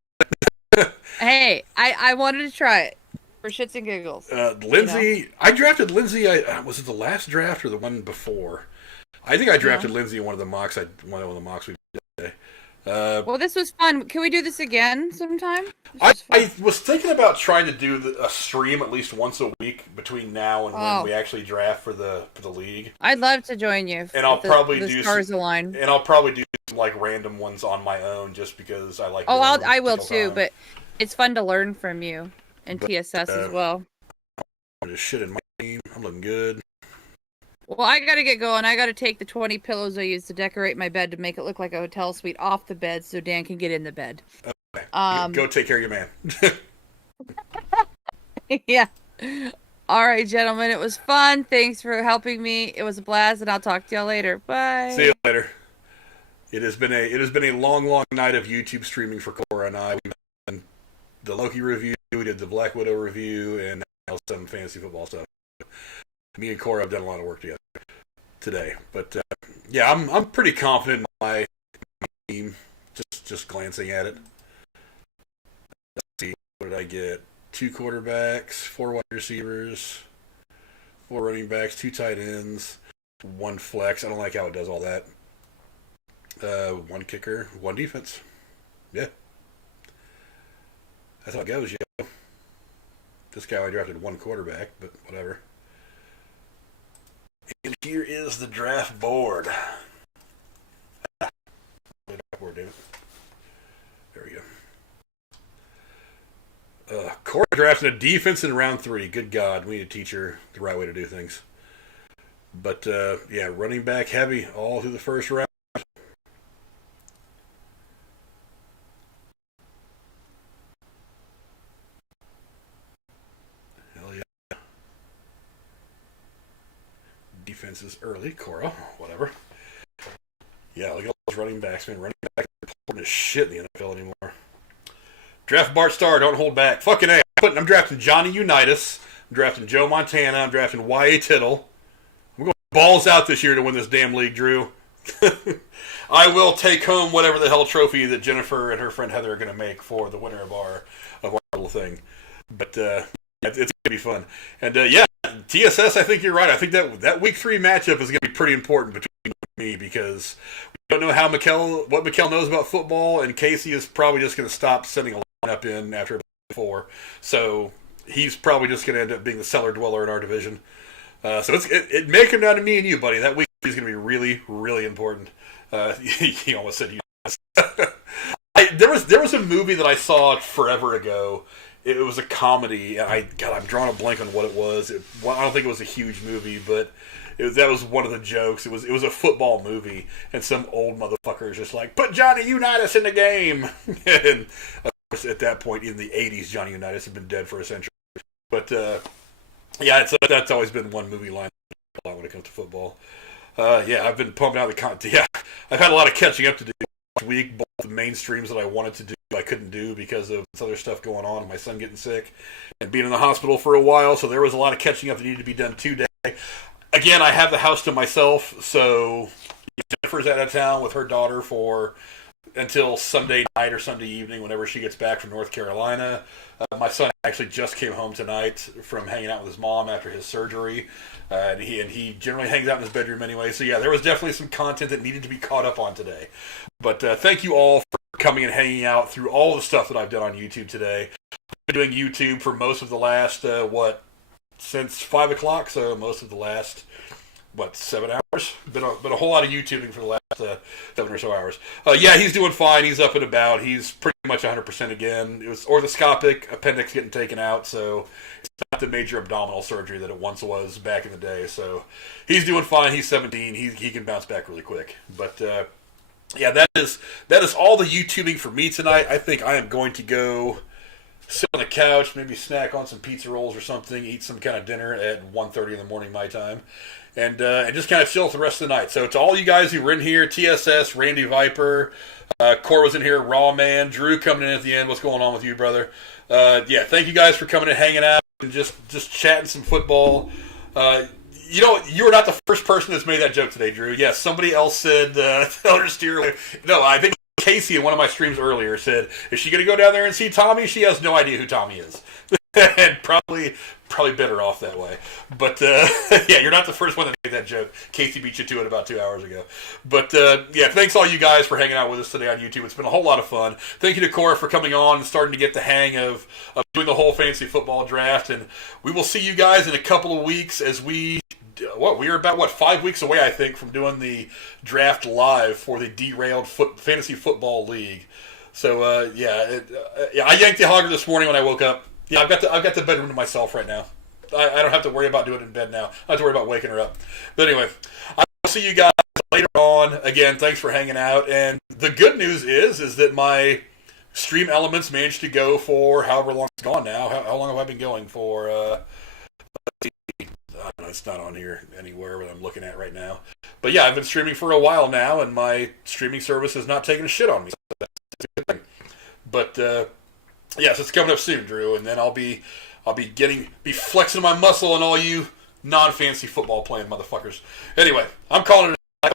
Hey, I wanted to try it for shits and giggles. Lindsay, I drafted Lindsay. Was it the last draft or the one before? I think I drafted Lindsay in one of the mocks. One of the mocks we did today. Well, this was fun. Can we do this again sometime? I was thinking about trying to do a stream at least once a week between now and when we actually draft for the league. I'd love to join you. And I'll probably do stars align. And I'll probably do some like random ones on my own just because I like. Oh, I will too. But it's fun to learn from you and TSS as well. I'm just shit in my team. I'm looking good. Well, I gotta get going. I gotta take the 20 pillows I used to decorate my bed to make it look like a hotel suite off the bed so Dan can get in the bed. Okay. Go take care of your man. Yeah. All right, gentlemen. It was fun. Thanks for helping me. It was a blast, and I'll talk to y'all later. Bye. See you later. It has been a long night of YouTube streaming for Cora and I. We've done the Loki review, we did the Black Widow review, and now some fantasy football stuff. Me and Cora have done a lot of work together today, but yeah, I'm pretty confident in my team. Just glancing at it. Let's see, what did I get? 2 quarterbacks, 4 wide receivers, 4 running backs, 2 tight ends, 1 flex. I don't like how it does all that. 1 kicker, 1 defense. Yeah, that's how it goes. Yeah. This guy I drafted 1 quarterback, but whatever. And here is the draft board. There we go. Cora drafted a defense in round 3. Good God, we need to teach her the right way to do things. But yeah, running back heavy all through the first round. Defenses early, Cora, whatever. Yeah, look at all those running backs, man. Running back are important as shit in the NFL anymore. Draft Bart Starr, don't hold back. Fucking A. I'm drafting Johnny Unitas. I'm drafting Joe Montana. I'm drafting Y.A. Tittle. I'm going balls out this year to win this damn league, Drew. I will take home whatever the hell trophy that Jennifer and her friend Heather are going to make for the winner of our little thing. But it's going to be fun. And yeah, TSS, I think you're right. I think that week 3 matchup is going to be pretty important between you and me because we don't know what Mikkel knows about football, and Casey is probably just going to stop sending a lineup in after 4. So he's probably just going to end up being the cellar dweller in our division. So it may come down to me and you, buddy. That week is going to be really, really important. He almost said you. There was a movie that I saw forever ago. It was a comedy, and I'm drawing a blank on what it was. I don't think it was a huge movie, but that was one of the jokes. It was a football movie, and some old motherfucker is just like, put Johnny Unitas in the game. And of course, at that point in the 80s, Johnny Unitas had been dead for a century. But yeah, that's always been one movie line when it comes to football. Yeah, I've been pumping out the content. Yeah, I've had a lot of catching up to do this week. Both the mainstreams that I wanted to do, I couldn't do because of this other stuff going on, my son getting sick, and being in the hospital for a while. So there was a lot of catching up that needed to be done today. Again, I have the house to myself, so Jennifer's out of town with her daughter until Sunday night or Sunday evening, whenever she gets back from North Carolina. My son actually just came home tonight from hanging out with his mom after his surgery, and he generally hangs out in his bedroom anyway. So yeah, there was definitely some content that needed to be caught up on today. But thank you all for coming and hanging out through all the stuff that I've done on YouTube today. I've been doing YouTube for most of the last since 5 o'clock, so most of the last 7 hours. Been a whole lot of YouTubing for the last 7 or so hours. Yeah, he's doing fine. He's up and about. He's pretty much 100% again. It was orthoscopic, appendix getting taken out, so it's not the major abdominal surgery that it once was back in the day. So he's doing fine. He's 17. He can bounce back really quick. But yeah, that is all the YouTubing for me tonight. I think I am going to go sit on the couch, maybe snack on some pizza rolls or something, eat some kind of dinner at 1:30 in the morning my time, and just kind of chill for the rest of the night. So to all you guys who were in here, TSS, Randy Viper, Core was in here, Raw Man, Drew coming in at the end. What's going on with you, brother? Yeah, thank you guys for coming and hanging out and just chatting some football. You know, you were not the first person that's made that joke today, Drew. Yes, somebody else said, Elder Steer. No, I think Casey in one of my streams earlier said, is she going to go down there and see Tommy? She has no idea who Tommy is. And probably better off that way. But, yeah, you're not the first one that made that joke. Casey beat you to it about 2 hours ago. But, yeah, thanks all you guys for hanging out with us today on YouTube. It's been a whole lot of fun. Thank you to Cora for coming on and starting to get the hang of doing the whole fantasy football draft. And we will see you guys in a couple of weeks as we are about 5 weeks away, I think, from doing the draft live for the derailed fantasy football league. So yeah, I yanked the hogger this morning when I woke up. Yeah, I've got the bedroom to myself right now. I don't have to worry about doing it in bed now. I have to worry about waking her up. But anyway, I will see you guys later on. Again, thanks for hanging out. And the good news is that my stream elements managed to go for however long it's gone now. How long have I been going for? Let's see. I don't know, it's not on here anywhere that I'm looking at right now. But yeah, I've been streaming for a while now, and my streaming service has not taken a shit on me. So that's a good thing. But yes, it's coming up soon, Drew, and then I'll be flexing my muscle on all you non-fancy football playing motherfuckers. Anyway, I'm calling it